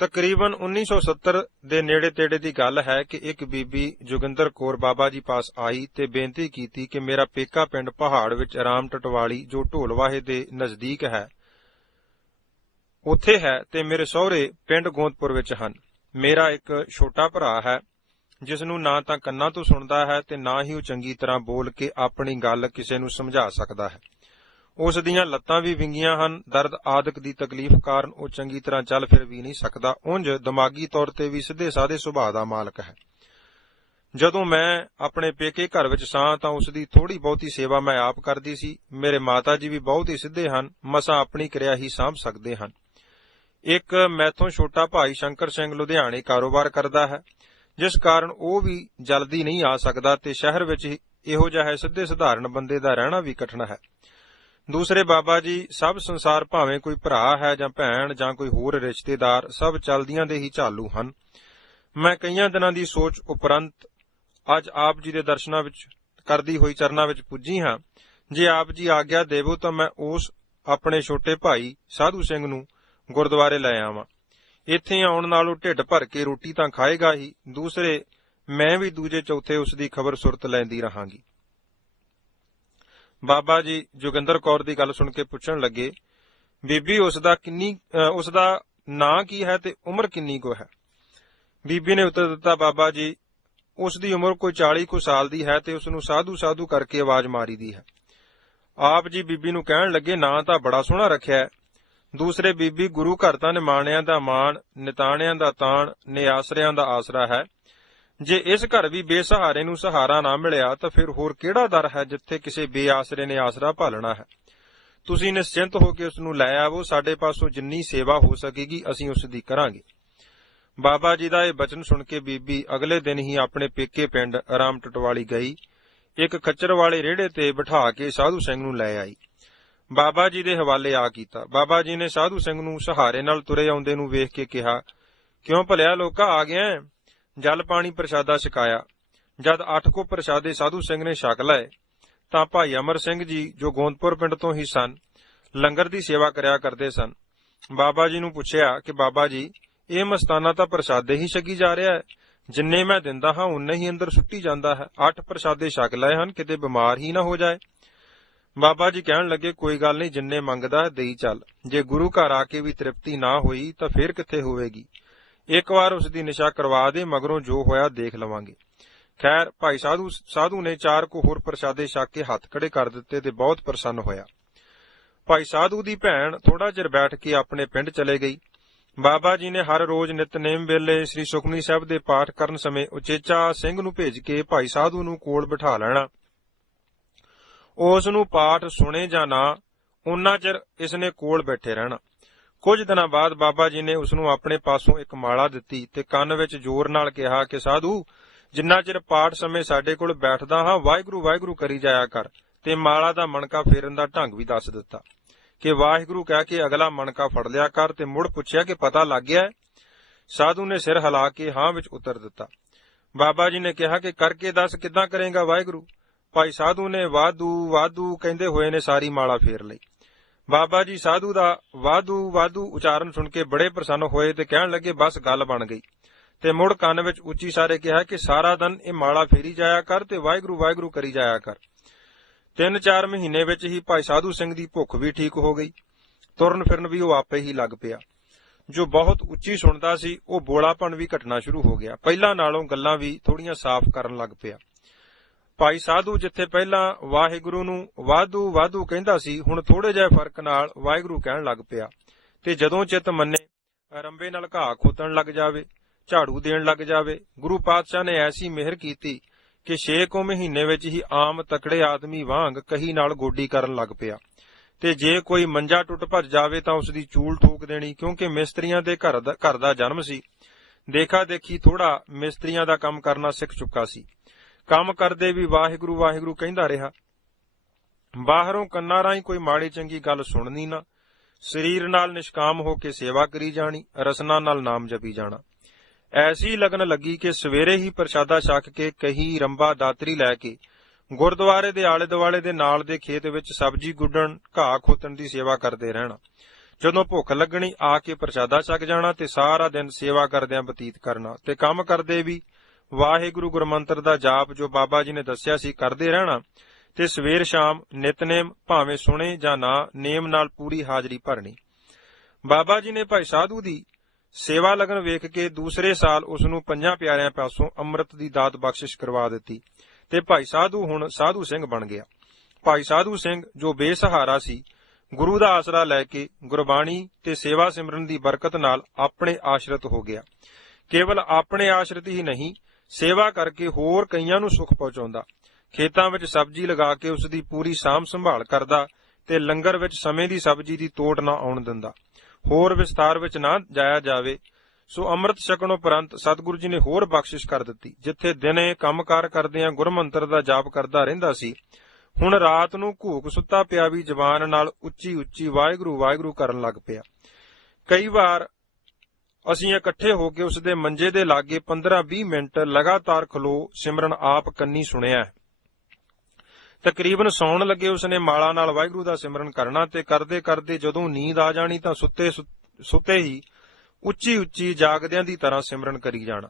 ਤਕਰੀਬਨ 1970 ਦੇ ਨੇੜੇ ਤੇੜੇ ਦੀ ਗੱਲ ਹੈ ਕਿ ਇੱਕ ਬੀਬੀ ਜੋਗਿੰਦਰ ਕੌਰ ਬਾਬਾ ਜੀ ਪਾਸ ਆਈ ਤੇ ਬੇਨਤੀ ਕੀਤੀ ਕਿ ਮੇਰਾ ਪੇਕਾ ਪਿੰਡ ਪਹਾੜ ਵਿੱਚ ਰਾਮ ਟਟਵਾਲੀ, ਜੋ ਢੋਲਵਾਹੇ ਦੇ ਨਜ਼ਦੀਕ ਹੈ, ਉੱਥੇ ਹੈ ਤੇ ਮੇਰੇ ਸਹੁਰੇ ਪਿੰਡ ਗੋਂਦਪੁਰ ਵਿੱਚ ਹਨ। ਮੇਰਾ ਇੱਕ ਛੋਟਾ ਭਰਾ ਹੈ ਜਿਸ ਨੂੰ ਨਾ ਤਾਂ ਕੰਨਾਂ ਤੋਂ ਸੁਣਦਾ ਹੈ ਤੇ ਨਾ ਹੀ ਉਹ ਚੰਗੀ ਤਰ੍ਹਾਂ ਬੋਲ ਕੇ ਆਪਣੀ ਗੱਲ ਕਿਸੇ ਨੂੰ ਸਮਝਾ ਸਕਦਾ ਹੈ। ਉਸ ਦੀਆਂ ਲੱਤਾਂ ਵੀ ਵਿੰਗੀਆਂ ਹਨ। ਦਰਦ ਆਦਿਕ ਦੀ ਤਕਲੀਫ ਕਾਰਨ ਉਹ ਚੰਗੀ ਤਰ੍ਹਾਂ ਚੱਲ ਫਿਰ ਵੀ ਨਹੀਂ ਸਕਦਾ। ਉਂਝ ਦਿਮਾਗੀ ਤੌਰ ਤੇ ਵੀ ਸਿੱਧੇ ਸਾਦੇ ਸੁਭਾਅ ਦਾ ਮਾਲਕ ਹੈ। ਜਦੋਂ ਮੈਂ ਆਪਣੇ ਪੇਕੇ ਘਰ ਵਿੱਚ ਸਾਂ ਤਾਂ ਉਸ ਦੀ ਥੋੜੀ ਬਹੁਤੀ ਸੇਵਾ ਮੈਂ ਆਪ ਕਰਦੀ ਸੀ। ਮੇਰੇ ਮਾਤਾ ਜੀ ਵੀ ਬਹੁਤ ਹੀ ਸਿੱਧੇ ਹਨ, ਮਸਾਂ ਆਪਣੀ ਕਿਰਿਆ ਹੀ ਸਾਂਭ ਸਕਦੇ ਹਨ। ਇੱਕ ਮੈਥੋਂ ਛੋਟਾ ਭਾਈ ਸ਼ੰਕਰ ਸਿੰਘ ਲੁਧਿਆਣੇ ਕਾਰੋਬਾਰ ਕਰਦਾ ਹੈ, ਜਿਸ ਕਾਰਨ ਉਹ ਵੀ ਜਲਦੀ ਨਹੀਂ ਆ ਸਕਦਾ ਤੇ ਸ਼ਹਿਰ ਵਿੱਚ ਇਹੋ ਜਿਹਾ ਸਿੱਧੇ ਸਧਾਰਨ ਬੰਦੇ ਦਾ ਰਹਿਣਾ ਵੀ ਕਠਿਨ ਹੈ। ਦੂਸਰੇ ਬਾਬਾ ਜੀ ਸਭ ਸੰਸਾਰ, ਭਾਵੇਂ ਕੋਈ ਭਰਾ ਹੈ ਜਾਂ ਭੈਣ ਜਾਂ ਕੋਈ ਹੋਰ ਰਿਸ਼ਤੇਦਾਰ, ਸਭ ਚਲਦੀਆਂ ਦੇ ਹੀ ਚਾਲੂ ਹਨ। ਮੈਂ ਕਈਆਂ ਦਿਨਾਂ ਦੀ ਸੋਚ ਉਪਰੰਤ ਅੱਜ ਆਪ ਜੀ ਦੇ ਦਰਸ਼ਨਾਂ ਵਿੱਚ ਕਰਦੀ ਹੋਈ ਚਰਨਾਂ ਵਿੱਚ ਪੁੱਜੀ ਹਾਂ। ਜੇ ਆਪ ਜੀ ਆਗਿਆ ਦੇਵੋ ਤਾਂ ਮੈਂ ਉਸ ਆਪਣੇ ਛੋਟੇ ਭਾਈ ਸਾਧੂ ਸਿੰਘ ਨੂੰ ਗੁਰਦੁਆਰੇ ਲੈ ਆਵਾਂ। ਇੱਥੇ ਆਉਣ ਨਾਲੋਂ ਢਿੱਡ ਭਰ ਕੇ ਰੋਟੀ ਤਾਂ ਖਾਏਗਾ ਹੀ, ਦੂਸਰੇ ਮੈਂ ਵੀ ਦੂਜੇ ਚੌਥੇ ਉਸ ਦੀ ਖਬਰ ਸੁਰਤ ਲੈਂਦੀ ਰਹਾਂਗੀ। ਬਾਬਾ ਜੀ ਜੋਗਿੰਦਰ ਕੌਰ ਦੀ ਗੱਲ ਸੁਣ ਕੇ ਪੁੱਛਣ ਲੱਗੇ, ਬੀਬੀ ਉਸ ਦਾ ਨਾਂ ਕੀ ਹੈ ਤੇ ਉਮਰ ਕਿੰਨੀ ਕੁ ਹੈ? ਬੀਬੀ ਨੇ ਉੱਤਰ ਦਿੱਤਾ, ਬਾਬਾ ਜੀ ਉਸ ਦੀ ਉਮਰ ਕੋਈ 40 ਕੁ ਸਾਲ ਦੀ ਹੈ ਤੇ ਉਸ ਨੂੰ ਸਾਧੂ ਸਾਧੂ ਕਰਕੇ ਆਵਾਜ਼ ਮਾਰੀ ਦੀ ਹੈ। ਆਪ ਜੀ ਬੀਬੀ ਨੂੰ ਕਹਿਣ ਲੱਗੇ, ਨਾਂ ਤਾਂ ਬੜਾ ਸੋਹਣਾ ਰੱਖਿਆ ਹੈ। ਦੂਸਰੇ, ਬੀਬੀ ਗੁਰੂ ਘਰ ਤਾਂ ਨਿਮਾਣਿਆਂ ਦਾ ਮਾਣ, ਨਿਤਾਣਿਆਂ ਦਾ ਤਾਣ, ਨਿਆਸਰਿਆਂ ਦਾ ਆਸਰਾ ਹੈ। ਜੇ ਇਸ ਘਰ ਵੀ ਬੇਸਹਾਰੇ ਨੂੰ ਸਹਾਰਾ ਨਾ ਮਿਲਿਆ ਤਾਂ ਫਿਰ ਹੋਰ ਕਿਹੜਾ ਦਰ ਹੈ ਜਿੱਥੇ ਕਿਸੇ ਬੇਆਸਰੇ ਨੇ ਆਸਰਾ ਭਾਲਣਾ ਹੈ। ਤੁਸੀਂ ਨਿਸ਼ਚਿੰਤ ਹੋ ਕੇ ਉਸ ਨੂੰ ਲੈ ਆਵੋ। ਸਾਡੇ ਪਾਸੋਂ ਜਿੰਨੀ ਸੇਵਾ ਹੋ ਸਕੇਗੀ ਅਸੀਂ ਉਸ ਦੀ ਕਰਾਂਗੇ। ਬਾਬਾ ਜੀ ਦਾ ਇਹ ਬਚਨ ਸੁਣ ਕੇ ਬੀਬੀ ਅਗਲੇ ਦਿਨ ਹੀ ਆਪਣੇ ਪੇਕੇ ਪਿੰਡ ਰਾਮ ਟਟਵਾਲੀ ਗਈ। ਇੱਕ ਖੱਚਰ ਵਾਲੇ ਰੇੜੇ ਤੇ ਬਿਠਾ ਕੇ ਸਾਧੂ ਸਿੰਘ ਨੂੰ ਲੈ ਆਈ। ਬਾਬਾ ਜੀ ਦੇ ਹਵਾਲੇ ਆ ਕੀਤਾ। ਬਾਬਾ ਜੀ ਨੇ ਸਾਧੂ ਸਿੰਘ ਨੂੰ ਸਹਾਰੇ ਨਾਲ ਤੁਰੇ ਆਉਂਦੇ ਨੂੰ ਵੇਖ ਕੇ ਕਿਹਾ, ਕਿਉਂ ਭਲਿਆ ਲੋਕਾ ਆ ਗਿਆ? ਜਲ ਪਾਣੀ ਪ੍ਰਸ਼ਾਦਾ ਛਕਾਇਆ। ਜਦ 8 ਕੁ ਪ੍ਰਸ਼ਾਦੇ ਸਾਧੂ ਸਿੰਘ ਨੇ ਛਕ ਲਏ ਤਾਂ ਭਾਈ ਅਮਰ ਸਿੰਘ ਜੀ, ਜੋ ਗੋਂਦਪੁਰ ਪਿੰਡ ਤੋਂ ਹੀ ਸਨ, ਲੰਗਰ ਦੀ ਸੇਵਾ ਕਰਿਆ ਕਰਦੇ ਸਨ। ਬਾਬਾ ਜੀ ਨੂੰ ਪੁੱਛਿਆ ਕਿ ਬਾਬਾ ਜੀ, ਇਹ ਮਸਤਾਨਾ ਤਾਂ ਪ੍ਰਸ਼ਾਦੇ ਹੀ ਛਕੀ ਜਾ ਰਿਹਾ ਹੈ। ਜਿੰਨੇ ਮੈਂ ਦਿੰਦਾ ਹਾਂ ਉਨੇ ਹੀ ਅੰਦਰ ਸੁੱਟੀ ਜਾਂਦਾ ਹੈ। 8 ਪ੍ਰਸ਼ਾਦੇ ਛਕ ਲਏ ਹਨ, ਕਿਤੇ ਬਿਮਾਰ ਹੀ ਨਾ ਹੋ ਜਾਏ। ਬਾਬਾ ਜੀ ਕਹਿਣ ਲੱਗੇ, ਕੋਈ ਗੱਲ ਨਹੀਂ, ਜਿੰਨੇ ਮੰਗਦਾ ਹੈ ਦੇਈ ਚੱਲ। ਜੇ ਗੁਰੂ ਘਰ ਆ ਕੇ ਵੀ ਤ੍ਰਿਪਤੀ ਨਾ ਹੋਈ ਤਾਂ ਫੇਰ ਕਿੱਥੇ ਹੋਵੇਗੀ। ਇੱਕ ਵਾਰ ਉਸ ਦੀ ਨਿਸ਼ਾ ਕਰਵਾ ਦੇ, ਮਗਰੋਂ ਜੋ ਹੋਇਆ ਦੇਖ ਲਵਾਂਗੇ। ਖੈਰ, ਭਾਈ ਸਾਧੂ ਨੇ 4 ਕੁ ਹੋਰ ਪ੍ਰਸ਼ਾਦੇ ਛਕ ਕੇ ਹੱਥ ਖੜੇ ਕਰ ਦਿੱਤੇ ਤੇ ਬਹੁਤ ਪ੍ਰਸੰਨ ਹੋਇਆ। ਭਾਈ ਸਾਧੂ ਦੀ ਭੈਣ ਥੋੜਾ ਚਿਰ ਬੈਠ ਕੇ ਆਪਣੇ ਪਿੰਡ ਚਲੇ ਗਈ। ਬਾਬਾ ਜੀ ਨੇ ਹਰ ਰੋਜ਼ ਨਿਤਨੇਮ ਵੇਲੇ ਸ੍ਰੀ ਸੁਖਮਨੀ ਸਾਹਿਬ ਦੇ ਪਾਠ ਕਰਨ ਸਮੇਂ ਉਚੇਚਾ ਸਿੰਘ ਨੂੰ ਭੇਜ ਕੇ ਭਾਈ ਸਾਧੂ ਨੂੰ ਕੋਲ ਬਿਠਾ ਲੈਣਾ। ਉਸ ਨੂੰ ਪਾਠ ਸੁਣੇ ਜਾਂ ਨਾ, ਉਨਾ ਚਿਰ ਇਸ ਨੇ ਕੋਲ ਬੈਠੇ ਰਹਿਣਾ। ਕੁਝ ਦਿਨਾਂ ਬਾਅਦ ਬਾਬਾ ਜੀ ਨੇ ਉਸ ਨੂੰ ਆਪਣੇ ਪਾਸੋਂ ਇੱਕ ਮਾਲਾ ਦਿੱਤੀ ਤੇ ਕੰਨ ਵਿੱਚ ਜ਼ੋਰ ਨਾਲ ਕਿਹਾ ਕਿ ਸਾਧੂ, ਜਿੰਨਾ ਚਿਰ ਪਾਠ ਸਮੇਂ ਸਾਡੇ ਕੋਲ ਬੈਠਦਾ ਹਾਂ ਵਾਹਿਗੁਰੂ ਵਾਹਿਗੁਰੂ ਕਰੀ ਜਾਇਆ ਕਰ। ਤੇ ਮਾਲਾ ਦਾ ਮਣਕਾ ਫੇਰਨ ਦਾ ਢੰਗ ਵੀ ਦੱਸ ਦਿੱਤਾ ਕਿ ਵਾਹਿਗੁਰੂ ਕਹਿ ਕੇ ਅਗਲਾ ਮਣਕਾ ਫੜ ਲਿਆ ਕਰ। ਤੇ ਮੁੜ ਪੁੱਛਿਆ ਕਿ ਪਤਾ ਲੱਗ ਗਿਆ? ਸਾਧੂ ਨੇ ਸਿਰ ਹਿਲਾ ਕੇ ਹਾਂ ਵਿੱਚ ਉੱਤਰ ਦਿੱਤਾ। ਬਾਬਾ ਜੀ ਨੇ ਕਿਹਾ ਕਿ ਕਰਕੇ ਦੱਸ, ਕਿੱਦਾਂ ਕਰੇਗਾ ਵਾਹਿਗੁਰੂ? ਭਾਈ ਸਾਧੂ ਨੇ ਵਾਧੂ ਵਾਧੂ ਕਹਿੰਦੇ ਹੋਏ ਨੇ ਸਾਰੀ ਮਾਲਾ ਫੇਰ ਲਈ। ਬਾਬਾ ਜੀ ਸਾਧੂ ਦਾ ਵਾਧੂ ਵਾਧੂ ਉਚਾਰਨ ਸੁਣ ਕੇ ਬੜੇ ਪ੍ਰਸੰਨ ਹੋਏ ਤੇ ਕਹਿਣ ਲੱਗੇ, ਬਸ ਗੱਲ ਬਣ ਗਈ। ਤੇ ਮੁੜ ਕੰਨ ਵਿੱਚ ਉੱਚੀ ਸਾਰੇ ਕਿਹਾ ਕਿ ਸਾਰਾ ਦਿਨ ਇਹ ਮਾਲਾ ਫੇਰੀ ਜਾਇਆ ਕਰ ਤੇ ਵਾਹਿਗੁਰੂ ਵਾਹਿਗੁਰੂ ਕਰੀ ਜਾਇਆ ਕਰ। 3-4 ਮਹੀਨੇ ਵਿੱਚ ਹੀ ਭਾਈ ਸਾਧੂ ਸਿੰਘ ਦੀ ਭੁੱਖ ਵੀ ਠੀਕ ਹੋ ਗਈ। ਤੁਰਨ ਫਿਰਨ ਵੀ ਉਹ ਆਪੇ ਹੀ ਲੱਗ ਪਿਆ। ਜੋ ਬਹੁਤ ਉੱਚੀ ਸੁਣਦਾ ਸੀ, ਉਹ ਬੋਲਾਪਣ ਵੀ ਘਟਣਾ ਸ਼ੁਰੂ ਹੋ ਗਿਆ। ਪਹਿਲਾਂ ਨਾਲੋਂ ਗੱਲਾਂ ਵੀ ਥੋੜੀਆਂ ਸਾਫ਼ ਕਰਨ ਲੱਗ ਪਿਆ। ਭਾਈ ਸਾਧੂ ਜਿੱਥੇ ਪਹਿਲਾਂ ਵਾਹਿਗੁਰੂ ਨੂੰ ਵਾਧੂ ਵਾਧੂ ਕਹਿੰਦਾ ਸੀ, ਹੁਣ ਥੋੜੇ ਜਿਹੇ ਫਰਕ ਨਾਲ ਵਾਹਿਗੁਰੂ ਕਹਿਣ ਲੱਗ ਪਿਆ। ਤੇ ਜਦੋਂ ਚਿੱਤ ਮੰਨੇ ਰੰਬੇ ਨਾਲ ਘਾਹ ਖੋਤਣ ਲੱਗ ਜਾਵੇ, ਝਾੜੂ ਦੇਣ ਲੱਗ ਜਾਵੇ। ਗੁਰੂ ਪਾਤਸ਼ਾਹ ਨੇ ਐਸੀ ਮਿਹਰ ਕੀਤੀ ਕਿ 6 ਮਹੀਨੇ ਵਿੱਚ ਹੀ ਆਮ ਤਕੜੇ ਆਦਮੀ ਵਾਂਗ ਕਹੀ ਨਾਲ ਗੋਡੀ ਕਰਨ ਲੱਗ ਪਿਆ। ਤੇ ਜੇ ਕੋਈ ਮੰਜਾ ਟੁੱਟ ਭੱਜ ਜਾਵੇ ਤਾਂ ਉਸ ਦੀ ਚੂਲ ਠੋਕ ਦੇਣੀ, ਕਿਉਂਕਿ ਮਿਸਤਰੀਆਂ ਦੇ ਘਰ ਦਾ ਜਨਮ ਸੀ। ਦੇਖਾ ਦੇਖੀ ਥੋੜਾ ਮਿਸਤਰੀਆਂ ਦਾ ਕੰਮ ਕਰਨਾ ਸਿੱਖ ਚੁੱਕਾ ਸੀ। ਕੰਮ ਕਰਦੇ ਵੀ ਵਾਹਿਗੁਰੂ ਵਾਹਿਗੁਰੂ ਕਹਿੰਦਾ ਰਿਹਾ। ਬਾਹਰੋਂ ਕੰਨਾਂ ਰਾਹੀਂ ਕੋਈ ਮਾੜੀ ਚੰਗੀ ਗੱਲ ਸੁਣਨੀ ਨਾ, ਸਰੀਰ ਨਾਲ ਨਿਸ਼ਕਾਮ ਹੋ ਕੇ ਸੇਵਾ ਕਰੀ ਜਾਣੀ, ਰਸਨਾ ਨਾਲ ਨਾਮ ਜਪੀ ਜਾਣਾ। ਐਸੀ ਲਗਨ ਲੱਗੀ ਕਿ ਸਵੇਰੇ ਹੀ ਪ੍ਰਸ਼ਾਦਾ ਛਕ ਕੇ ਕਹੀ ਰੰਬਾ ਦਾਤਰੀ ਲੈ ਕੇ ਗੁਰਦੁਆਰੇ ਦੇ ਆਲੇ ਦੁਆਲੇ ਦੇ ਨਾਲ ਦੇ ਖੇਤ ਵਿੱਚ ਸਬਜ਼ੀ ਗੁੱਡਣ, ਘਾਹ ਖੋਤਣ ਦੀ ਸੇਵਾ ਕਰਦੇ ਰਹਿਣਾ। ਜਦੋਂ ਭੁੱਖ ਲੱਗਣੀ ਆ ਕੇ ਪ੍ਰਸ਼ਾਦਾ ਛਕ ਜਾਣਾ ਤੇ ਸਾਰਾ ਦਿਨ ਸੇਵਾ ਕਰਦਿਆਂ ਬਤੀਤ ਕਰਨਾ। ਤੇ ਕੰਮ ਕਰਦੇ ਵੀ ਵਾਹਿਗੁਰੂ ਗੁਰਮੰਤਰ ਦਾ ਜਾਪ ਜੋ ਬਾਬਾ ਜੀ ਨੇ ਦੱਸਿਆ ਸੀ ਕਰਦੇ ਰਹਿਣਾ। ਤੇ ਸਵੇਰ ਸ਼ਾਮ ਨਿਤਨੇਮ ਭਾਵੇਂ ਸੁਣੇ ਜਾਂ ਨਾ, ਨੇਮ ਨਾਲ ਪੂਰੀ ਹਾਜ਼ਰੀ ਭਰਨੀ। ਬਾਬਾ ਜੀ ਨੇ ਭਾਈ ਸਾਧੂ ਦੀ ਸੇਵਾ ਲਗਨ ਵੇਖ ਕੇ ਦੂਸਰੇ ਸਾਲ ਉਸ ਨੂੰ 5 ਪਿਆਰਿਆਂ ਪਾਸੋਂ ਅੰਮ੍ਰਿਤ ਦੀ ਦਾਤ ਬਖਸ਼ਿਸ਼ ਕਰਵਾ ਦਿੱਤੀ ਤੇ ਭਾਈ ਸਾਧੂ ਹੁਣ ਸਾਧੂ ਸਿੰਘ ਬਣ ਗਿਆ। ਭਾਈ ਸਾਧੂ ਸਿੰਘ ਜੋ ਬੇਸਹਾਰਾ ਸੀ, ਗੁਰੂ ਦਾ ਆਸਰਾ ਲੈ ਕੇ ਗੁਰਬਾਣੀ ਤੇ ਸੇਵਾ ਸਿਮਰਨ ਦੀ ਬਰਕਤ ਨਾਲ ਆਪਣੇ ਆਸ਼ਰਿਤ ਹੋ ਗਿਆ। ਕੇਵਲ ਆਪਣੇ ਆਸ਼ਰਿਤ ਹੀ ਨਹੀਂ, ਸੇਵਾ ਕਰਕੇ ਹੋਰ ਕਈਆਂ ਨੂੰ ਸੁੱਖ ਪਹੁੰਚਾਉਂਦਾ। ਖੇਤਾਂ ਵਿੱਚ ਸਬਜ਼ੀ ਲਗਾ ਕੇ ਉਸ ਦੀ ਪੂਰੀ ਸਾਂਭ ਸੰਭਾਲ ਕਰਦਾ ਤੇ ਲੰਗਰ ਵਿੱਚ ਸਮੇਂ ਦੀ ਸਬਜ਼ੀ ਦੀ ਤੋੜ ਨਾ ਆਉਣ ਦਿੰਦਾ। ਹੋਰ ਵਿਸਤਾਰ ਵਿੱਚ ਨਾ ਜਾਇਆ ਜਾਵੇ। ਸੋ ਅੰਮ੍ਰਿਤ ਛਕਣ ਉਪਰੰਤ ਸਤਿਗੁਰੂ ਜੀ ਨੇ ਹੋਰ ਬਖਸ਼ਿਸ਼ ਕਰ ਦਿੱਤੀ। ਜਿੱਥੇ ਦਿਨੇ ਕੰਮਕਾਰ ਕਰਦਿਆਂ ਗੁਰਮੰਤਰ ਦਾ ਜਾਪ ਕਰਦਾ ਰਹਿੰਦਾ ਸੀ, ਹੁਣ ਰਾਤ ਨੂੰ ਘੂਕ ਸੁੱਤਾ ਪਿਆ ਵੀ ਜ਼ਬਾਨ ਨਾਲ ਉੱਚੀ ਉੱਚੀ ਵਾਹਿਗੁਰੂ ਵਾਹਿਗੁਰੂ ਕਰਨ ਲੱਗ ਪਿਆ। ਕਈ ਵਾਰ ਅਸੀਂ ਇਕੱਠੇ ਹੋ ਕੇ ਉਸ ਦੇ ਮੰਜੇ ਦੇ ਲਾਗੇ 15-20 ਮਿੰਟ ਲਗਾਤਾਰ ਖਲੋ ਸਿਮਰਨ ਆਪ ਕੰਨੀ ਸੁਣਿਆ ਹੈ। ਤਕਰੀਬਨ ਸੌਣ ਲੱਗੇ ਉਸਨੇ ਮਾਲਾ ਨਾਲ ਵਾਹਿਗੁਰੂ ਦਾ ਸਿਮਰਨ ਕਰਨਾ ਤੇ ਕਰਦੇ ਕਰਦੇ ਜਦੋਂ ਨੀਂਦ ਆ ਜਾਣੀ ਤਾਂ ਸੁੱਤੇ ਹੀ ਉੱਚੀ ਉੱਚੀ ਜਾਗਦਿਆਂ ਦੀ ਤਰ੍ਹਾਂ ਸਿਮਰਨ ਕਰੀ ਜਾਣਾ।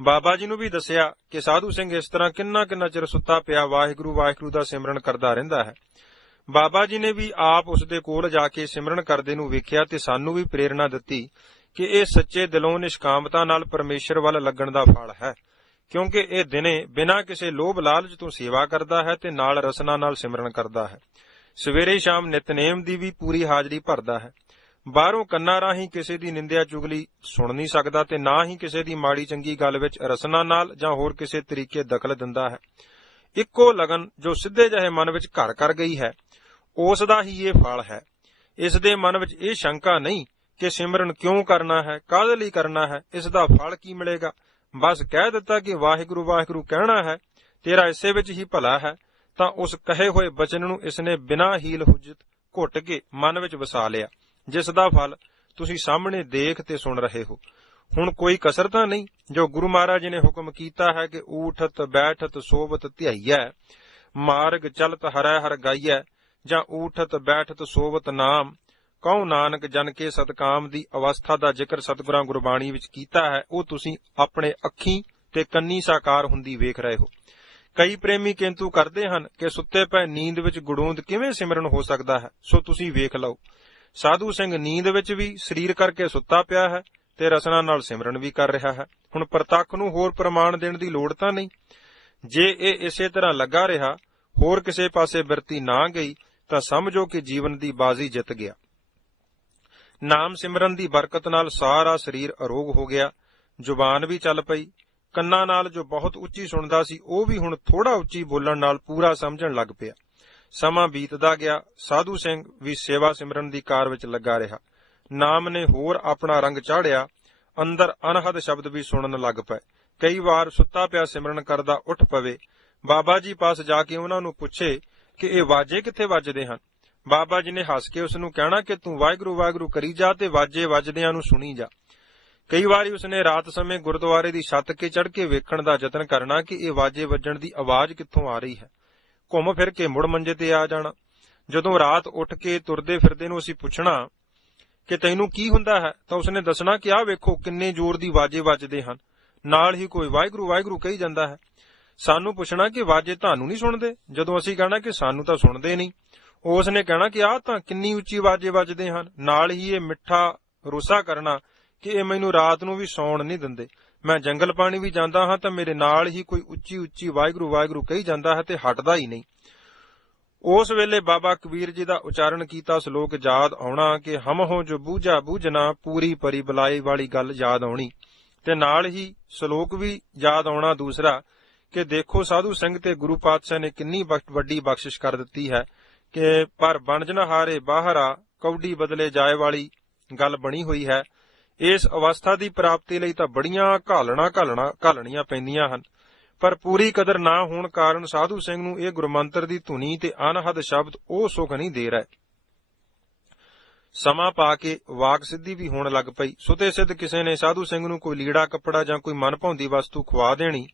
ਬਾਬਾ ਜੀ ਨੂੰ ਵੀ ਦੱਸਿਆ ਕਿ ਸਾਧੂ ਸਿੰਘ ਇਸ ਤਰ੍ਹਾਂ ਕਿੰਨਾ ਚਿਰ ਸੁੱਤਾ ਪਿਆ ਵਾਹਿਗੁਰੂ ਵਾਹਿਗੁਰੂ ਦਾ ਸਿਮਰਨ ਕਰਦਾ ਰਹਿੰਦਾ ਹੈ। ਬਾਬਾ ਜੀ ਨੇ ਵੀ ਆਪ ਉਸ ਦੇ ਕੋਲ ਜਾ ਕੇ ਸਿਮਰਨ ਕਰਦੇ ਨੂੰ ਵੇਖਿਆ ਤੇ ਸਾਨੂੰ ਵੀ ਪ੍ਰੇਰਣਾ ਦਿੱਤੀ ਕਿ ਇਹ ਸੱਚੇ ਦਿਲੋਂ ਨਿਸ਼ਕਾਮਤਾ ਨਾਲ ਪਰਮੇਸ਼ਰ ਵੱਲ ਲੱਗਣ ਦਾ ਫਲ ਹੈ, ਕਿਉਂਕਿ ਇਹ ਦਿਨੇ ਬਿਨਾਂ ਕਿਸੇ ਲੋਭ ਲਾਲਚ ਤੋਂ ਸੇਵਾ ਕਰਦਾ ਹੈ ਤੇ ਨਾਲ ਰਸਨਾ ਨਾਲ ਸਿਮਰਨ ਕਰਦਾ ਹੈ। ਸਵੇਰੇ ਸ਼ਾਮ ਨਿਤਨੇਮ ਦੀ ਵੀ ਪੂਰੀ ਹਾਜ਼ਰੀ ਭਰਦਾ ਹੈ। ਬਾਹਰੋਂ ਕੰਨਾਂ ਰਾਹੀਂ ਕਿਸੇ ਦੀ ਨਿੰਦਿਆ ਚੁਗਲੀ ਸੁਣ ਨਹੀਂ ਸਕਦਾ ਤੇ ਨਾ ਹੀ ਕਿਸੇ ਦੀ ਮਾੜੀ ਚੰਗੀ ਗੱਲ ਵਿੱਚ ਰਸਨਾ ਨਾਲ ਜਾਂ ਹੋਰ ਕਿਸੇ ਤਰੀਕੇ ਦਖਲ ਦਿੰਦਾ ਹੈ। ਇੱਕੋ ਲਗਨ ਜੋ ਸਿੱਧੇ ਜਿਹੇ ਮਨ ਵਿੱਚ ਘਰ ਕਰ ਗਈ ਹੈ, ਉਸ ਦਾ ਹੀ ਇਹ ਫਲ ਹੈ। ਇਸ ਦੇ ਮਨ ਵਿੱਚ ਇਹ ਸ਼ੰਕਾ ਨਹੀਂ ਕਿ ਸਿਮਰਨ ਕਿਉਂ ਕਰਨਾ ਹੈ, ਕਾਹਦੇ ਲਈ ਕਰਨਾ ਹੈ, ਇਸ ਦਾ ਫਲ ਕੀ ਮਿਲੇਗਾ। ਬਸ ਕਹਿ ਦਿੱਤਾ ਕਿ ਵਾਹਿਗੁਰੂ ਵਾਹਿਗੁਰੂ ਕਹਿਣਾ ਹੈ, ਤੇਰਾ ਇਸੇ ਵਿੱਚ ਹੀ ਭਲਾ ਹੈ, ਤਾਂ ਉਸ ਕਹੇ ਹੋਏ ਬਚਨ ਨੂੰ ਇਸਨੇ ਬਿਨਾਂ ਹੀਲ ਹੁਜਤ ਘੁੱਟ ਕੇ ਮਨ ਵਿੱਚ ਵਸਾ ਲਿਆ, ਜਿਸ ਦਾ ਫਲ ਤੁਸੀਂ ਸਾਹਮਣੇ ਦੇਖ ਤੇ ਸੁਣ ਰਹੇ ਹੋ। ਹੁਣ ਕੋਈ ਕਸਰ ਤਾਂ ਨਹੀਂ। ਜੋ ਗੁਰੂ ਮਹਾਰਾਜ ਜੀ ਨੇ ਹੁਕਮ ਕੀਤਾ ਹੈ ਕਿ ਊਠਤ ਬੈਠਤ ਸੋਵਤ ਧਿਆਈਐ, ਮਾਰਗ ਚਲਤ ਹਰੈ ਹਰ ਗਾਈਐ, ਜਾਂ ਊਠਤ ਬੈਠਤ ਸੋਵਤ ਨਾਮ, ਕਹੋ ਨਾਨਕ ਜਨ ਕੇ ਸਤਕਾਮ ਦੀ ਅਵਸਥਾ ਦਾ ਜ਼ਿਕਰ ਸਤਿਗੁਰਾਂ ਗੁਰਬਾਣੀ ਵਿੱਚ ਕੀਤਾ ਹੈ, ਉਹ ਤੁਸੀਂ ਆਪਣੇ ਅੱਖੀਂ ਤੇ ਕੰਨੀ ਸਾਕਾਰ ਹੁੰਦੀ ਵੇਖ ਰਹੇ ਹੋ। ਕਈ ਪ੍ਰੇਮੀ ਕਿੰਤੂ ਕਰਦੇ ਹਨ ਕਿ ਸੁੱਤੇ ਪਏ ਨੀਂਦ ਵਿੱਚ ਗੁੜੂੰਦ ਕਿਵੇਂ ਸਿਮਰਨ ਹੋ ਸਕਦਾ ਹੈ। ਸੋ ਤੁਸੀਂ ਵੇਖ ਲਓ, ਸਾਧੂ ਸਿੰਘ ਨੀਂਦ ਵਿੱਚ ਵੀ ਸਰੀਰ ਕਰਕੇ ਸੁੱਤਾ ਪਿਆ ਹੈ ਤੇ ਰਸਨਾ ਨਾਲ ਸਿਮਰਨ ਵੀ ਕਰ ਰਿਹਾ ਹੈ। ਹੁਣ ਪ੍ਰਤੱਖ ਨੂੰ ਹੋਰ ਪ੍ਰਮਾਣ ਦੇਣ ਦੀ ਲੋੜ ਤਾਂ ਨਹੀਂ। ਜੇ ਇਹ ਇਸੇ ਤਰ੍ਹਾਂ ਲੱਗਾ ਰਿਹਾ, ਹੋਰ ਕਿਸੇ ਪਾਸੇ ਬਿਰਤੀ ਨਾ ਗਈ, ਤਾਂ ਸਮਝੋ ਕਿ ਜੀਵਨ ਦੀ ਬਾਜ਼ੀ ਜਿੱਤ ਗਿਆ। ਨਾਮ ਸਿਮਰਨ ਦੀ ਬਰਕਤ ਨਾਲ ਸਾਰਾ ਸਰੀਰ ਅਰੋਗ ਹੋ ਗਿਆ, ਜ਼ੁਬਾਨ ਵੀ ਚੱਲ ਪਈ। ਕੰਨਾਂ ਨਾਲ ਜੋ ਬਹੁਤ ਉੱਚੀ ਸੁਣਦਾ ਸੀ, ਉਹ ਵੀ ਹੁਣ ਥੋੜਾ ਉੱਚੀ ਬੋਲਣ ਨਾਲ ਪੂਰਾ ਸਮਝਣ ਲੱਗ ਪਿਆ। ਸਮਾਂ ਬੀਤਦਾ ਗਿਆ, ਸਾਧੂ ਸਿੰਘ ਵੀ ਸੇਵਾ ਸਿਮਰਨ ਦੀ ਕਾਰ ਵਿੱਚ ਲੱਗਾ ਰਿਹਾ। ਨਾਮ ਨੇ ਹੋਰ ਆਪਣਾ ਰੰਗ ਚਾੜਿਆ, ਅੰਦਰ ਅਨਹਦ ਸ਼ਬਦ ਵੀ ਸੁਣਨ ਲੱਗ ਪਏ। ਕਈ ਵਾਰ ਸੁੱਤਾ ਪਿਆ ਸਿਮਰਨ ਕਰਦਾ ਉੱਠ ਪਵੇ, ਬਾਬਾ ਜੀ ਪਾਸ ਜਾ ਕੇ ਉਹਨਾਂ ਨੂੰ ਪੁੱਛੇ ਕਿ ਇਹ ਵਾਜੇ ਕਿੱਥੇ ਵੱਜਦੇ ਹਨ। ਬਾਬਾ ਜੀ ਨੇ ਹੱਸ ਕੇ ਉਸ ਨੂੰ ਕਹਿਣਾ ਕਿ ਤੂੰ ਵਾਹਿਗੁਰੂ ਵਾਹਿਗੁਰੂ ਕਰੀ ਜਾ ਤੇ ਵਾਜੇ ਵੱਜਦਿਆਂ ਨੂੰ ਸੁਣੀ ਜਾ। ਕਈ ਵਾਰੀ ਉਸਨੇ ਰਾਤ ਸਮੇਂ ਗੁਰਦੁਆਰੇ ਦੀ ਛੱਤ ਕੇ ਚੜ੍ਹ ਕੇ ਵੇਖਣ ਦਾ ਯਤਨ ਕਰਨਾ ਕਿ ਇਹ ਵਾਜੇ ਵੱਜਣ ਦੀ ਆਵਾਜ਼ ਕਿੱਥੋਂ ਆ ਰਹੀ ਹੈ। ਘੁੰਮ ਫਿਰ ਕੇ ਮੁੜ ਮੰਜੇ ਤੇ ਆ ਜਾਣਾ। ਜਦੋਂ ਰਾਤ ਉੱਠ ਕੇ ਤੁਰਦੇ ਫਿਰਦੇ ਨੂੰ ਅਸੀਂ ਪੁੱਛਣਾ ਕਿ ਤੈਨੂੰ ਕੀ ਹੁੰਦਾ ਹੈ, ਤਾਂ ਉਸਨੇ ਦੱਸਣਾ ਕਿ ਆਹ ਵੇਖੋ ਕਿੰਨੇ ਜ਼ੋਰ ਦੀ ਵਾਜੇ ਵੱਜਦੇ ਹਨ, ਨਾਲ ਹੀ ਕੋਈ ਵਾਹਿਗੁਰੂ ਵਾਹਿਗੁਰੂ ਕਹੀ ਜਾਂਦਾ ਹੈ। ਸਾਨੂੰ ਪੁੱਛਣਾ ਕਿ ਵਾਜੇ ਤੁਹਾਨੂੰ ਨਹੀਂ ਸੁਣਦੇ। ਜਦੋਂ ਅਸੀਂ ਕਹਿਣਾ ਕਿ ਸਾਨੂੰ ਤਾਂ ਸੁਣਦੇ ਨਹੀਂ, ਉਸ ਨੇ ਕਹਿਣਾ ਕਿ ਆਹ ਤਾਂ ਕਿੰਨੀ ਉੱਚੀ ਵਾਜੇ ਵੱਜਦੇ ਹਨ, ਨਾਲ ਹੀ ਇਹ ਮਿੱਠਾ ਰੋਸਾ ਕਰਨਾ ਕਿ ਇਹ ਮੈਨੂੰ ਰਾਤ ਨੂੰ ਵੀ ਸੌਣ ਨਹੀਂ ਦਿੰਦੇ। ਮੈਂ ਜੰਗਲ ਪਾਣੀ ਵੀ ਜਾਂਦਾ ਹਾਂ ਤਾਂ ਮੇਰੇ ਨਾਲ ਹੀ ਕੋਈ ਉੱਚੀ ਉੱਚੀ ਵਾਹਿਗੁਰੂ ਵਾਹਿਗੁਰੂ ਕਹੀ ਜਾਂਦਾ ਹੈ ਤੇ ਹਟਦਾ ਹੀ ਨਹੀਂ। ਉਸ ਵੇਲੇ ਬਾਬਾ ਕਬੀਰ ਜੀ ਦਾ ਉਚਾਰਨ ਕੀਤਾ ਸ਼ਲੋਕ ਯਾਦ ਆਉਣਾ ਕਿ ਹਮ ਹੋ ਜੋ ਬੂਝਾ ਬੂਝਣਾ, ਪੂਰੀ ਪਰੀ ਬੁਲਾਈ ਵਾਲੀ ਗੱਲ ਯਾਦ ਆਉਣੀ, ਤੇ ਨਾਲ ਹੀ ਸ਼ਲੋਕ ਵੀ ਯਾਦ ਆਉਣਾ ਦੂਸਰਾ ਕਿ ਦੇਖੋ ਸਾਧੂ ਸਿੰਘ ਤੇ ਗੁਰੂ ਪਾਤਸ਼ਾਹ ਨੇ ਕਿੰਨੀ ਵੱਡੀ ਬਖਸ਼ਿਸ਼ ਕਰ ਦਿੱਤੀ ਹੈ ਕਿ ਪਰ ਬਣਜ ਨ ਹਾਰੇ ਬਾਹਰਾ, ਕੌਡੀ ਬਦਲੇ ਜਾਏ ਵਾਲੀ ਗੱਲ ਬਣੀ ਹੋਈ ਹੈ। ਇਸ ਅਵਸਥਾ ਦੀ ਪ੍ਰਾਪਤੀ ਲਈ ਤਾਂ ਬੜੀਆਂ ਘਾਲਣੀਆਂ ਪੈਂਦੀਆਂ ਹਨ, ਪਰ ਪੂਰੀ ਕਦਰ ਨਾ ਹੋਣ ਕਾਰਨ ਸਾਧੂ ਸਿੰਘ ਨੂੰ ਇਹ ਗੁਰਮੰਤਰ ਦੀ ਧੁਨੀ ਤੇ ਅਨਹਦ ਸ਼ਬਦ ਉਹ ਸੁਖ ਨਹੀਂ ਦੇ ਰਹੇ। ਸਮਾਂ ਪਾ ਕੇ ਵਾਕ ਸਿੱਧੀ ਵੀ ਹੋਣ ਲੱਗ ਪਈ। ਸੁਤੇ ਸਿੱਧ ਕਿਸੇ ਨੇ ਸਾਧੂ ਸਿੰਘ ਨੂੰ ਕੋਈ ਲੀੜਾ ਕੱਪੜਾ ਜਾਂ ਕੋਈ ਮਨਭਾਉਂਦੀ ਵਸਤੂ ਖਵਾ ਦੇਣੀ।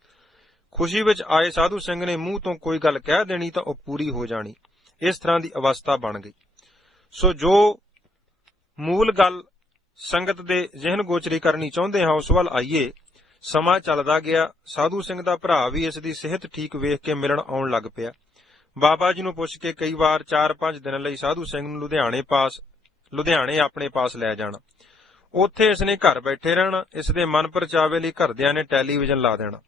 ਖੁਸ਼ੀ ਵਿੱਚ ਆਏ ਸਾਧੂ ਸਿੰਘ ਨੇ ਮੂੰਹ ਤੋਂ ਕੋਈ ਗੱਲ ਕਹਿ ਦੇਣੀ ਤਾਂ ਉਹ ਪੂਰੀ ਹੋ ਜਾਣੀ। ਇਸ ਤਰ੍ਹਾਂ ਦੀ ਅਵਸਥਾ ਬਣ ਗਈ। ਸੋ ਜੋ ਮੂਲ ਗੱਲ ਸੰਗਤ ਦੇ ਜ਼ਿਹਨ ਗੋਚਰੀ ਕਰਨੀ ਚਾਹੁੰਦੇ ਹਾਂ ਉਸ ਵੱਲ ਆਈਏ। ਸਮਾਂ ਚੱਲਦਾ ਗਿਆ। ਸਾਧੂ ਸਿੰਘ ਦਾ ਭਰਾ ਵੀ ਇਸ ਦੀ ਸਿਹਤ ਠੀਕ ਵੇਖ ਕੇ ਮਿਲਣ ਆਉਣ ਲੱਗ ਪਿਆ। ਬਾਬਾ ਜੀ ਨੂੰ ਪੁੱਛ ਕੇ ਕਈ ਵਾਰ 4-5 ਦਿਨ ਲਈ ਸਾਧੂ ਸਿੰਘ ਨੂੰ ਲੁਧਿਆਣੇ ਆਪਣੇ ਪਾਸ ਲੈ ਜਾਣਾ। ਉੱਥੇ ਇਸਨੇ ਘਰ ਬੈਠੇ ਰਹਿਣਾ। ਇਸ ਦੇ ਮਨ ਪਰਚਾਵੇ ਲਈ ਘਰਦਿਆਂ ਨੇ ਟੈਲੀਵਿਜ਼ਨ ਲਾ ਦੇਣਾ।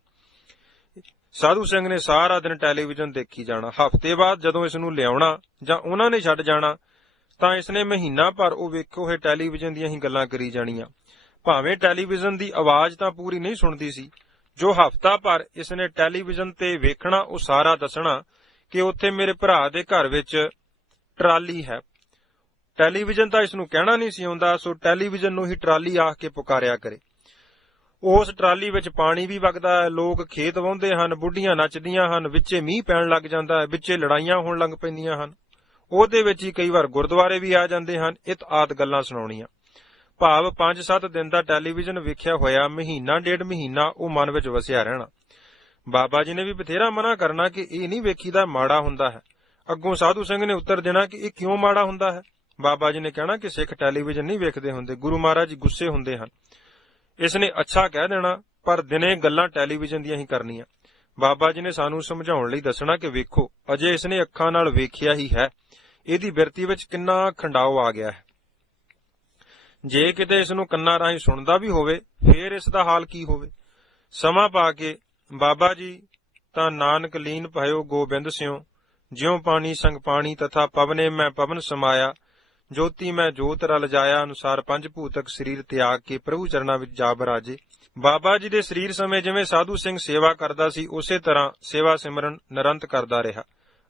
ਸਾਧੂ ਸਿੰਘ ਨੇ ਸਾਰਾ ਦਿਨ ਟੈਲੀਵਿਜ਼ਨ ਦੇਖੀ ਜਾਣਾ। ਹਫ਼ਤੇ ਬਾਅਦ ਜਦੋਂ ਇਸ ਨੂੰ ਲਿਆਉਣਾ ਜਾਂ ਉਹਨਾਂ ਨੇ ਛੱਡ ਜਾਣਾ ਤਾਂ ਇਸਨੇ ਮਹੀਨਾ ਭਰ ਉਹ ਵੇਖੋ ਇਹ ਟੈਲੀਵਿਜ਼ਨ ਦੀਆਂ ਹੀ ਗੱਲਾਂ ਕਰੀ ਜਾਣੀਆਂ। ਭਾਵੇਂ ਟੈਲੀਵਿਜ਼ਨ ਦੀ ਆਵਾਜ਼ ਤਾਂ ਪੂਰੀ ਨਹੀਂ ਸੁਣਦੀ ਸੀ। ਜੋ ਹਫ਼ਤਾ ਭਰ ਇਸਨੇ ਟੈਲੀਵਿਜ਼ਨ ਤੇ ਵੇਖਣਾ ਉਹ ਸਾਰਾ ਦੱਸਣਾ ਕਿ ਉੱਥੇ ਮੇਰੇ ਭਰਾ ਦੇ ਘਰ ਵਿੱਚ ਟਰਾਲੀ ਹੈ। ਟੈਲੀਵਿਜ਼ਨ ਤਾਂ ਇਸ ਨੂੰ ਕਹਿਣਾ ਨਹੀਂ ਸੀ ਆਉਂਦਾ, ਸੋ ਟੈਲੀਵਿਜ਼ਨ ਨੂੰ ਹੀ ਟਰਾਲੀ ਆਖ ਕੇ ਪੁਕਾਰਿਆ ਕਰੇ। ਉਸ ਟਰਾਲੀ ਵਿੱਚ ਪਾਣੀ ਵੀ ਵਗਦਾ ਹੈ, ਲੋਕ ਖੇਤ ਵਾਹੁੰਦੇ ਹਨ, ਬੁੱਢੀਆਂ ਨੱਚਦੀਆਂ ਹਨ, ਵਿੱਚੇ ਮੀਂਹ ਪੈਣ ਲੱਗ ਜਾਂਦਾ ਹੈ, ਵਿੱਚੇ ਲੜਾਈਆਂ ਹੋਣ ਲੱਗ ਪੈਂਦੀਆਂ ਹਨ। ਉਹਦੇ ਵਿੱਚ ਹੀ ਕਈ ਵਾਰ ਗੁਰਦੁਆਰੇ ਵੀ ਆ ਜਾਂਦੇ ਹਨ। ਇਤ ਆਦਿ ਗੱਲਾਂ ਸੁਣਾਉਣੀਆਂ। ਭਾਵ 5-7 ਦਿਨ ਦਾ ਟੈਲੀਵਿਜ਼ਨ ਵੇਖਿਆ ਹੋਇਆ ਮਹੀਨਾ ਡੇਢ ਮਹੀਨਾ ਉਹ ਮਨ ਵਿੱਚ ਵਸਿਆ ਰਹਿਣਾ। ਬਾਬਾ ਜੀ ਨੇ ਵੀ ਬਥੇਰਾ ਮਨਾ ਕਰਨਾ ਕਿ ਇਹ ਨਹੀਂ ਵੇਖੀਦਾ, ਮਾੜਾ ਹੁੰਦਾ ਹੈ। ਅੱਗੋਂ ਸਾਧੂ ਸਿੰਘ ਨੇ ਉੱਤਰ ਦੇਣਾ ਕਿ ਇਹ ਕਿਉਂ ਮਾੜਾ ਹੁੰਦਾ ਹੈ। ਬਾਬਾ ਜੀ ਨੇ ਕਹਿਣਾ ਕਿ ਸਿੱਖ ਟੈਲੀਵਿਜ਼ਨ ਨਹੀਂ ਵੇਖਦੇ ਹੁੰਦੇ, ਗੁਰੂ ਮਹਾਰਾਜ ਜੀ ਗੁੱਸੇ ਹੁੰਦੇ ਹਨ। ਇਸ ਨੇ ਅੱਛਾ ਕਹਿ ਦੇਣਾ, ਪਰ ਦਿਨੇ ਗੱਲਾਂ ਟੈਲੀਵਿਜ਼ਨ ਦੀਆਂ ਹੀ ਕਰਨੀਆਂ। ਬਾਬਾ ਜੀ ਨੇ ਸਾਨੂੰ ਸਮਝਾਉਣ ਲਈ ਦੱਸਣਾ ਕਿ ਵੇਖੋ ਅਜੇ ਇਸ ਨੇ ਅੱਖਾਂ ਨਾਲ ਵੇਖਿਆ ਹੀ ਹੈ, ਇਹਦੀ ਬਿਰਤੀ ਵਿੱਚ ਕਿੰਨਾ ਖੰਡਾਓ ਆ ਗਿਆ ਹੈ। ਜੇ ਕਿਤੇ ਇਸ ਨੂੰ ਕੰਨਾਂ ਰਾਹੀਂ ਸੁਣਦਾ ਵੀ ਹੋਵੇ ਫੇਰ ਇਸ ਦਾ ਹਾਲ ਕੀ ਹੋਵੇ। ਸਮਾਂ ਪਾ ਕੇ ਬਾਬਾ ਜੀ ਤਾਂ ਨਾਨਕ ਲੀਨ ਭਇਓ ਗੋਬਿੰਦ ਸਿਉ, ਜਿਉ ਪਾਣੀ ਸੰਗ ਪਾਣੀ ਤਥਾ ਪਵਨੇ ਮੈਂ ਪਵਨ ਸਮਾਇਆ, ਜੋਤੀ ਮੈਂ ਜੋਤ ਰਲ ਜਾਇਆ, ਅਨੁਸਾਰ 5 ਭੂਤਕ ਸਰੀਰ ਤਿਆਗ ਕੇ ਪ੍ਰਭੂ ਚਰਨਾਂ ਵਿੱਚ ਜਾ ਬਰਾਜੇ। ਬਾਬਾ ਜੀ ਦੇ ਸਰੀਰ ਸਮੇਂ ਜਿਵੇਂ ਸਾਧੂ ਸਿੰਘ ਸੇਵਾ ਕਰਦਾ ਸੀ ਉਸੇ ਤਰ੍ਹਾਂ ਸੇਵਾ ਸਿਮਰਨ ਨਿਰੰਤ ਕਰਦਾ ਰਿਹਾ।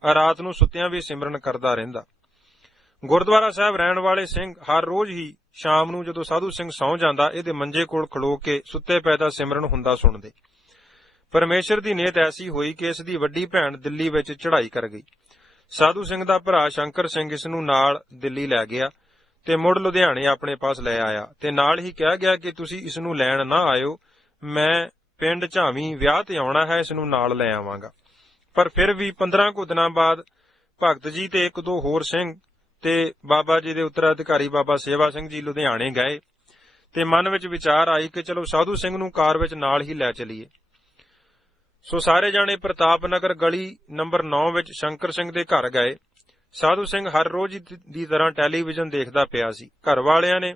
ਰਾਤ ਨੂੰ ਸੁੱਤਿਆਂ ਵੀ ਸਿਮਰਨ ਕਰਦਾ ਰਹਿੰਦਾ। ਗੁਰਦੁਆਰਾ ਸਾਹਿਬ ਰਹਿਣ ਵਾਲੇ ਸਿੰਘ ਹਰ ਰੋਜ਼ ਹੀ ਸ਼ਾਮ ਨੂੰ ਜਦੋਂ ਸਾਧੂ ਸਿੰਘ ਸੌਂ ਜਾਂਦਾ ਇਹਦੇ ਮੰਜੇ ਕੋਲ ਖਲੋ ਕੇ ਸੁੱਤੇ ਪਏ ਦਾ ਸਿਮਰਨ ਹੁੰਦਾ ਸੁਣਦੇ। ਪਰਮੇਸ਼ਰ ਦੀ ਨੀਅਤ ਐਸੀ ਹੋਈ ਕਿ ਇਸ ਦੀ ਵੱਡੀ ਭੈਣ ਦਿੱਲੀ ਵਿੱਚ ਚੜ੍ਹਾਈ ਕਰ ਗਈ। ਸਾਧੂ ਸਿੰਘ ਦਾ ਭਰਾ ਸ਼ੰਕਰ ਸਿੰਘ ਇਸ ਨੂੰ ਨਾਲ ਦਿੱਲੀ ਲੈ ਗਿਆ ਤੇ ਮੁੜ ਲੁਧਿਆਣੇ ਆਪਣੇ ਪਾਸ ਲੈ ਆਇਆ ਤੇ ਨਾਲ ਹੀ ਕਹਿ ਗਿਆ ਕਿ ਤੁਸੀਂ ਇਸ ਨੂੰ ਲੈਣ ਨਾ ਆਇਓ, ਮੈਂ ਪਿੰਡ ਝਾਵੀਂ ਵਿਆਹ ਤੇ ਆਉਣਾ ਹੈ, ਇਸ ਨੂੰ ਨਾਲ ਲੈ ਆਵਾਂਗਾ। ਪਰ ਫਿਰ ਵੀ 15 ਕੁ ਦਿਨਾਂ ਬਾਅਦ ਭਗਤ ਜੀ ਤੇ 1-2 ਹੋਰ ਸਿੰਘ ਤੇ ਬਾਬਾ ਜੀ ਦੇ ਉੱਤਰਾਧਿਕਾਰੀ ਬਾਬਾ ਸੇਵਾ ਸਿੰਘ ਜੀ ਲੁਧਿਆਣੇ ਗਏ ਤੇ ਮਨ ਵਿੱਚ ਵਿਚਾਰ ਆਈ ਕਿ ਚਲੋ ਸਾਧੂ ਸਿੰਘ ਨੂੰ ਕਾਰ ਵਿੱਚ ਨਾਲ ਹੀ ਲੈ ਚਲੀਏ। ਸੋ ਸਾਰੇ ਜਾਣੇ ਪ੍ਰਤਾਪ ਨਗਰ ਗਲੀ ਨੰਬਰ 9 ਵਿੱਚ ਸ਼ੰਕਰ ਸਿੰਘ ਦੇ ਘਰ ਗਏ। ਸਾਧੂ ਸਿੰਘ ਹਰ ਰੋਜ਼ ਦੀ ਤਰ੍ਹਾਂ ਟੈਲੀਵਿਜ਼ਨ ਦੇਖਦਾ ਪਿਆ ਸੀ। ਘਰ ਵਾਲਿਆਂ ਨੇ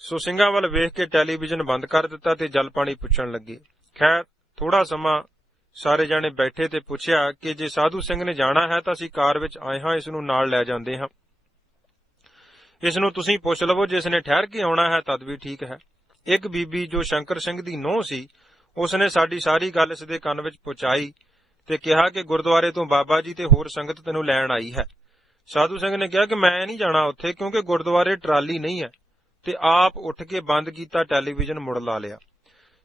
ਸੋ ਸਿੰਘਾਂ ਵੱਲ ਵੇਖ ਕੇ ਟੈਲੀਵਿਜ਼ਨ ਬੰਦ ਕਰ ਦਿੱਤਾ ਤੇ ਜਲ ਪਾਣੀ ਪੁੱਛਣ ਲੱਗੇ। ਖੈਰ ਥੋੜਾ ਸਮਾਂ ਸਾਰੇ ਜਾਣੇ ਬੈਠੇ ਤੇ ਪੁੱਛਿਆ ਕਿ ਜੇ ਸਾਧੂ ਸਿੰਘ ਨੇ ਜਾਣਾ ਹੈ ਤਾਂ ਅਸੀਂ ਕਾਰ ਵਿੱਚ ਆਏ ਹਾਂ, ਇਸ ਨੂੰ ਨਾਲ ਲੈ ਜਾਂਦੇ ਹਾਂ। ਇਸ ਨੂੰ ਤੁਸੀਂ ਪੁੱਛ ਲਵੋ, ਜਿਸ ਨੇ ਠਹਿਰ ਕੇ ਆਉਣਾ ਹੈ ਤਦ ਵੀ ਠੀਕ ਹੈ। ਇੱਕ ਬੀਬੀ ਜੋ ਸ਼ੰਕਰ ਸਿੰਘ ਦੀ ਨੂੰਹ ਸੀ ਉਸਨੇ ਸਾਡੀ ਸਾਰੀ ਗੱਲ ਇਸ ਦੇ ਕੰਨ ਵਿੱਚ ਪਹੁੰਚਾਈ ਤੇ ਕਿਹਾ ਕਿ ਗੁਰਦੁਆਰੇ ਤੋਂ ਬਾਬਾ ਜੀ ਤੇ ਹੋਰ ਸੰਗਤ ਤੈਨੂੰ ਲੈਣ ਆਈ ਹੈ। ਸਾਧੂ ਸਿੰਘ ਨੇ ਕਿਹਾ ਕਿ ਮੈਂ ਨਹੀਂ ਜਾਣਾ ਉੱਥੇ, ਕਿਉਂਕਿ ਗੁਰਦੁਆਰੇ ਟਰਾਲੀ ਨਹੀਂ ਹੈ, ਤੇ ਆਪ ਉੱਠ ਕੇ ਬੰਦ ਕੀਤਾ ਟੈਲੀਵਿਜ਼ਨ ਮੁੜ ਲਾ ਲਿਆ।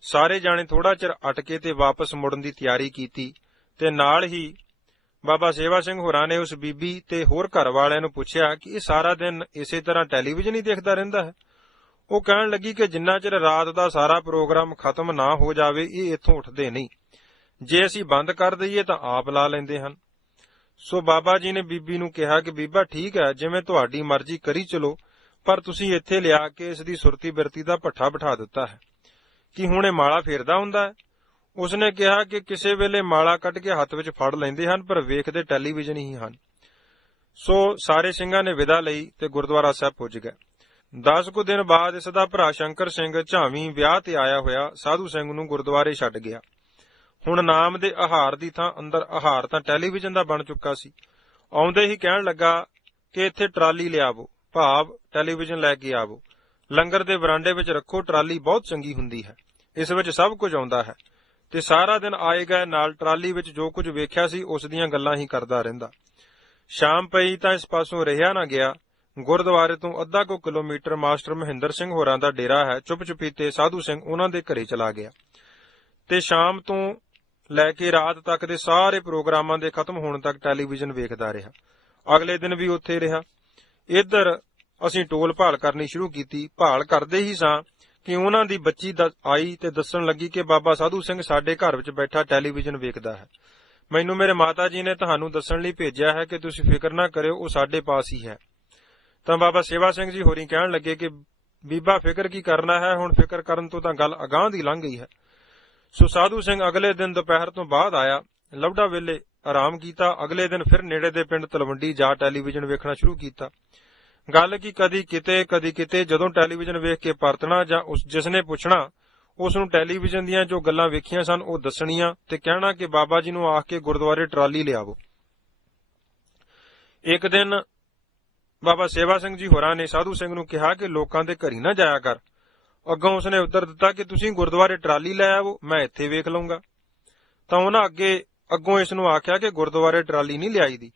ਸਾਰੇ ਜਾਣੇ ਥੋੜਾ ਚਿਰ ਅਟਕੇ ਤੇ ਵਾਪਸ ਮੁੜਨ ਦੀ ਤਿਆਰੀ ਕੀਤੀ ਤੇ ਨਾਲ ਹੀ ਬਾਬਾ ਸੇਵਾ ਸਿੰਘ ਹੋਰਾਂ ਨੇ ਉਸ ਬੀਬੀ ਤੇ ਹੋਰ ਘਰ ਵਾਲਿਆਂ ਨੂੰ ਪੁੱਛਿਆ ਕਿ ਇਹ ਸਾਰਾ ਦਿਨ ਇਸੇ ਤਰ੍ਹਾਂ ਟੈਲੀਵਿਜ਼ਨ ਹੀ ਦੇਖਦਾ ਰਹਿੰਦਾ ਹੈ। ਉਹ ਕਹਿਣ ਲੱਗੀ ਕਿ ਜਿੰਨਾ ਚਿਰ ਰਾਤ ਦਾ ਸਾਰਾ ਪ੍ਰੋਗਰਾਮ ਖਤਮ ਨਾ ਹੋ ਜਾਵੇ ਇਹ ਇੱਥੋਂ ਉੱਠਦੇ ਨਹੀਂ, ਜੇ ਅਸੀਂ ਬੰਦ ਕਰ ਦਈਏ ਤਾਂ ਆਪ ਲਾ ਲੈਂਦੇ ਹਨ। ਸੋ ਬਾਬਾ ਜੀ ਨੇ ਬੀਬੀ ਨੂੰ ਕਿਹਾ ਕਿ ਬੀਬਾ ਠੀਕ ਹੈ, ਜਿਵੇਂ ਤੁਹਾਡੀ ਮਰਜ਼ੀ ਕਰੀ ਚਲੋ, ਪਰ ਤੁਸੀਂ ਇੱਥੇ ਲਿਆ ਕੇ ਇਸ ਦੀ ਸੁਰਤੀ ਬਿਰਤੀ ਦਾ ਭੱਠਾ ਬਿਠਾ ਦਿੱਤਾ ਹੈ ਕਿ ਹੁਣ ਇਹ ਮਾਲਾ ਫੇਰਦਾ ਹੁੰਦਾ ਹੈ। ਉਸਨੇ ਕਿਹਾ ਕਿ ਕਿਸੇ ਵੇਲੇ ਮਾਲਾ ਕੱਢ ਕੇ ਹੱਥ ਵਿੱਚ ਫੜ ਲੈਂਦੇ ਹਨ, ਪਰ ਵੇਖਦੇ ਟੈਲੀਵਿਜ਼ਨ ਹੀ ਹਨ। ਸੋ ਸਾਰੇ ਸਿੰਘਾਂ ਨੇ ਵਿਦਾ ਲਈ ਤੇ ਗੁਰਦੁਆਰਾ ਸਾਹਿਬ ਪੁੱਜ ਗਏ। 10 ਕੁ ਦਿਨ ਬਾਅਦ ਇਸ ਦਾ ਭਰਾ ਸ਼ੰਕਰ ਸਿੰਘ ਝਾਵੀਂ ਵਿਆਹ ਤੇ ਆਇਆ ਹੋਇਆ ਸਾਧੂ ਸਿੰਘ ਨੂੰ ਗੁਰਦੁਆਰੇ ਛੱਡ ਗਿਆ। ਹੁਣ ਨਾਮ ਦੇ ਆਹਾਰ ਦੀ ਥਾਂ ਅੰਦਰ ਆਹਾਰ ਤਾਂ ਟੈਲੀਵਿਜ਼ਨ ਦਾ ਬਣ ਚੁੱਕਾ ਸੀ। ਆਉਂਦੇ ਹੀ ਕਹਿਣ ਲੱਗਾ ਕਿ ਇੱਥੇ ਟਰਾਲੀ ਲਿਆਵੋ, ਭਾਵ ਟੈਲੀਵਿਜ਼ਨ ਲੈ ਕੇ ਆਵੋ। ਲੰਗਰ ਦੇ ਵਰਾਂਡੇ ਵਿੱਚ ਰੱਖੋ, ਟਰਾਲੀ ਬਹੁਤ ਚੰਗੀ ਹੁੰਦੀ ਹੈ, ਇਸ ਵਿੱਚ ਸਭ ਕੁਝ ਆਉਂਦਾ ਹੈ। ਤੇ ਸਾਰਾ ਦਿਨ ਆਏ ਗਏ ਨਾਲ ਟਰਾਲੀ ਵਿੱਚ ਜੋ ਕੁਝ ਵੇਖਿਆ ਸੀ ਉਸ ਦੀਆਂ ਗੱਲਾਂ ਹੀ ਕਰਦਾ ਰਹਿੰਦਾ। ਸ਼ਾਮ ਪਈ ਤਾਂ ਇਸ ਪਾਸੋਂ ਰਿਹਾ ਨਾ ਗਿਆ। ਗੁਰਦੁਆਰੇ ਤੋਂ ਅੱਧਾ ਕੁ ਕਿਲੋਮੀਟਰ ਮਾਸਟਰ ਮਹਿੰਦਰ ਸਿੰਘ ਹੋਰਾਂ ਦਾ ਡੇਰਾ ਹੈ। ਚੁੱਪ-ਚੁਪੀਤੇ ਸਾਧੂ ਸਿੰਘ ਉਹਨਾਂ ਦੇ ਘਰੇ ਚਲਾ ਗਿਆ ਤੇ ਸ਼ਾਮ ਤੋਂ ਲੈ ਕੇ ਰਾਤ ਤੱਕ ਦੇ ਸਾਰੇ ਪ੍ਰੋਗਰਾਮਾਂ ਦੇ ਖਤਮ ਹੋਣ ਤੱਕ ਟੈਲੀਵਿਜ਼ਨ ਵੇਖਦਾ ਰਿਹਾ। ਅਗਲੇ ਦਿਨ ਵੀ ਉੱਥੇ ਰਿਹਾ। ਇੱਧਰ ਅਸੀਂ ਟੋਲ ਭਾਲ ਕਰਨੀ ਸ਼ੁਰੂ ਕੀਤੀ। ਭਾਲ ਕਰਦੇ ਹੀ ਸਾਂ ਕਿ ਉਹਨਾਂ ਦੀ ਬੱਚੀ ਆਈ ਤੇ ਦੱਸਣ ਲੱਗੀ ਕਿ ਬਾਬਾ ਸਾਧੂ ਸਿੰਘ ਸਾਡੇ ਘਰ ਵਿੱਚ ਬੈਠਾ ਟੈਲੀਵਿਜ਼ਨ ਵੇਖਦਾ ਹੈ। ਮੈਨੂੰ ਮੇਰੇ ਮਾਤਾ ਜੀ ਨੇ ਤੁਹਾਨੂੰ ਦੱਸਣ ਲਈ ਭੇਜਿਆ ਹੈ ਕਿ ਤੁਸੀਂ ਫਿਕਰ ਨਾ ਕਰਿਓ, ਉਹ ਸਾਡੇ ਪਾਸ ਹੀ ਹੈ। ਤਾਂ ਬਾਬਾ ਸੇਵਾ ਸਿੰਘ ਜੀ ਹੋਰੀ ਕਹਿਣ ਲੱਗੇ ਕਿ ਬੀਬਾ ਫਿਕਰ ਕੀ ਕਰਨਾ ਹੈ, ਹੁਣ ਫਿਕਰ ਕਰਨ ਤੋਂ ਤਾਂ ਗੱਲ ਅਗਾਂਹ ਦੀ ਲੰਘ ਗਈ ਹੈ। ਸੋ ਸਾਧੂ ਸਿੰਘ ਅਗਲੇ ਦਿਨ ਦੁਪਹਿਰ ਤੋਂ ਬਾਅਦ ਆਇਆ। ਲਵਡਾ ਵੇਲੇ ਆਰਾਮ ਕੀਤਾ। ਅਗਲੇ ਦਿਨ ਫਿਰ ਨੇੜੇ ਦੇ ਪਿੰਡ ਤਲਵੰਡੀ ਜਾ ਟੈਲੀਵਿਜ਼ਨ ਵੇਖਣਾ ਸ਼ੁਰੂ ਕੀਤਾ। ਗੱਲ ਕੀ ਕਦੀ ਕਿਤੇ ਜਦੋਂ ਟੈਲੀਵਿਜ਼ਨ ਵੇਖ ਕੇ ਪਰਤਣਾ ਜਾਂ ਜਿਸ ਨੇ ਪੁੱਛਣਾ ਉਸ ਨੂੰ ਟੈਲੀਵਿਜ਼ਨ ਦੀਆਂ ਜੋ ਗੱਲਾਂ ਵੇਖੀਆਂ ਸਨ ਉਹ ਦੱਸਣੀਆਂ ਤੇ ਕਹਿਣਾ ਕਿ ਬਾਬਾ ਜੀ ਨੂੰ ਆਖ ਕੇ ਗੁਰਦੁਆਰੇ ਟਰਾਲੀ ਲਿਆਵੋ। ਇੱਕ ਦਿਨ ਬਾਬਾ ਸੇਵਾ ਸਿੰਘ ਜੀ ਹੋਰਾਂ ਨੇ ਸਾਧੂ ਸਿੰਘ ਨੂੰ ਕਿਹਾ ਕਿ ਲੋਕਾਂ ਦੇ ਘਰੀ ਨਾ ਜਾਇਆ ਕਰ। ਅੱਗੋਂ ਉਸਨੇ ਉੱਤਰ ਦਿੱਤਾ ਕਿ ਤੁਸੀਂ ਗੁਰਦੁਆਰੇ ਟਰਾਲੀ ਲੈ ਆਵੋ, ਮੈਂ ਇੱਥੇ ਵੇਖ ਲਊਂਗਾ। ਤਾਂ ਉਹਨਾਂ ਅੱਗੋਂ ਇਸ ਨੂੰ ਆਖਿਆ ਕਿ ਗੁਰਦੁਆਰੇ ਟਰਾਲੀ ਨਹੀਂ ਲਿਆਈ ਦੀ।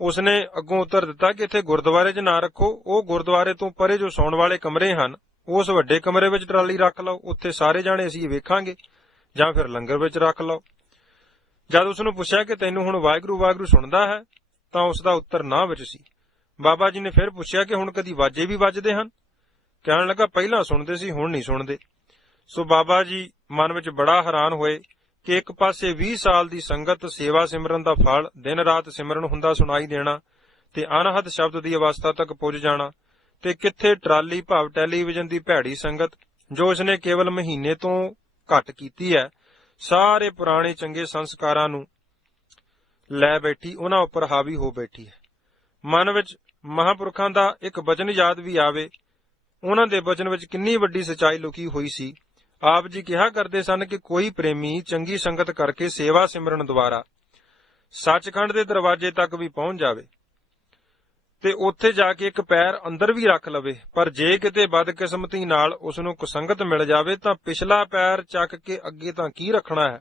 ਉਸਨੇ ਅੱਗੋਂ ਉੱਤਰ ਦਿੱਤਾ ਕਿ ਇੱਥੇ ਗੁਰਦੁਆਰੇ 'ਚ ਨਾ ਰੱਖੋ, ਉਹ ਗੁਰਦੁਆਰੇ ਤੋਂ ਪਰੇ ਜੋ ਸੌਣ ਵਾਲੇ ਕਮਰੇ ਹਨ ਉਸ ਵੱਡੇ ਕਮਰੇ ਵਿੱਚ ਟਰਾਲੀ ਰੱਖ ਲਓ, ਉੱਥੇ ਸਾਰੇ ਜਾਣੇ ਅਸੀਂ ਵੇਖਾਂਗੇ, ਜਾਂ ਫਿਰ ਲੰਗਰ ਵਿੱਚ ਰੱਖ ਲਓ। ਜਦ ਉਸਨੂੰ ਪੁੱਛਿਆ ਕਿ ਤੈਨੂੰ ਹੁਣ ਵਾਹਿਗੁਰੂ ਵਾਹਿਗੁਰੂ ਸੁਣਦਾ ਹੈ ਤਾਂ ਉਸ ਦਾ ਉੱਤਰ ਨਾ ਵਿੱਚ ਸੀ। ਬਾਬਾ ਜੀ ਨੇ ਫਿਰ ਪੁੱਛਿਆ ਕਿ ਹੁਣ ਕਦੀ ਵਾਜੇ ਵੀ ਵੱਜਦੇ ਹਨ? ਕਹਿਣ ਲੱਗਾ ਪਹਿਲਾਂ ਸੁਣਦੇ ਸੀ, ਹੁਣ ਨਹੀਂ ਸੁਣਦੇ। ਸੋ ਬਾਬਾ ਜੀ ਮਨ ਵਿੱਚ ਬੜਾ ਹੈਰਾਨ ਹੋਏ ਕਿ ਇੱਕ ਪਾਸੇ 20 ਸਾਲ ਦੀ ਸੰਗਤ ਸੇਵਾ ਸਿਮਰਨ ਦਾ ਫਲ ਦਿਨ ਰਾਤ ਸਿਮਰਨ ਹੁੰਦਾ ਸੁਣਾਈ ਦੇਣਾ ਤੇ ਅਨਹਦ ਸ਼ਬਦ ਦੀ ਅਵਸਥਾ ਤੱਕ ਪੁੱਜ ਜਾਣਾ, ਤੇ ਕਿੱਥੇ ਟਰਾਲੀ ਭਾਵ ਟੈਲੀਵਿਜ਼ਨ ਦੀ ਭੈੜੀ ਸੰਗਤ ਜੋ ਇਸਨੇ ਕੇਵਲ ਮਹੀਨੇ ਤੋਂ ਘੱਟ ਕੀਤੀ ਹੈ, ਸਾਰੇ ਪੁਰਾਣੇ ਚੰਗੇ ਸੰਸਕਾਰਾਂ ਨੂੰ ਲੈ ਬੈਠੀ, ਉਹਨਾਂ ਉੱਪਰ ਹਾਵੀ ਹੋ ਬੈਠੀ ਹੈ। ਮਨ ਵਿੱਚ ਮਹਾਂਪੁਰਖਾਂ ਦਾ ਇੱਕ ਬਚਨ ਯਾਦ ਵੀ ਆਵੇ। ਉਹਨਾਂ ਦੇ ਬਚਨ ਵਿੱਚ ਕਿੰਨੀ ਵੱਡੀ ਸੱਚਾਈ ਲੁਕੀ ਹੋਈ ਸੀ। ਆਪ ਜੀ ਕਿਹਾ ਕਰਦੇ ਸਨ ਕਿ ਕੋਈ ਪ੍ਰੇਮੀ ਚੰਗੀ ਸੰਗਤ ਕਰਕੇ ਸੇਵਾ ਸਿਮਰਨ ਦੁਆਰਾ ਸੱਚਖੰਡ ਦੇ ਦਰਵਾਜ਼ੇ ਤੱਕ ਵੀ ਪਹੁੰਚ ਜਾਵੇ ਤੇ ਉੱਥੇ ਜਾ ਕੇ ਇੱਕ ਪੈਰ ਅੰਦਰ ਵੀ ਰੱਖ ਲਵੇ, ਪਰ ਜੇ ਕਿਤੇ ਬਦਕਿਸਮਤੀ ਨਾਲ ਉਸ ਨੂੰ ਕੁਸੰਗਤ ਮਿਲ ਜਾਵੇ ਤਾਂ ਪਿਛਲਾ ਪੈਰ ਚੱਕ ਕੇ ਅੱਗੇ ਤਾਂ ਕੀ ਰੱਖਣਾ ਹੈ।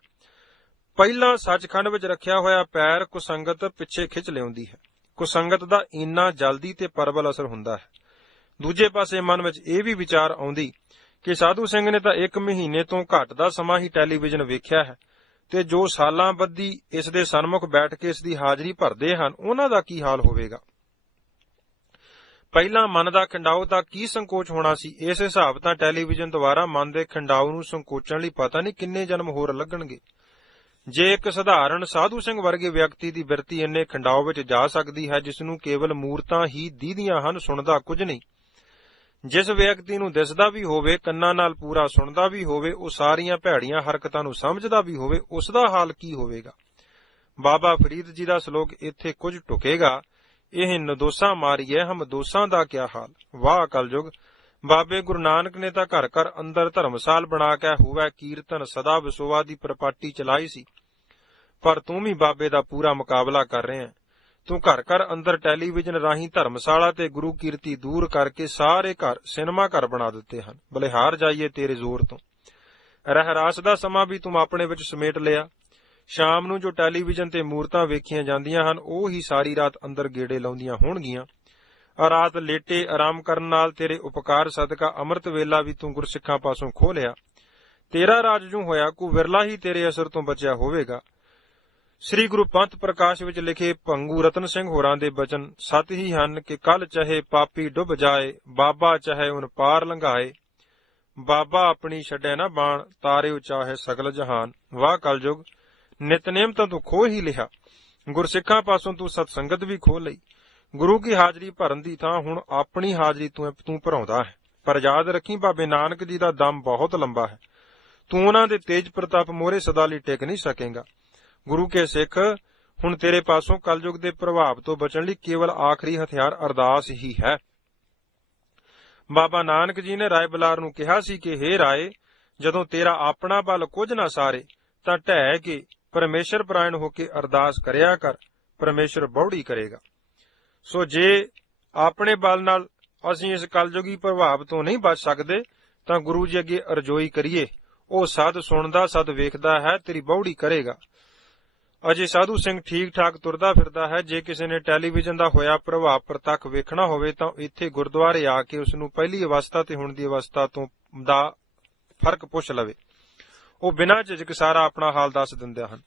ਪਹਿਲਾਂ ਸੱਚਖੰਡ ਵਿੱਚ ਰੱਖਿਆ ਹੋਇਆ ਪੈਰ ਕੁਸੰਗਤ ਪਿੱਛੇ ਖਿੱਚ ਲਿਆਉਂਦੀ ਹੈ। ਕੁਸੰਗਤ ਦਾ ਇੰਨਾ ਜਲਦੀ ਤੇ ਪ੍ਰਬਲ ਅਸਰ ਹੁੰਦਾ ਹੈ। ਦੂਜੇ ਪਾਸੇ ਮਨ ਵਿੱਚ ਇਹ ਵੀ ਵਿਚਾਰ ਆਉਂਦੀ ਕਿ ਸਾਧੂ ਸਿੰਘ ਨੇ ਤਾਂ 1 ਮਹੀਨੇ ਤੋਂ ਘੱਟ ਦਾ ਸਮਾਂ ਹੀ ਟੈਲੀਵਿਜ਼ਨ ਵੇਖਿਆ ਹੈ, ਤੇ ਜੋ ਸਾਲਾਂ ਬੱਧੀ ਇਸ ਦੇ ਸਨਮੁਖ ਬੈਠ ਕੇ ਇਸ ਦੀ ਹਾਜ਼ਰੀ ਭਰਦੇ ਹਨ ਉਹਨਾਂ ਦਾ ਕੀ ਹਾਲ ਹੋਵੇਗਾ। ਪਹਿਲਾਂ ਮਨ ਦਾ ਖਿੰਡਾਓ ਤਾਂ ਕੀ ਸੰਕੋਚ ਹੋਣਾ ਸੀ, ਇਸ ਹਿਸਾਬ ਤਾਂ ਟੈਲੀਵਿਜ਼ਨ ਦੁਆਰਾ ਮਨ ਦੇ ਖਿੰਡਾਓ ਨੂੰ ਸੰਕੋਚਣ ਲਈ ਪਤਾ ਨਹੀਂ ਕਿੰਨੇ ਜਨਮ ਹੋਰ ਲੱਗਣਗੇ। ਜੇ ਇੱਕ ਸਧਾਰਨ ਸਾਧੂ ਸਿੰਘ ਵਰਗੇ ਵਿਅਕਤੀ ਦੀ ਬਿਰਤੀ ਇੰਨੇ ਖਿੰਡਾਓ ਵਿੱਚ ਜਾ ਸਕਦੀ ਹੈ ਜਿਸ ਨੂੰ ਕੇਵਲ ਮੂਰਤਾਂ ਹੀ ਦੀਦੀਆਂ ਹਨ, ਸੁਣਦਾ ਕੁਝ ਨਹੀਂ। ਜਿਸ ਵਿਅਕਤੀ ਨੂੰ ਦਿਸਦਾ ਵੀ ਹੋਵੇ, ਕੰਨਾਂ ਨਾਲ ਪੂਰਾ ਸੁਣਦਾ ਵੀ ਹੋਵੇ, ਉਹ ਸਾਰੀਆਂ ਭੈੜੀਆਂ ਹਰਕਤਾਂ ਨੂੰ ਸਮਝਦਾ ਵੀ ਹੋਵੇ, ਉਸ ਦਾ ਹਾਲ ਕੀ ਹੋਵੇਗਾ। ਬਾਬਾ ਫਰੀਦ ਜੀ ਦਾ ਸ਼ਲੋਕ ਇੱਥੇ ਕੁਝ ਟੁਕੇਗਾ, ਇਹ ਨਦੋਸਾਂ ਮਾਰੀਏ ਹਮ ਦੋਸਾਂ ਦਾ ਕਿਆ ਹਾਲ। ਵਾਹ ਕਲਯੁਗ। ਬਾਬੇ ਗੁਰੂ ਨਾਨਕ ਨੇ ਤਾਂ ਘਰ ਘਰ ਅੰਦਰ ਧਰਮਸਾਲ ਬਣਾ ਕੇ ਹੋਵੇ ਕੀਰਤਨ ਸਦਾ ਵਿਸੋਵਾ ਦੀ ਪ੍ਰਪਾਟੀ ਚਲਾਈ ਸੀ, ਪਰ ਤੂੰ ਵੀ ਬਾਬੇ ਦਾ ਪੂਰਾ ਮੁਕਾਬਲਾ ਕਰ ਰਿਹਾ। ਤੂੰ ਘਰ ਘਰ ਅੰਦਰ ਟੈਲੀਵਿਜ਼ਨ ਰਾਹੀਂ ਧਰਮਸ਼ਾਲਾ ਤੇ ਗੁਰੂ ਕੀਰਤੀ ਦੂਰ ਕਰਕੇ ਸਾਰੇ ਘਰ ਸਿਨੇਮਾ ਘਰ ਬਣਾ ਦਿੱਤੇ ਹਨ। ਬਲਿਹਾਰ ਜਾਈਏ ਤੇਰੇ ਜ਼ੋਰ ਤੋਂ। ਰਹਿਰਾਸ ਦਾ ਸਮਾਂ ਵੀ ਤੂੰ ਆਪਣੇ ਵਿੱਚ ਸਮੇਟ ਲਿਆ। ਸ਼ਾਮ ਨੂੰ ਜੋ ਟੈਲੀਵਿਜ਼ਨ ਤੇ ਮੂਰਤਾਂ ਵੇਖੀਆਂ ਜਾਂਦੀਆਂ ਹਨ ਉਹ ਹੀ ਸਾਰੀ ਰਾਤ ਅੰਦਰ ਗੇੜੇ ਲਾਉਂਦੀਆਂ ਹੋਣਗੀਆਂ। ਰਾਤ ਲੇਟੇ ਆਰਾਮ ਕਰਨ ਨਾਲ ਤੇਰੇ ਉਪਕਾਰ ਸਦਕਾ ਅੰਮ੍ਰਿਤ ਵੇਲਾ ਵੀ ਤੂੰ ਗੁਰਸਿੱਖਾਂ ਪਾਸੋਂ ਖੋਹ ਲਿਆ। ਤੇਰਾ ਰਾਜ ਜੂ ਹੋਇਆ ਕੋ ਵਿਰਲਾ ਹੀ ਤੇਰੇ ਅਸਰ ਤੋਂ ਬਚਿਆ ਹੋਵੇਗਾ। ਸ੍ਰੀ ਗੁਰੂ ਪੰਥ ਪ੍ਰਕਾਸ਼ ਵਿੱਚ ਲਿਖੇ ਭੰਗੂ ਰਤਨ ਸਿੰਘ ਹੋਰਾਂ ਦੇ ਬਚਨ ਸੱਤ ਹੀ ਹਨ ਕਿ ਕੱਲ ਚਾਹੇ ਪਾਪੀ ਡੁੱਬ ਜਾਏ, ਬਾਬਾ ਚਾਹੇ ਉਨ ਪਾਰ ਲੰਘਾਏ। ਬਾਬਾ ਆਪਣੀ ਛੱਡੇ ਨਾ ਬਾਣ, ਤਾਰਿਓ ਚਾਹੇ ਸਗਲ ਜਹਾਨ। ਵਾਹ ਕਲਯੁਗ। ਨਿਤਨੇਮ ਤਾਂ ਤੂੰ ਖੋਹ ਹੀ ਲਿਆ, ਗੁਰਸਿੱਖਾਂ ਪਾਸੋਂ ਤੂੰ ਸਤਸੰਗਤ ਵੀ ਖੋਹ ਲਈ। ਗੁਰੂ ਕੀ ਹਾਜ਼ਰੀ ਭਰਨ ਦੀ ਥਾਂ ਹੁਣ ਆਪਣੀ ਹਾਜ਼ਰੀ ਤੂੰ ਭਰਾਉਂਦਾ ਹੈ। ਪਰ ਯਾਦ ਰੱਖੀ ਬਾਬੇ ਨਾਨਕ ਜੀ ਦਾ ਦਮ ਬਹੁਤ ਲੰਬਾ ਹੈ। ਤੂੰ ਉਹਨਾਂ ਦੇ ਤੇਜ ਪ੍ਰਤਾਪ ਮੋਹਰੇ ਸਦਾ ਲਈ ਟਿਕ ਨਹੀਂ ਸਕੇਗਾ। ਗੁਰੂ ਕੇ ਸਿੱਖ, ਹੁਣ ਤੇਰੇ ਪਾਸੋਂ ਕਲਯੁਗ ਦੇ ਪ੍ਰਭਾਵ ਤੋਂ ਬਚਣ ਲਈ ਕੇਵਲ ਆਖਰੀ ਹਥਿਆਰ ਅਰਦਾਸ ਹੀ ਹੈ। ਬਾਬਾ ਨਾਨਕ ਜੀ ਨੇ ਰਾਏ ਬਲਾਰ ਨੂੰ ਕਿਹਾ ਸੀ ਕਿ ਹੇ ਰਾਏ, ਜਦੋਂ ਤੇਰਾ ਆਪਣਾ ਬਲ ਕੁਝ ਨਾ ਸਾਰੇ ਤਾਂ ਢਹਿ ਕੇ ਪਰਮੇਸ਼ਰ ਪਰਾਇਣ ਹੋ ਕੇ ਅਰਦਾਸ ਕਰਿਆ ਕਰ, ਪਰਮੇਸ਼ਰ ਬਹੁੜੀ ਕਰੇਗਾ। ਸੋ ਜੇ ਆਪਣੇ ਬਲ ਨਾਲ ਅਸੀਂ ਇਸ ਕਲਯੁਗੀ ਪ੍ਰਭਾਵ ਤੋਂ ਨਹੀਂ ਬਚ ਸਕਦੇ ਤਾਂ ਗੁਰੂ ਜੀ ਅੱਗੇ ਅਰਜ਼ੋਈ ਕਰੀਏ। ਉਹ ਸਦ ਸੁਣਦਾ, ਸਦ ਵੇਖਦਾ ਹੈ, ਤੇਰੀ ਬਹੁੜੀ ਕਰੇਗਾ। ਅਜੇ ਸਾਧੂ ਸਿੰਘ ਠੀਕ ਠਾਕ ਤੁਰਦਾ ਫਿਰਦਾ ਹੈ। ਜੇ ਕਿਸੇ ਨੇ ਟੈਲੀਵਿਜ਼ਨ ਦਾ ਹੋਇਆ ਪ੍ਰਭਾਵ ਪ੍ਰਤੱਖ ਵੇਖਣਾ ਹੋਵੇ ਤਾਂ ਇੱਥੇ ਗੁਰਦੁਆਰੇ ਆ ਕੇ ਉਸ ਨੂੰ ਪਹਿਲੀ ਅਵਸਥਾ ਤੇ ਹੁਣ ਦੀ ਅਵਸਥਾ ਤੋਂ ਦਾ ਫਰਕ ਪੁੱਛ ਲਵੇ। ਉਹ ਬਿਨਾਂ ਝਿਜਕ ਸਾਰਾ ਆਪਣਾ ਹਾਲ ਦੱਸ ਦਿੰਦੇ ਹਨ।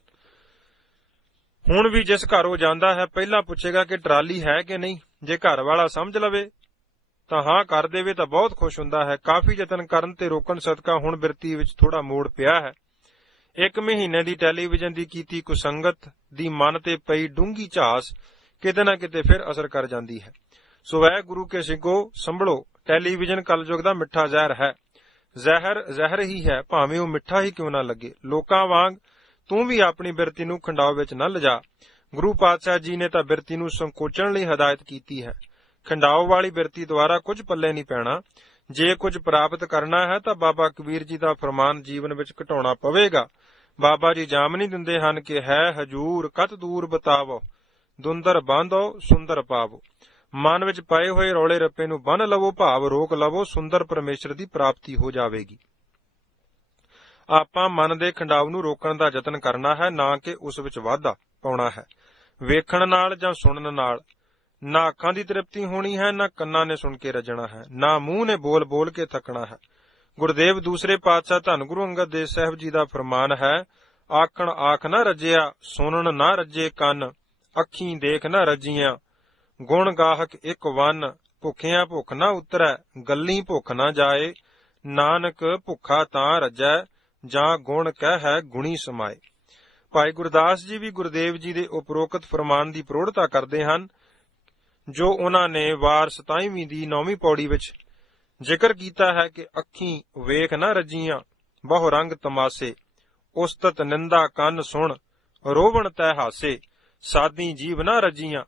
ਹੁਣ ਵੀ ਜਿਸ ਘਰ ਉਹ ਜਾਂਦਾ ਹੈ ਪਹਿਲਾਂ ਪੁੱਛੇਗਾ ਕਿ ਟਰਾਲੀ ਹੈ ਕਿ ਨਹੀਂ। ਜੇ ਘਰ ਵਾਲਾ ਸਮਝ ਲਵੇ ਤਾਂ ਹਾਂ ਕਰ ਦੇਵੇ ਤਾਂ ਬਹੁਤ ਖੁਸ਼ ਹੁੰਦਾ ਹੈ। ਕਾਫੀ ਯਤਨ ਕਰਨ ਤੇ ਰੋਕਣ ਸਦਕਾ ਹੁਣ ਬਿਰਤੀ ਵਿੱਚ ਥੋੜਾ ਮੋੜ ਪਿਆ ਹੈ। 1 ਮਹੀਨੇ ਦੀ ਟੈਲੀਵਿਜ਼ਨ ਦੀ ਕੀਤੀ ਕੁਸੰਗਤ ਦੀ ਮਨ ਤੇ ਪਈ ਡੂੰਘੀ ਝਾਸ ਕਿਤੇ ਨਾ ਕਿਤੇ ਫਿਰ ਅਸਰ ਕਰ ਜਾਂਦੀ ਹੈ। ਸੋ ਵੈ ਗੁਰੂ ਕੇ ਸਿੰਘੋ ਸੰਭਲੋ, ਟੈਲੀਵਿਜ਼ਨ ਕਲਯੁਗ ਦਾ ਮਿੱਠਾ ਜ਼ਹਿਰ ਹੈ। ਜ਼ਹਿਰ ਹੀ ਹੈ, ਭਾਵੇਂ ਉਹ ਮਿੱਠਾ ਹੀ ਕਿਉਂ ਨਾ ਲੱਗੇ। ਲੋਕਾਂ ਵਾਂਗ ਤੂੰ ਵੀ ਆਪਣੀ ਬਿਰਤੀ ਨੂੰ ਖੰਡਾਓ ਵਿੱਚ ਨਾ ਲਿਜਾ। ਗੁਰੂ ਪਾਤਸ਼ਾਹ ਜੀ ਨੇ ਤਾਂ ਬਿਰਤੀ ਨੂੰ ਸੰਕੋਚਣ ਲਈ ਹਦਾਇਤ ਕੀਤੀ ਹੈ। ਖੰਡਾਓ ਵਾਲੀ ਬਿਰਤੀ ਦੁਆਰਾ ਕੁਝ ਪੱਲੇ ਨਹੀਂ ਪੈਣਾ। ਜੇ ਕੁਝ ਪ੍ਰਾਪਤ ਕਰਨਾ ਹੈ ਤਾਂ ਬਾਬਾ ਕਬੀਰ ਜੀ ਦਾ ਫਰਮਾਨ ਜੀਵਨ ਵਿੱਚ ਘਟਾਉਣਾ ਪਵੇਗਾ। ਬਾਬਾ ਜੀ ਜਾਮਨੀ ਦਿੰਦੇ ਹਨ ਕਿ ਹੈ ਹਜੂਰ ਕਤ ਦੂਰ ਬਤਾਵੋ, ਦੁੰਦਰ ਬਾਂਧੋ ਸੁੰਦਰ ਪਾਵੋ। ਮਨ ਵਿੱਚ ਪਏ ਹੋਏ ਰੌਲੇ ਰੱਪੇ ਨੂੰ ਬੰਨ੍ਹ ਲਵੋ, ਭਾਵ ਰੋਕ ਲਵੋ, ਸੁੰਦਰ ਪਰਮੇਸ਼ਰ ਦੀ ਪ੍ਰਾਪਤੀ ਹੋ ਜਾਵੇਗੀ। ਆਪਾਂ ਮਨ ਦੇ ਖੰਡਾਵ ਨੂੰ ਰੋਕਣ ਦਾ ਯਤਨ ਕਰਨਾ ਹੈ, ਨਾ ਕਿ ਉਸ ਵਿੱਚ ਵਾਧਾ ਪਾਉਣਾ ਹੈ। ਵੇਖਣ ਨਾਲ ਜਾਂ ਸੁਣਨ ਨਾਲ ਨਾ ਅੱਖਾਂ ਦੀ ਤ੍ਰਿਪਤੀ ਹੋਣੀ ਹੈ, ਨਾ ਕੰਨਾਂ ਨੇ ਸੁਣ ਕੇ ਰੱਜਣਾ ਹੈ, ਨਾ ਮੂੰਹ ਨੇ ਬੋਲ ਬੋਲ ਕੇ ਥੱਕਣਾ ਹੈ। ਗੁਰਦੇਵ ਦੂਸਰੇ ਪਾਤਸ਼ਾਹ ਧੰਨ ਗੁਰੂ ਅੰਗਦ ਦੇਵ ਸਾਹਿਬ ਜੀ ਦਾ ਫਰਮਾਨ ਹੈ, ਆਖਣ ਆਖ ਨਾ ਰੱਜਿਆ, ਸੁਣਨ ਨਾ ਰੱਜੇ ਕੰਨ, ਅੱਖੀਂ ਦੇਖ ਨਾ ਰੱਜੀਆਂ, ਗੁਣ ਗਾਹਕ ਇੱਕ ਵੰਨ, ਭੁੱਖਿਆਂ ਭੁੱਖ ਨਾ ਉਤਰੈ, ਗੱਲੀਂ ਭੁੱਖ ਨਾ ਜਾਏ, ਨਾਨਕ ਭੁੱਖਾ ਤਾਂ ਰੱਜੈ, ਜਾਂ ਗੁਣ ਕਹਿ ਹੈ ਗੁਣੀ ਸਮਾਏ। ਭਾਈ ਗੁਰਦਾਸ ਜੀ ਵੀ ਗੁਰਦੇਵ ਜੀ ਦੇ ਉਪਰੋਕਤ ਫਰਮਾਨ ਦੀ ਪ੍ਰੋੜਤਾ ਕਰਦੇ ਹਨ, ਜੋ ਉਹਨਾਂ ਨੇ ਵਾਰ 27ਵੀਂ ਦੀ 9ਵੀਂ ਪੌੜੀ ਵਿੱਚ ਜ਼ਿਕਰ ਕੀਤਾ ਹੈ ਕਿ ਅੱਖੀਂ ਵੇਖ ਨਾ ਰੱਜੀਆਂ, ਬਹੁ ਰੰਗ ਤਮਾਸੇ, ਉਸਤਤ ਨਿੰਦਾ ਕੰਨ ਸੁਣ, ਰੋਵਣ ਤੈ ਹਾਸੇ, ਸਾਦੀ ਜੀਵ ਨਾ ਰੱਜੀਆਂ,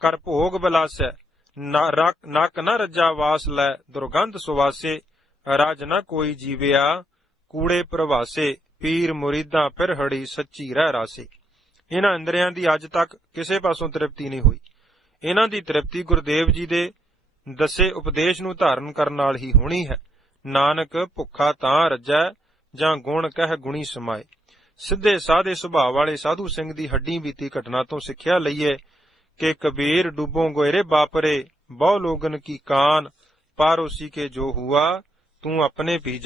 ਕਰ ਭੋਗ ਬਲਾਸੈ, ਨੱਕ ਨਾ ਰੱਜਾ ਵਾਸ ਲੈ, ਦੁਰਗੰਧ ਸੁਵਾਸੇ, ਰਜ ਨਾ ਕੋਈ ਜੀਵਿਆ, ਕੂੜੇ ਪ੍ਰਵਾਸੇ, ਪੀਰ ਮੁਰੀਦਾਂ ਪਿਰਹੜੀ ਸੱਚੀ ਰਹਿ ਰਾਸੇ। ਇਹਨਾਂ ਇੰਦਰੀਆਂ ਦੀ ਅੱਜ ਤੱਕ ਕਿਸੇ ਪਾਸੋਂ ਤ੍ਰਿਪਤੀ ਨਹੀਂ ਹੋਈ। ਇਹਨਾਂ ਦੀ ਤ੍ਰਿਪਤੀ ਗੁਰਦੇਵ ਜੀ ਦੇ ਦੱਸੇ ਉਪਦੇਸ਼ ਨੂੰ ਧਾਰਨ ਕਰਨ ਨਾਲ ਹੀ ਹੋਣੀ ਹੈ। ਨਾਨਕ ਭੁੱਖਾ ਤਾਂ ਰੱਜੈ, ਜਾਂ ਗੁਣ ਕਹਿ ਗੁਣੀ ਸਮਾਏ। ਸਿੱਧੇ ਸਾਦੇ ਸੁਭਾਅ ਵਾਲੇ ਸਾਧੂ ਸਿੰਘ ਦੀ ਹੱਡੀ ਬੀਤੀ ਘਟਨਾ ਤੋਂ ਸਿੱਖਿਆ ਲਈਏ ਕਿ ਕਬੀਰ ਡੁੱਬੋਂ ਗੋਇਰੇ ਬਾਪਰੇ, ਬਹੁ ਲੋਗਨ ਕੀ ਕਾਨ, ਪਰ ਉਸੀ ਕੇ ਜੋ ਹੁਆ, ਤੂੰ ਆਪਣੇ ਪੀ